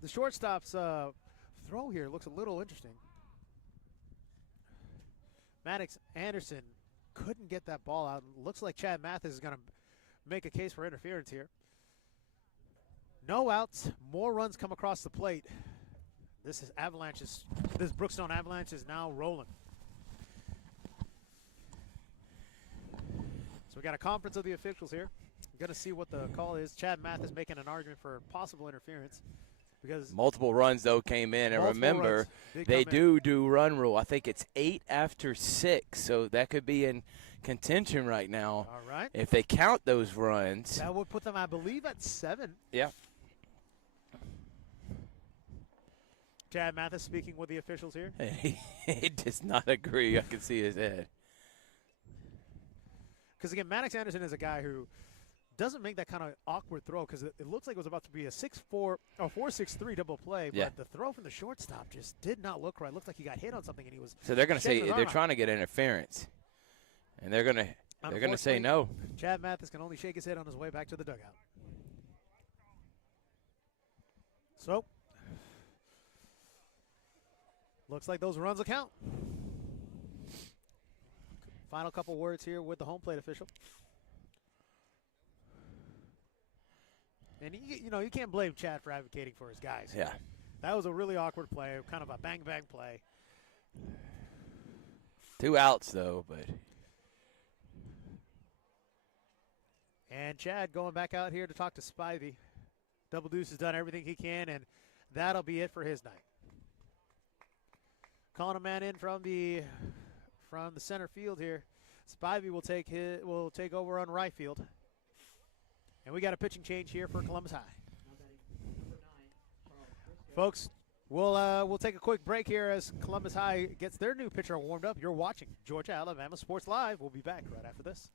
The shortstop's throw here looks a little interesting. Maddox Anderson couldn't get that ball out. Looks like Chad Mathis is going to make a case for interference here. No outs, more runs come across the plate. This Brookstone Avalanche is now rolling. So we got a conference of the officials here. We're going to see what the call is. Chad Mathis making an argument for possible interference. Because multiple runs, though, came in. And remember, they do run rule. I think it's 8 after 6, so that could be in contention right now. All right. If they count those runs. That would put them, I believe, at 7. Yeah. Chad Mathis speaking with the officials here. He does not agree. I can see his head. Because, again, Maddox Anderson is a guy who doesn't make that kind of awkward throw because it looks like it was about to be a 4-6-3 double play, but the throw from the shortstop just did not look right. It looked like he got hit on something, and he was. So they're going to say they're trying to get interference, and they're going to say no. Chad Mathis can only shake his head on his way back to the dugout. So, looks like those runs will count. Final couple words here with the home plate official. And, you can't blame Chad for advocating for his guys. Yeah. That was a really awkward play, kind of a bang-bang play. 2 outs, though, but. And Chad going back out here to talk to Spivey. Double Deuce has done everything he can, and that'll be it for his night. Calling a man in from the center field here. Spivey will take over on right field. And we got a pitching change here for Columbus High. Folks, we'll take a quick break here as Columbus High gets their new pitcher warmed up. You're watching Georgia Alabama Sports Live. We'll be back right after this.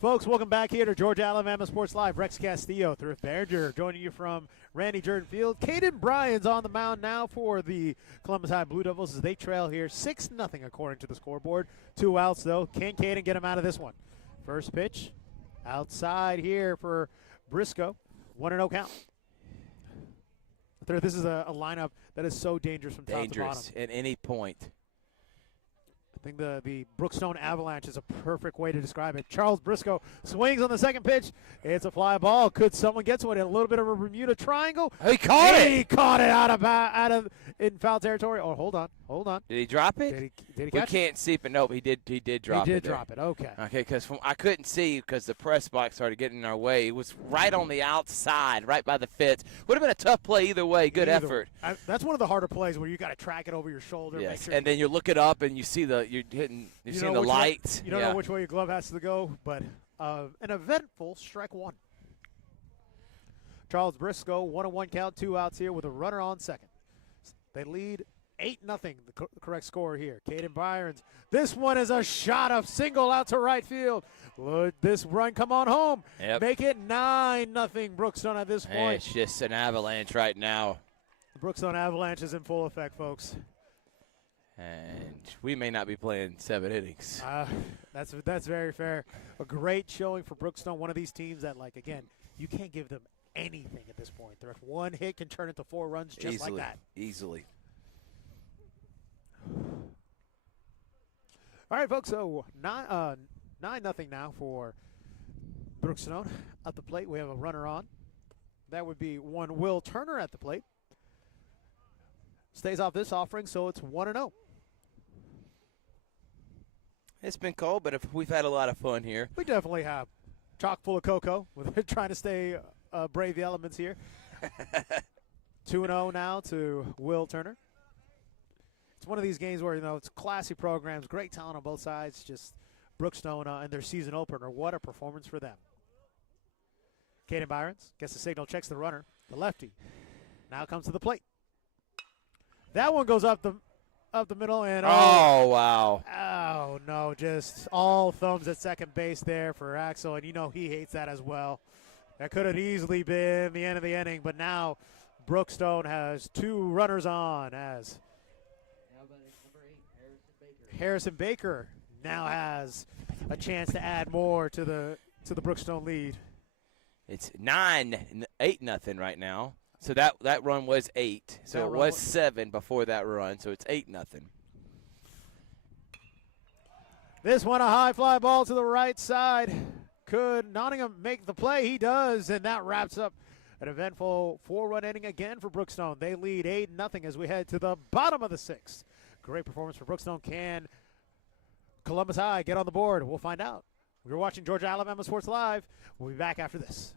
Folks, welcome back here to Georgia Alabama Sports Live. Rex Castillo, Thrift Behringer, joining you from Randy Jordan Field. Caden Bryan's on the mound now for the Columbus High Blue Devils as they trail here 6-0 according to the scoreboard. 2 outs, though. Can Caden get him out of this one? First pitch outside here for Briscoe. 1-0 count. This is a lineup that is so dangerous from top to bottom. Dangerous at any point. I think the Brookstone Avalanche is a perfect way to describe it. Charles Briscoe swings on the second pitch. It's a fly ball. Could someone get to it? A little bit of a Bermuda Triangle. He caught it. He caught it out of in foul territory. Oh, hold on. Did he drop it? Did he We catch can't see it, but nope, he did drop it. He did there. drop it. Okay. Okay, because I couldn't see because the press box started getting in our way. It was right on the outside, right by the fence. Would have been a tough play either way. Good effort. That's one of the harder plays where you got to track it over your shoulder. Yes, Make sure and then you look it up and you see you're seeing the lights. You don't know which way your glove has to go, but an eventful strike one. Charles Briscoe, 1-1 count, 2 outs here with a runner on second. They lead 8-0, the correct score here. Caden Byron's. This one is a shot of single out to right field. Would this run come on home? Yep. Make it 9-0 Brookstone at this point. It's just an avalanche right now. The Brookstone Avalanche is in full effect, folks. And we may not be playing 7 innings. That's very fair. A great showing for Brookstone, one of these teams that, like, again, you can't give them anything at this point. Their one hit can turn into 4 runs just like that. Easily. All right, folks, so 9-0 now for Brookstone. At the plate, we have a runner on. That would be one Will Turner at the plate. Stays off this offering, so it's 1-0. It's been cold, but we've had a lot of fun here. We definitely have. Chock full of cocoa. We're trying to stay brave the elements here. 2-0 now to Will Turner. It's one of these games where, it's classy programs, great talent on both sides. Just Brookstone and their season opener. What a performance for them. Caden Byron's gets the signal, checks the runner. The lefty now comes to the plate. That one goes up the middle, and oh wow! Oh no, just all thumbs at second base there for Axel, and he hates that as well. That could have easily been the end of the inning, but now Brookstone has 2 runners on as Harrison Baker now has a chance to add more to the Brookstone lead. It's 8-0 right now. So that run was 8. So it was 7 before that run. So it's 8-0. This one, a high fly ball to the right side. Could Nottingham make the play? He does, and that wraps up an eventful 4-run inning again for Brookstone. They lead 8-0 as we head to the bottom of the 6th. Great performance for Brookstone. Can Columbus High get on the board? We'll find out. You're watching Georgia Alabama Sports Live. We'll be back after this.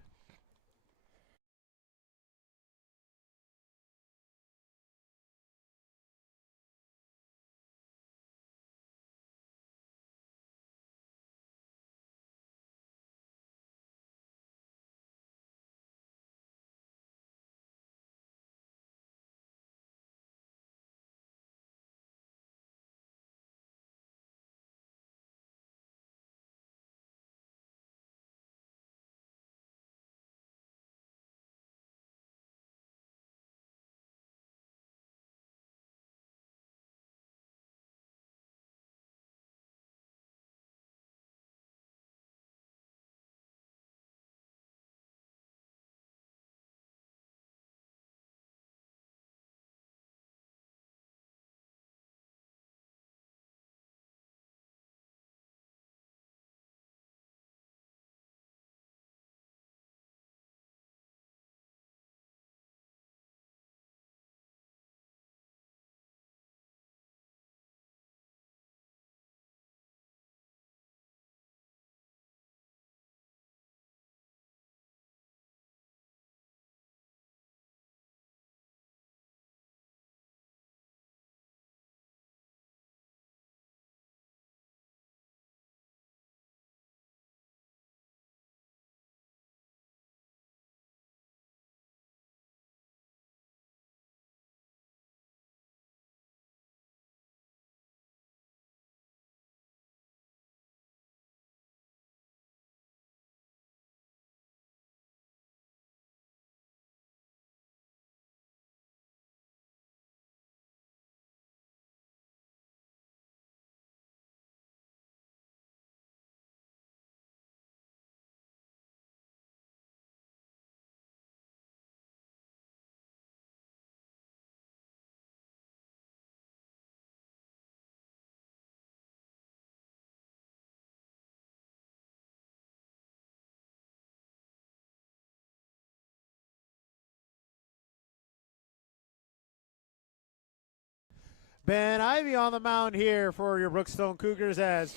Ben Ivy on the mound here for your Brookstone Cougars as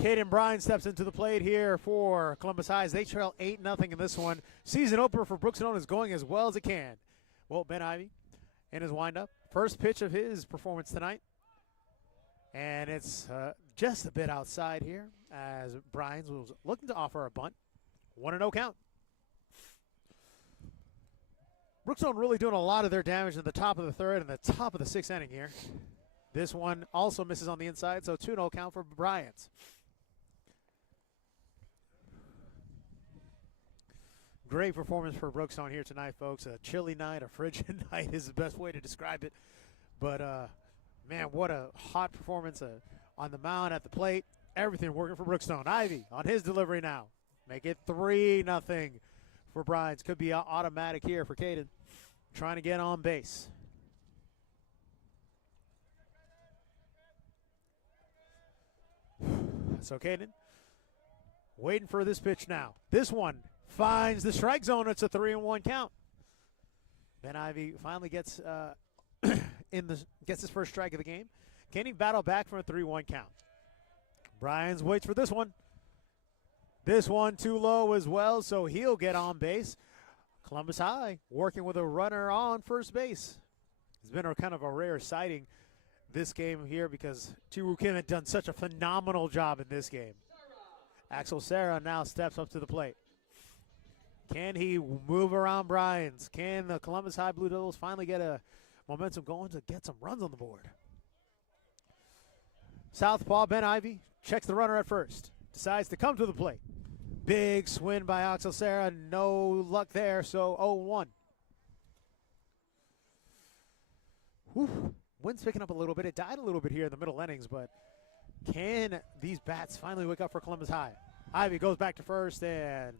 Caden Bryan steps into the plate here for Columbus High as they trail 8-0 in this one. Season opener for Brookstone is going as well as it can. Well, Ben Ivy in his windup. First pitch of his performance tonight. And it's just a bit outside here as Bryan's was looking to offer a bunt. 1-0 count. Brookstone really doing a lot of their damage in the top of the third and the top of the sixth inning here. This one also misses on the inside, so 2-0 count for Bryans. Great performance for Brookstone here tonight, folks. A chilly night, a frigid night is the best way to describe it. But, man, what a hot performance on the mound, at the plate. Everything working for Brookstone. Ivy on his delivery now. Make it 3-0 for Bryans. Could be automatic here for Caden. Trying to get on base. So Caden waiting for this pitch now. This one finds the strike zone. It's a 3-1 count. Ben Ivy finally gets gets his first strike of the game. Can he battle back from a 3-1 count? Bryans waits for this one. This one too low as well, so he'll get on base. Columbus High working with a runner on first base. It's been a kind of a rare sighting this game here because Chiwoo Kim had done such a phenomenal job in this game. Axel Serra now steps up to the plate. Can he move around Bryans? Can the Columbus High Blue Devils finally get a momentum going to get some runs on the board? Southpaw Ben Ivy checks the runner at first. Decides to come to the plate. Big swing by Axel Serra. No luck there, so 0-1. Wind's picking up a little bit. It died a little bit here in the middle innings, but can these bats finally wake up for Columbus High? Ivy goes back to first, and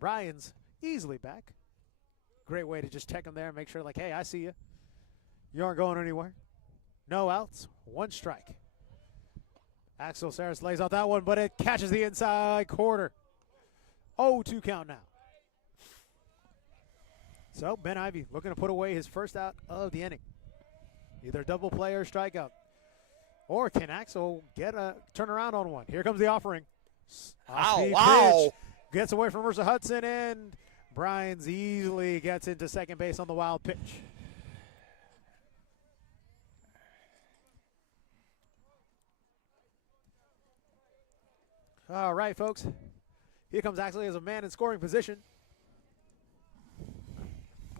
Bryans easily back. Great way to just check him there and make sure, like, hey, I see you. You aren't going anywhere. No outs, 1 strike. Axel Serra lays out that one, but it catches the inside corner. 0-2 count now. So Ben Ivy looking to put away his first out of the inning. Either double play or strikeout. Or can Axel get a turnaround on one? Here comes the offering. Wow. Gets away from Mercer Hudson, and Bryans easily gets into second base on the wild pitch. All right, folks. Here comes Axel as a man in scoring position.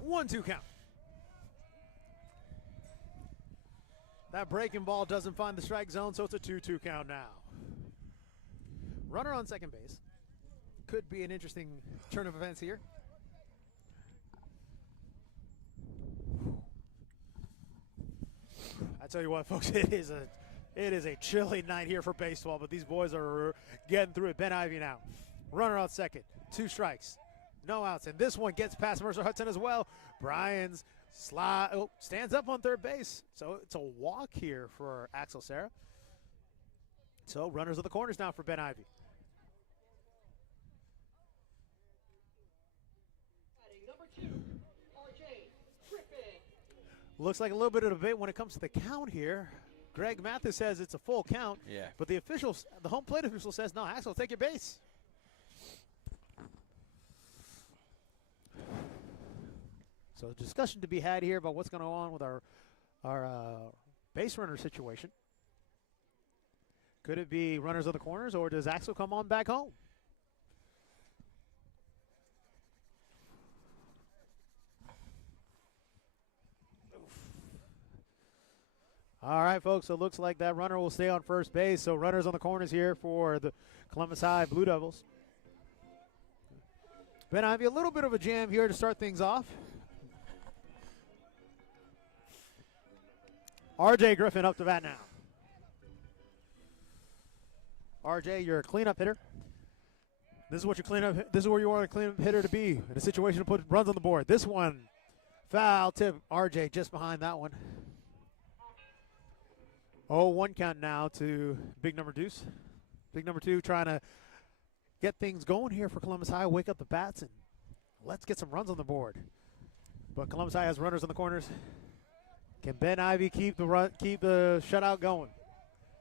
1-2 count. That breaking ball doesn't find the strike zone, so it's a 2-2 count now. Runner on second base. Could be an interesting turn of events here. I tell you what, folks, it is a chilly night here for baseball, but these boys are getting through it. Ben Ivy now. Runner on second. 2 strikes. No outs. And this one gets past Mercer Hudson as well. Bryans stands up on third base. So it's a walk here for Axel Serra. So runners of the corners now for Ben Ivy. Looks like a little bit of a debate when it comes to the count here. Greg Mathis says it's a full count. Yeah. But the home plate official says, no, Axel, take your base. So discussion to be had here about what's going on with our base runner situation. Could it be runners of the corners, or does Axel come on back home? All right, folks, so it looks like that runner will stay on first base. So runners on the corners here for the Columbus High Blue Devils. Ben Ivy, a little bit of a jam here to start things off. RJ Griffin up to bat now. RJ, you're a cleanup hitter. This is what you clean up. This is where you want a cleanup hitter to be in a situation to put runs on the board. This one, foul tip. RJ just behind that one. 0-1 count now to Big Number Deuce. Big Number 2 trying to get things going here for Columbus High. Wake up the bats and let's get some runs on the board. But Columbus High has runners on the corners. Can Ben Ivy keep the shutout going?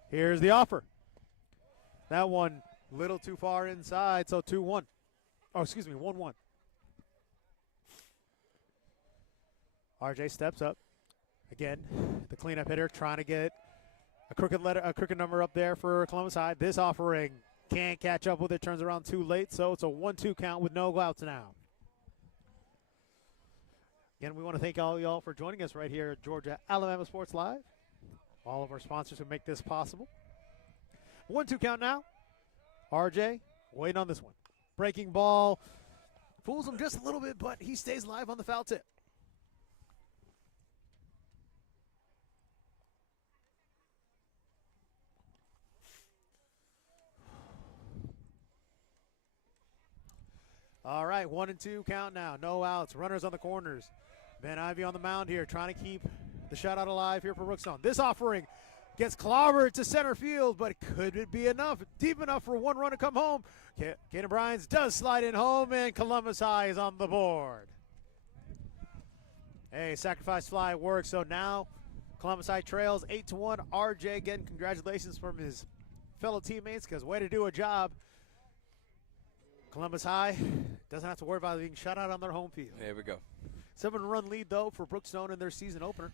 Here's the offer. That one a little too far inside, so 2-1. Oh, excuse me, 1-1. RJ steps up. Again, the cleanup hitter trying to get a crooked number up there for Columbus High. This offering can't catch up with it, turns around too late, so it's a 1-2 count with no outs now. Again, we want to thank all y'all for joining us right here at Georgia Alabama Sports Live. All of our sponsors who make this possible. 1-2 count now. RJ waiting on this one. Breaking ball. Fools him just a little bit, but he stays live on the foul tip. All right, 1-2 count now. No outs. Runners on the corners. Ben Ivy on the mound here, trying to keep the shutout alive here for Brookstone. This offering gets clobbered to center field, but could it be enough? Deep enough for one run to come home. Kaden Bryans does slide in home, and Columbus High is on the board. Hey, sacrifice fly works, so now Columbus High trails 8-1. RJ getting congratulations from his fellow teammates because way to do a job. Columbus High doesn't have to worry about being shut out on their home field. There we go. 7-run lead, though, for Brookstone in their season opener.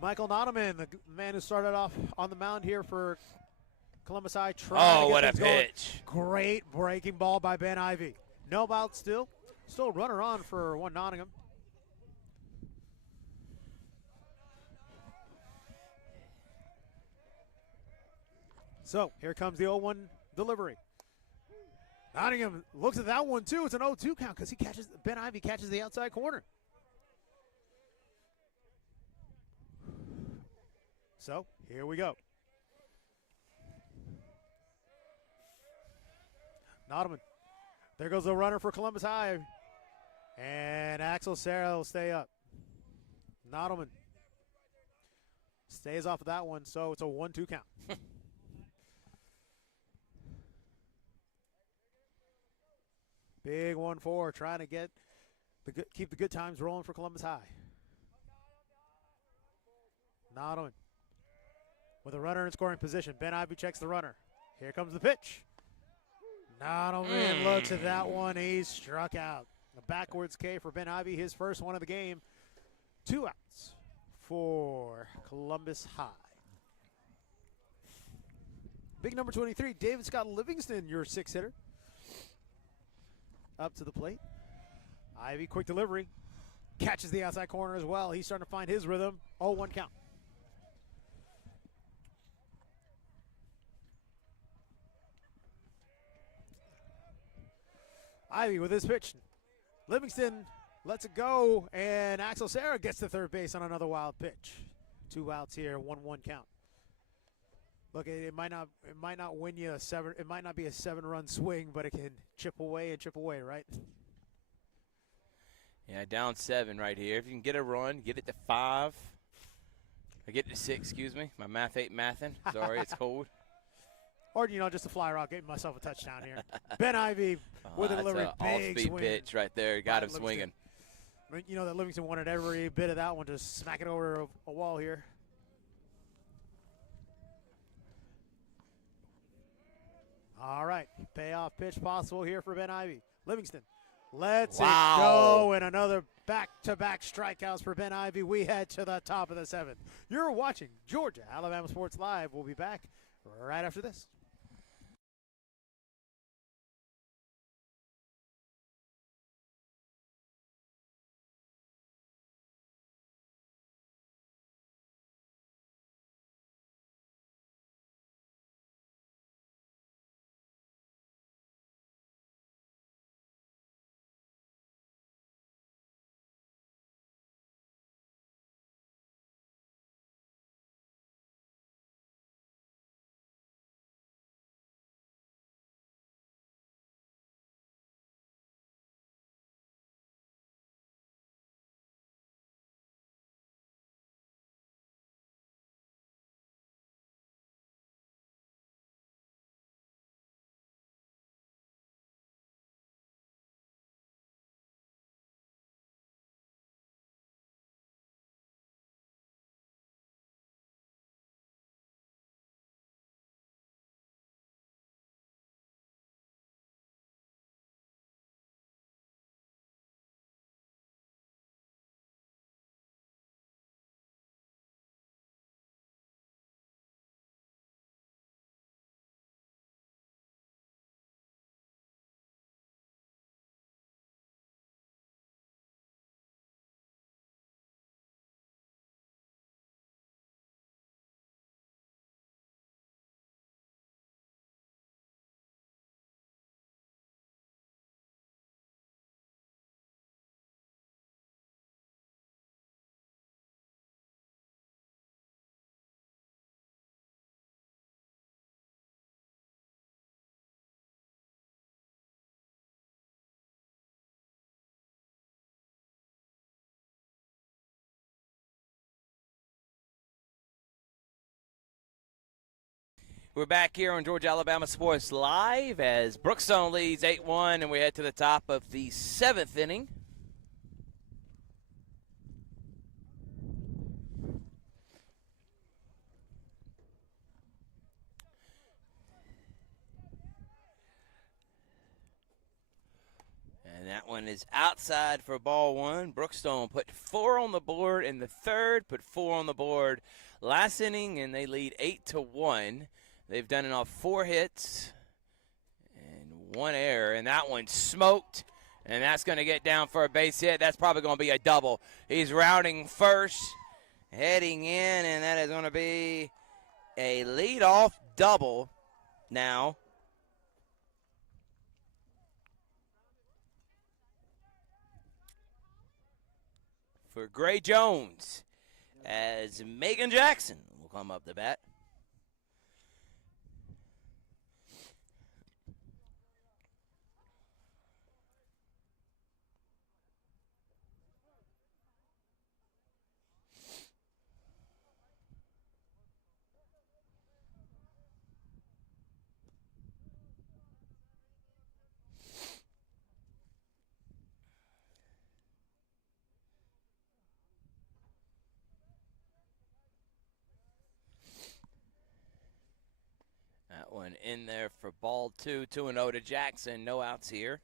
Michael Nottman, the man who started off on the mound here for Columbus High. Oh, what a pitch. Great breaking ball by Ben Ivy. No out still. Still a runner on for one Nottingham. So here comes the 0-1 delivery. Nottingham looks at that one too. It's an 0-2 count because Ben Ivy catches the outside corner. So here we go. Nottingham. There goes the runner for Columbus High. And Axel Sarah will stay up. Nottingham stays off of that one, so it's a 1-2 count. Big 1-4, trying to keep the good times rolling for Columbus High. Nottingham with a runner in scoring position. Ben Ivy checks the runner. Here comes the pitch. Nottingham looks at that one. He's struck out. A backwards K for Ben Ivy, his first one of the game. 2 outs for Columbus High. Big number 23, David Scott Livingston, your 6-hitter. Up to the plate. Ivy, quick delivery. Catches the outside corner as well. He's starting to find his rhythm. 0-1 count. Ivy with his pitch. Livingston lets it go, and Axel Sarah gets to third base on another wild pitch. 2 outs here, 1-1 count. Look, it might not win you a 7. It might not be a 7-run swing, but it can chip away, right? Yeah, down 7 right here. If you can get a run, get it to 5. I get it to 6, excuse me. My math ain't mathing. Sorry, it's cold. Or, just a fly rock, getting myself a touchdown here. Ben Ivy with a delivery, big all-speed swing. pitch right there. Got him swinging. You know that Livingston wanted every bit of that one to smack it over a wall here. All right, payoff pitch possible here for Ben Ivy. Livingston lets it go, and another back-to-back strikeouts for Ben Ivy. We head to the top of the 7th. You're watching Georgia Alabama Sports Live. We'll be back right after this. We're back here on Georgia Alabama Sports Live as Brookstone leads 8-1, and we head to the top of the 7th inning. And that one is outside for ball one. Brookstone put 4 on the board in the third, put 4 on the board last inning, and they lead 8-1. They've done it off 4 hits and 1 error, and that one smoked, and that's going to get down for a base hit. That's probably going to be a double. He's rounding first, heading in, and that is going to be a leadoff double now. For Gray Jones, as Megan Jackson will come up to bat. That one in there for ball 2, 2-0 to Jackson. No outs here.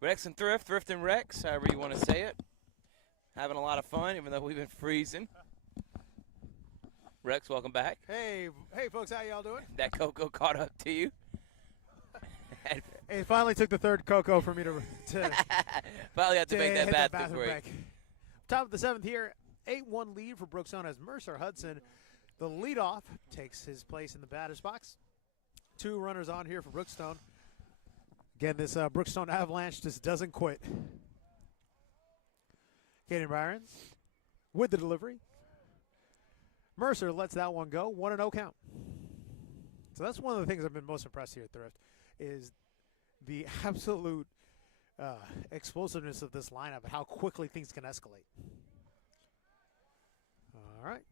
Rex and Thrift and Rex, however you want to say it. Having a lot of fun, even though we've been freezing. Rex, welcome back. Hey, folks, how y'all doing? That cocoa caught up to you. It finally took the third cocoa for me to Finally had to make that hit bathroom break. Top of the 7th here, 8-1 lead for Brookstone as Mercer Hudson, the leadoff, takes his place in the batter's box. 2 runners on here for Brookstone. Again, this Brookstone Avalanche just doesn't quit. Caden Byron's with the delivery. Mercer lets that one go. 1-0 count. So that's one of the things I've been most impressed here at Thrift is the absolute explosiveness of this lineup and how quickly things can escalate. All right.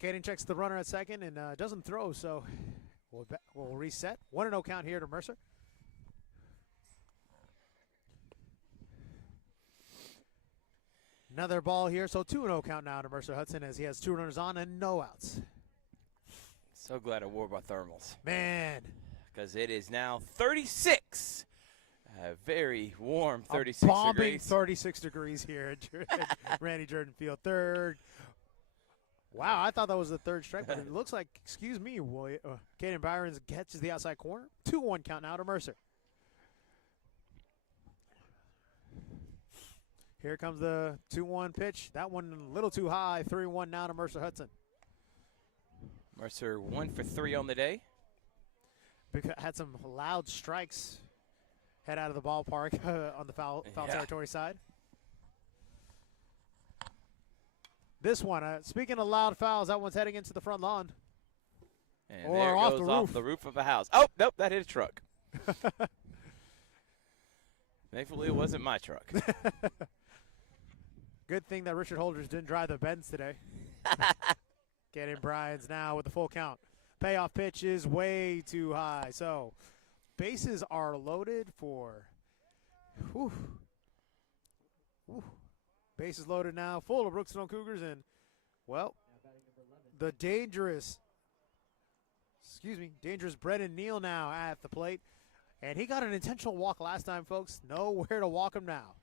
Caden checks the runner at second and doesn't throw, so we'll reset. 1-0 count here to Mercer. Another ball here, so 2-0 count now to Mercer Hudson as he has 2 runners on and no outs. So glad I wore my thermals. Man. Because it is now 36. Very warm, 36 A bombing degrees. 36 degrees here at Randy Jordan Field. Third. Wow, I thought that was the third strike, but it looks like, excuse me, Caden Byron catches the outside corner. 2-1 count now to Mercer. Here comes the 2-1 pitch. That one a little too high. 3-1 now to Mercer Hudson. Mercer 1 for 3 on the day. Had some loud strikes head out of the ballpark on the foul territory side. This one, speaking of loud fouls, that one's heading into the front lawn. And or there it off goes the roof. off the roof of a house. Oh, nope, that hit a truck. Thankfully, it wasn't my truck. Good thing that Richard Holders didn't drive the Benz today. Getting Bryans now with the full count. Payoff pitch is way too high. So bases are loaded for bases loaded now, full of Brookstone Cougars, and, well, the dangerous Brennan Neal now at the plate. And he got an intentional walk last time, folks. Nowhere to walk him now.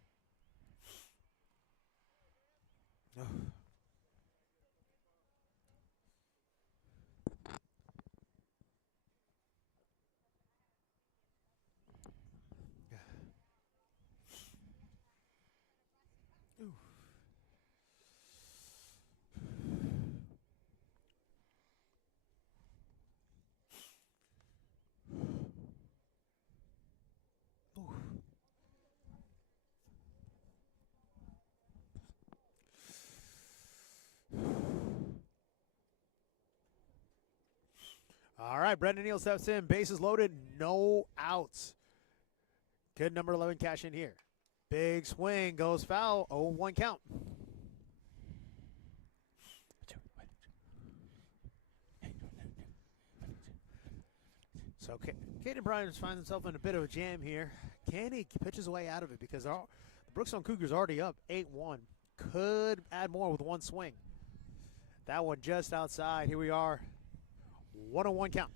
right, Brendan Neal steps in. Bases loaded, no outs. Good number 11 cash in here. Big swing, goes foul, 0-1 count. So Caden Bryant finds himself in a bit of a jam here. Can he pitch his way out of it? Because the Brookstone Cougars already up 8-1. Could add more with one swing. That one just outside. Here we are. 1-1 count.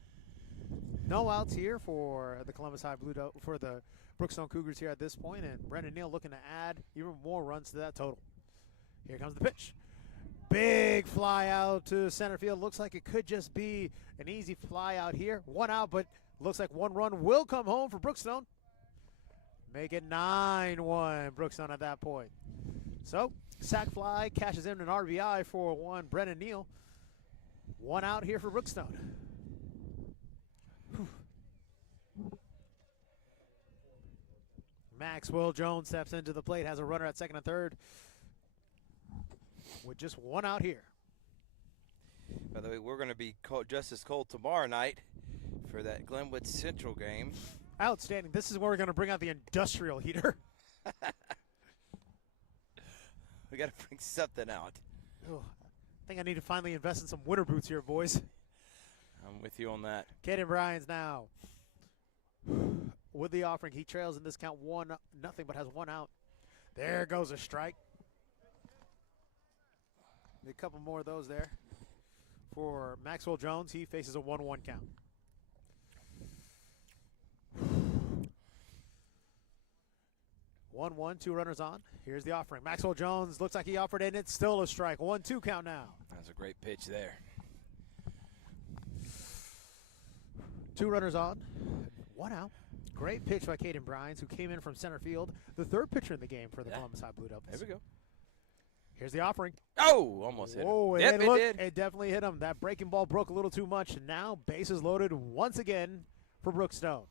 No outs here for the Columbus High for the Brookstone Cougars here at this point, and Brendan Neal looking to add even more runs to that total. Here comes the pitch. Big fly out to center field. Looks like it could just be an easy fly out here. One out, but looks like one run will come home for Brookstone. Make it 9-1 Brookstone at that point. So, sac fly cashes in an RBI for one Brendan Neal. One out here for Brookstone. Whew. Maxwell Jones steps into the plate, has a runner at second and third with just one out here. By the way, we're going to be just as cold tomorrow night for that Glenwood Central game. Outstanding. This is where we're going to bring out the industrial heater. We got to bring something out. Oh, I think I need to finally invest in some winter boots here, boys. I'm with you on that. Caden Bryans now with the offering. He trails in this count 1-0, but has one out. There goes a strike. A couple more of those there for Maxwell Jones. He faces a 1-1 count. One, two runners on. Here's the offering. Maxwell Jones looks like he offered it, and it's still a strike. 1-2 count now. That's a great pitch there. Two runners on, one out. Great pitch by Caden Bryans, who came in from center field. The third pitcher in the game for the Columbus High Blue Devils. There we go. Here's the offering. Oh, almost hit him. Yep, it did. It definitely hit him. That breaking ball broke a little too much. Now bases loaded once again for Brookstone.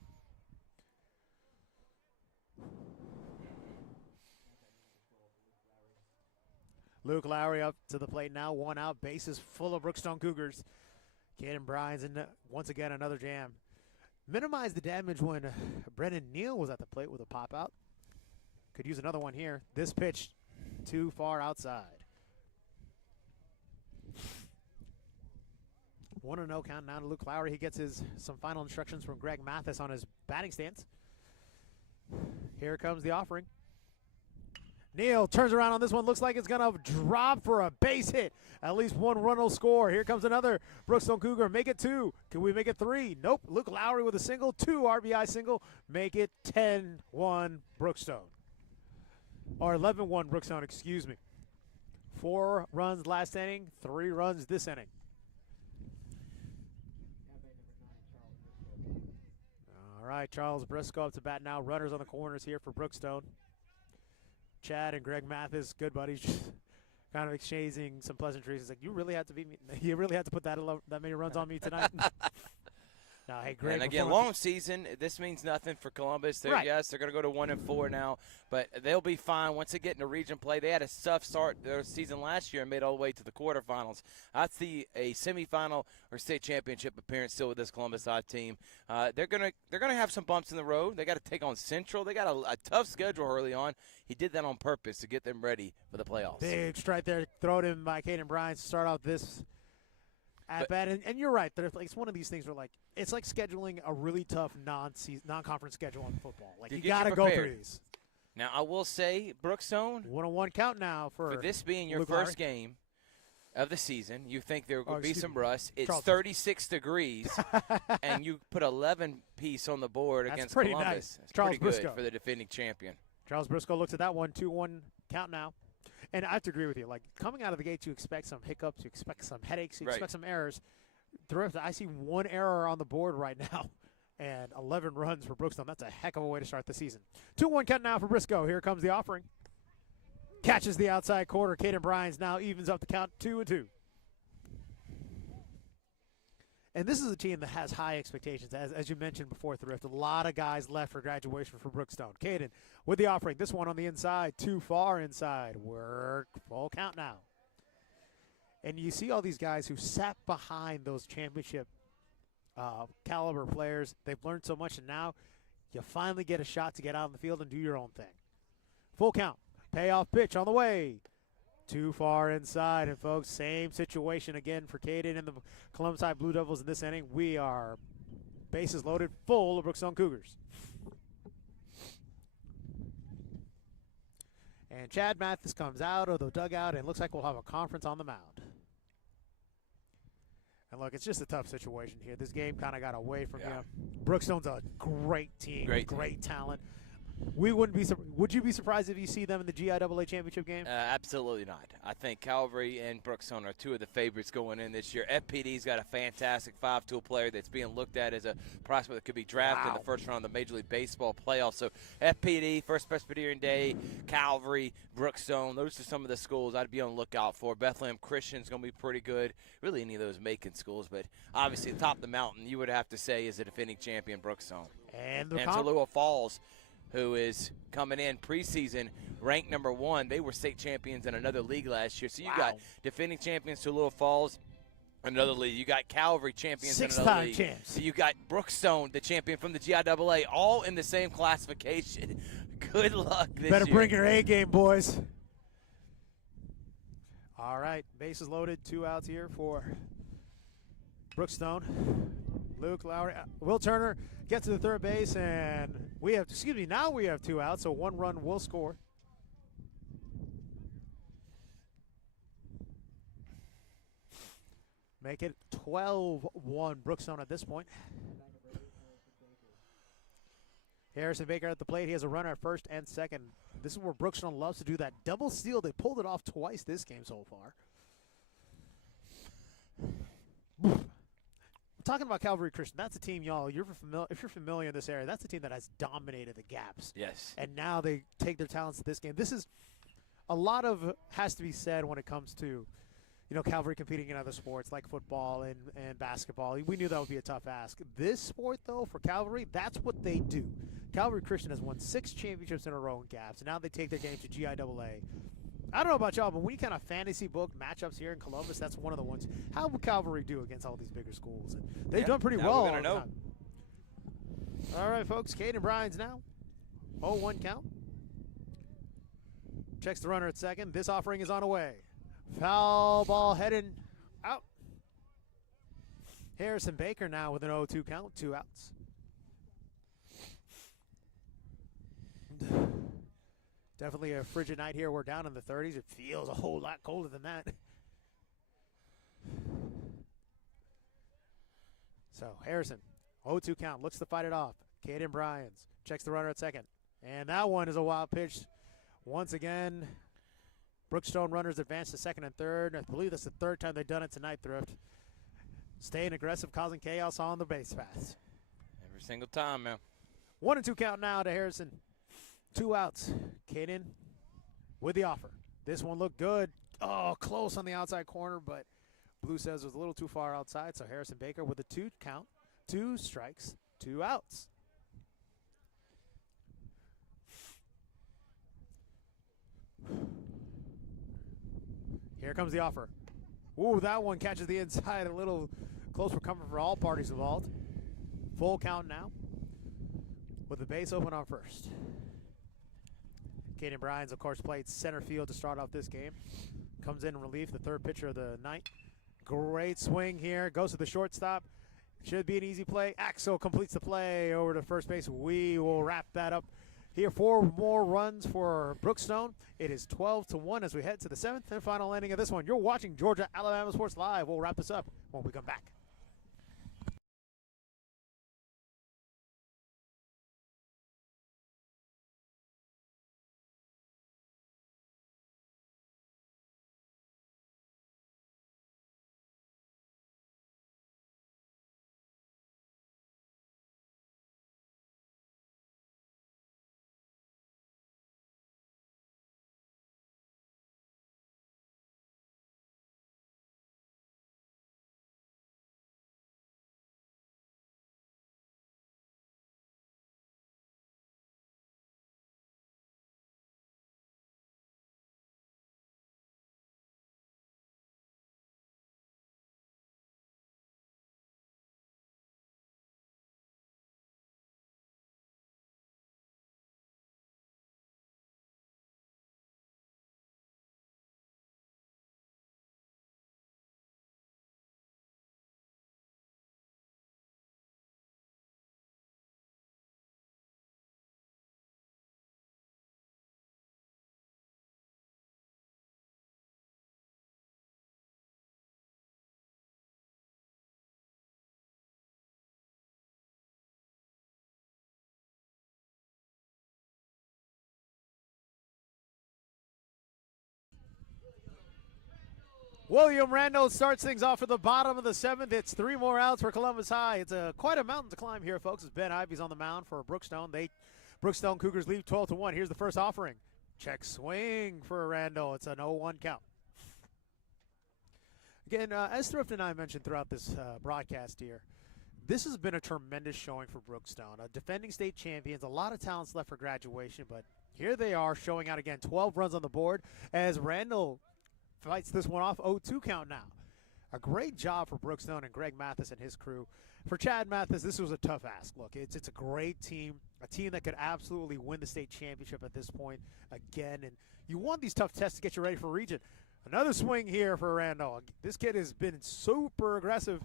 Luke Lowry up to the plate now. One out. Bases full of Brookstone Cougars. Caden Bryans, and once again another jam. Minimize the damage when Brendan Neal was at the plate with a pop out. Could use another one here. This pitch too far outside. 1-0 count now to Luke Lowry. He gets some final instructions from Greg Mathis on his batting stance. Here comes the offering. Neal turns around on this one. Looks like it's going to drop for a base hit. At least one run will score. Here comes another Brookstone Cougar. Make it 2. Can we make it 3? Nope. Luke Lowry with a single. 2 RBI single. Make it 10-1 Brookstone. Or 11-1 Brookstone, excuse me. 4 runs last inning. 3 runs this inning. All right, Charles Briscoe up to bat now. Runners on the corners here for Brookstone. Chad and Greg Mathis, good buddies, just kind of exchanging some pleasantries. It's like, you really had to beat me. You really had to put that many runs on me tonight. No, hey, great. And again, long season. This means nothing for Columbus. Right. Yes, they're going to go to 1-4 now, but they'll be fine once they get into region play. They had a tough start their season last year and made all the way to the quarterfinals. I see a semifinal or state championship appearance still with this Columbus High team. They're gonna have some bumps in the road. They got to take on Central. They got a tough schedule early on. He did that on purpose to get them ready for the playoffs. Big strike there, thrown in by Caden Bryant to start off this at bat. And you're right. It's one of these things where it's like scheduling a really tough non-conference schedule in football. Like, you got to go through these. Now, I will say, Brookstone, 1-1 count now for this being your Luke first Lowry. game of the season. You think there will be some me. rust. It's Charles. 36 degrees, and you put 11 piece on the board That's against pretty Columbus. nice. It's Charles pretty Briscoe. good for the defending champion. Charles Briscoe looks at that one, 2-1 count now. And I have to agree with you. Like, coming out of the gate, you expect some hiccups, you expect some headaches, you expect some errors. I see one error on the board right now, and 11 runs for Brookstone. That's a heck of a way to start the season. 2-1 count now for Briscoe. Here comes the offering. Catches the outside corner. Caden Bryans now evens up the count, 2-2. And this is a team that has high expectations, as you mentioned before, Thrift. A lot of guys left for graduation for Brookstone. Caden with the offering. This one on the inside, too far inside. Work, full count now. And you see all these guys who sat behind those championship caliber players. They've learned so much, and now you finally get a shot to get out on the field and do your own thing. Full count. Payoff pitch on the way. Too far inside, and folks, same situation again for Caden and the Columbus High Blue Devils in this inning. We are bases loaded, full of Brookstone Cougars. And Chad Mathis comes out of the dugout, and looks like we'll have a conference on the mound. And look, it's just a tough situation here. This game kind of got away from him. Brookstone's a great team, great talent. We wouldn't be. Would you be surprised if you see them in the GIAA championship game? Absolutely not. I think Calvary and Brookstone are two of the favorites going in this year. FPD's got a fantastic 5-tool player that's being looked at as a prospect that could be drafted in the first round of the Major League Baseball playoffs. So FPD, First Presbyterian Day, Calvary, Brookstone, those are some of the schools I'd be on the lookout for. Bethlehem Christian's going to be pretty good. Really any of those Macon schools, but obviously top of the mountain, you would have to say, is the defending champion Brookstone. And Tallulah Falls, who is coming in preseason ranked number 1. They were state champions in another league last year. So you got defending champions Tallulah Falls, another league. You got Calvary champions in another league. Champs. So you got Brookstone, the champion from the GIAA, all in the same classification. Good luck this Better year. bring your A game, boys. All right, bases loaded, 2 outs here for Brookstone. Luke Lowry, Will Turner gets to the third base, and now we have 2 outs, so 1 run will score. Make it 12-1 Brookstone at this point. Harrison Baker at the plate. He has a runner at first and second. This is where Brookstone loves to do that double steal. They pulled it off twice this game so far. Talking about Calvary Christian, that's a team, y'all. If you're familiar in this area, that's a team that has dominated the gaps. Yes. And now they take their talents to this game. This is a lot of has to be said when it comes to, Calvary competing in other sports like football and basketball. We knew that would be a tough ask. This sport, though, for Calvary, that's what they do. Calvary Christian has won 6 championships in a row in gaps, and now they take their game to GIAA. I don't know about y'all, but when you kind of fantasy book matchups here in Columbus, that's one of the ones. How would Calvary do against all these bigger schools? And they've done pretty well. We're gonna know. All right, folks. Caden Bryans now. 0-1 count. Checks the runner at second. This offering is on the way. Foul ball heading out. Harrison Baker now with an 0-2 count. 2 outs. Definitely a frigid night here. We're down in the 30s. It feels a whole lot colder than that. So Harrison, 0-2 count, looks to fight it off. Caden Bryans checks the runner at second. And that one is a wild pitch. Once again, Brookstone runners advance to second and third. I believe that's the 3rd time they've done it tonight, Thrift. Staying aggressive, causing chaos on the base paths. Every single time, man. 1-2 count now to Harrison. 2 outs. Caden with the offer. This one looked good. Oh, close on the outside corner, but Blue says it was a little too far outside, so Harrison Baker with a 2 count. 2 strikes, 2 outs. Here comes the offer. Ooh, that one catches the inside. A little close for comfort for all parties involved. Full count now with the base open on first. Caden Bryans, of course, played center field to start off this game. Comes in relief, the 3rd pitcher of the night. Great swing here. Goes to the shortstop. Should be an easy play. Axel completes the play over to first base. We will wrap that up here. 4 more runs for Brookstone. It is 12-1 as we head to the 7th and final inning of this one. You're watching Georgia Alabama Sports Live. We'll wrap this up when we come back. William Randall starts things off at the bottom of the 7th. It's 3 more outs for Columbus High. It's quite a mountain to climb here, folks, as Ben Ivy's on the mound for Brookstone. Brookstone Cougars lead 12-1. Here's the first offering. Check swing for Randall. It's an 0-1 count. Again, as Thrift and I mentioned throughout this broadcast here, this has been a tremendous showing for Brookstone. Defending state champions, a lot of talents left for graduation, but here they are showing out again. 12 runs on the board as Randall fights this one off. 0-2 count now. A great job for Brookstone and Greg Mathis and his crew. For Chad Mathis, this was a tough ask. Look, it's a great team, a team that could absolutely win the state championship at this point again. And you want these tough tests to get you ready for region. Another swing here for Randall. This kid has been super aggressive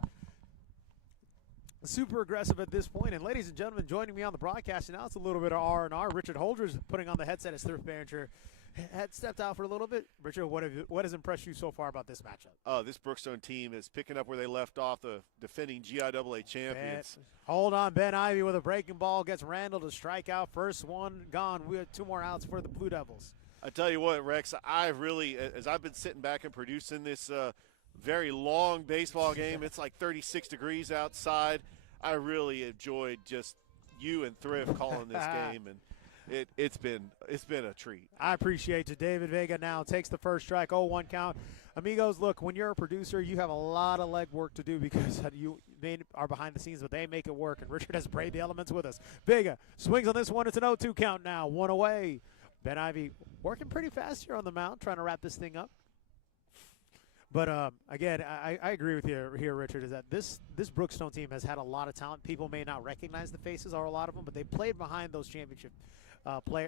at this point. And ladies and gentlemen, joining me on the broadcast, and now it's a little bit of R&R. Richard Holders putting on the headset as Thrift Behringer had stepped out for a little bit. Richard, what has impressed you so far about this matchup? Oh, this Brookstone team is picking up where they left off, the defending GIAA champions. Hold on, Ben Ivy with a breaking ball gets Randall to strike out. First one gone. We have 2 more outs for the Blue Devils. I tell you what, Rex, I really, as I've been sitting back and producing this very long baseball game, it's like 36 degrees outside. I really enjoyed just you and Thrift calling this game, and it's been a treat. I appreciate you. David Vega now takes the first strike, 0-1 count. Amigos, look, when you're a producer, you have a lot of leg work to do because you are behind the scenes, but they make it work, and Richard has braved the elements with us. Vega swings on this one. It's an 0-2 count now, 1 away. Ben Ivy working pretty fast here on the mound, trying to wrap this thing up. But, again, I agree with you here, Richard, is that this Brookstone team has had a lot of talent. People may not recognize the faces, or a lot of them, but they played behind those championship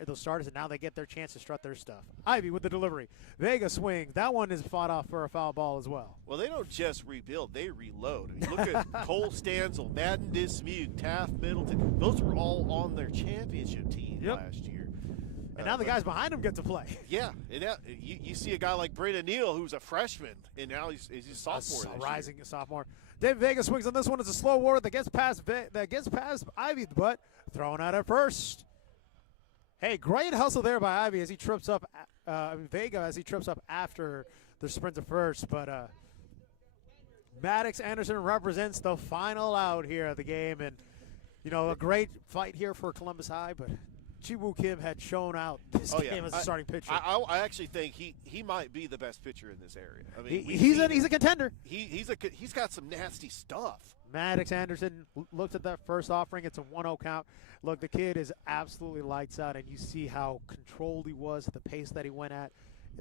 those starters, and now they get their chance to strut their stuff. Ivy with the delivery. Vega swings. That one is fought off for a foul ball as well. Well, they don't just rebuild, they reload. I mean, look at Cole Stanzel, Madden Dismute, Taft Middleton. Those were all on their championship team last year. And now the guys behind him get to play. Yeah, and you see a guy like Brandon Neal, who's a freshman, and now he's a sophomore. Rising sophomore. David Vega swings on this one. It's a slow ward that gets past Ivy, but thrown out at first. Hey, great hustle there by Ivy as he trips up. Vega as he trips up after the sprint to first, but Maddox Anderson represents the final out here of the game, and a great fight here for Columbus High, but Chi-Woo Kim had shown out this game as a starting pitcher. I actually think he might be the best pitcher in this area. I mean, he's a contender. He's got some nasty stuff. Maddox Anderson looked at that first offering. It's a 1-0 count. Look, the kid is absolutely lights out, and you see how controlled he was, the pace that he went at,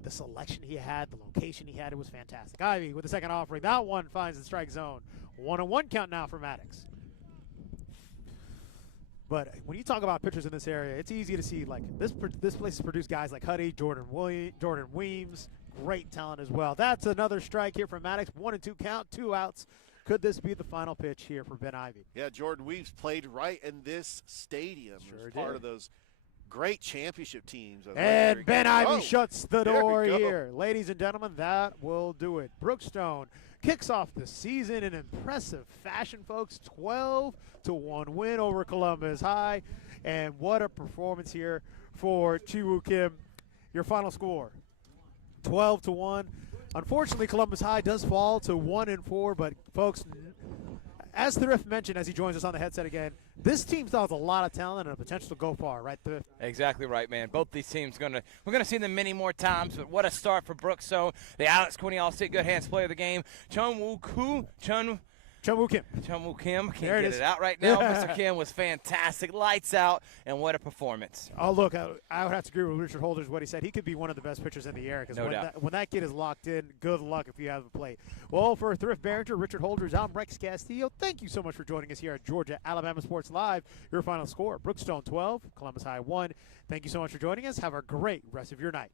the selection he had, the location he had. It was fantastic. Ivy with the second offering. That one finds the strike zone. 1-1 count now for Maddox. But when you talk about pitchers in this area, it's easy to see, like, this place has produced guys like Huddy, Jordan Weems, great talent as well. That's another strike here from Maddox. 1-2 count, 2 outs. Could this be the final pitch here for Ben Ivy? Yeah, Jordan Weems played right in this stadium. Sure as part of those great championship teams. And Ben Ivy shuts the door here. Ladies and gentlemen, that will do it. Brookstone kicks off the season in impressive fashion, folks. 12-1 win over Columbus High. And what a performance here for Chi-Woo Kim. Your final score, 12-1. Unfortunately, Columbus High does fall to 1-4, but folks, as Thrift mentioned as he joins us on the headset again, this team still has a lot of talent and a potential to go far, right, Thrift? Exactly right, man. Both these teams we're gonna see them many more times, but what a start for Brookstone. The Alex Quinney All-State Good Hands Player of the Game, Chun-Woo Kim. Can't get it out right now. Mr. Kim was fantastic. Lights out, and what a performance. Oh, look, I would have to agree with Richard Holders what he said. He could be one of the best pitchers in the area because when that kid is locked in, good luck if you have a play. Well, for Thrift Behringer, Richard Holders, I'm Rex Castillo. Thank you so much for joining us here at Georgia Alabama Sports Live. Your final score, Brookstone 12, Columbus High 1. Thank you so much for joining us. Have a great rest of your night.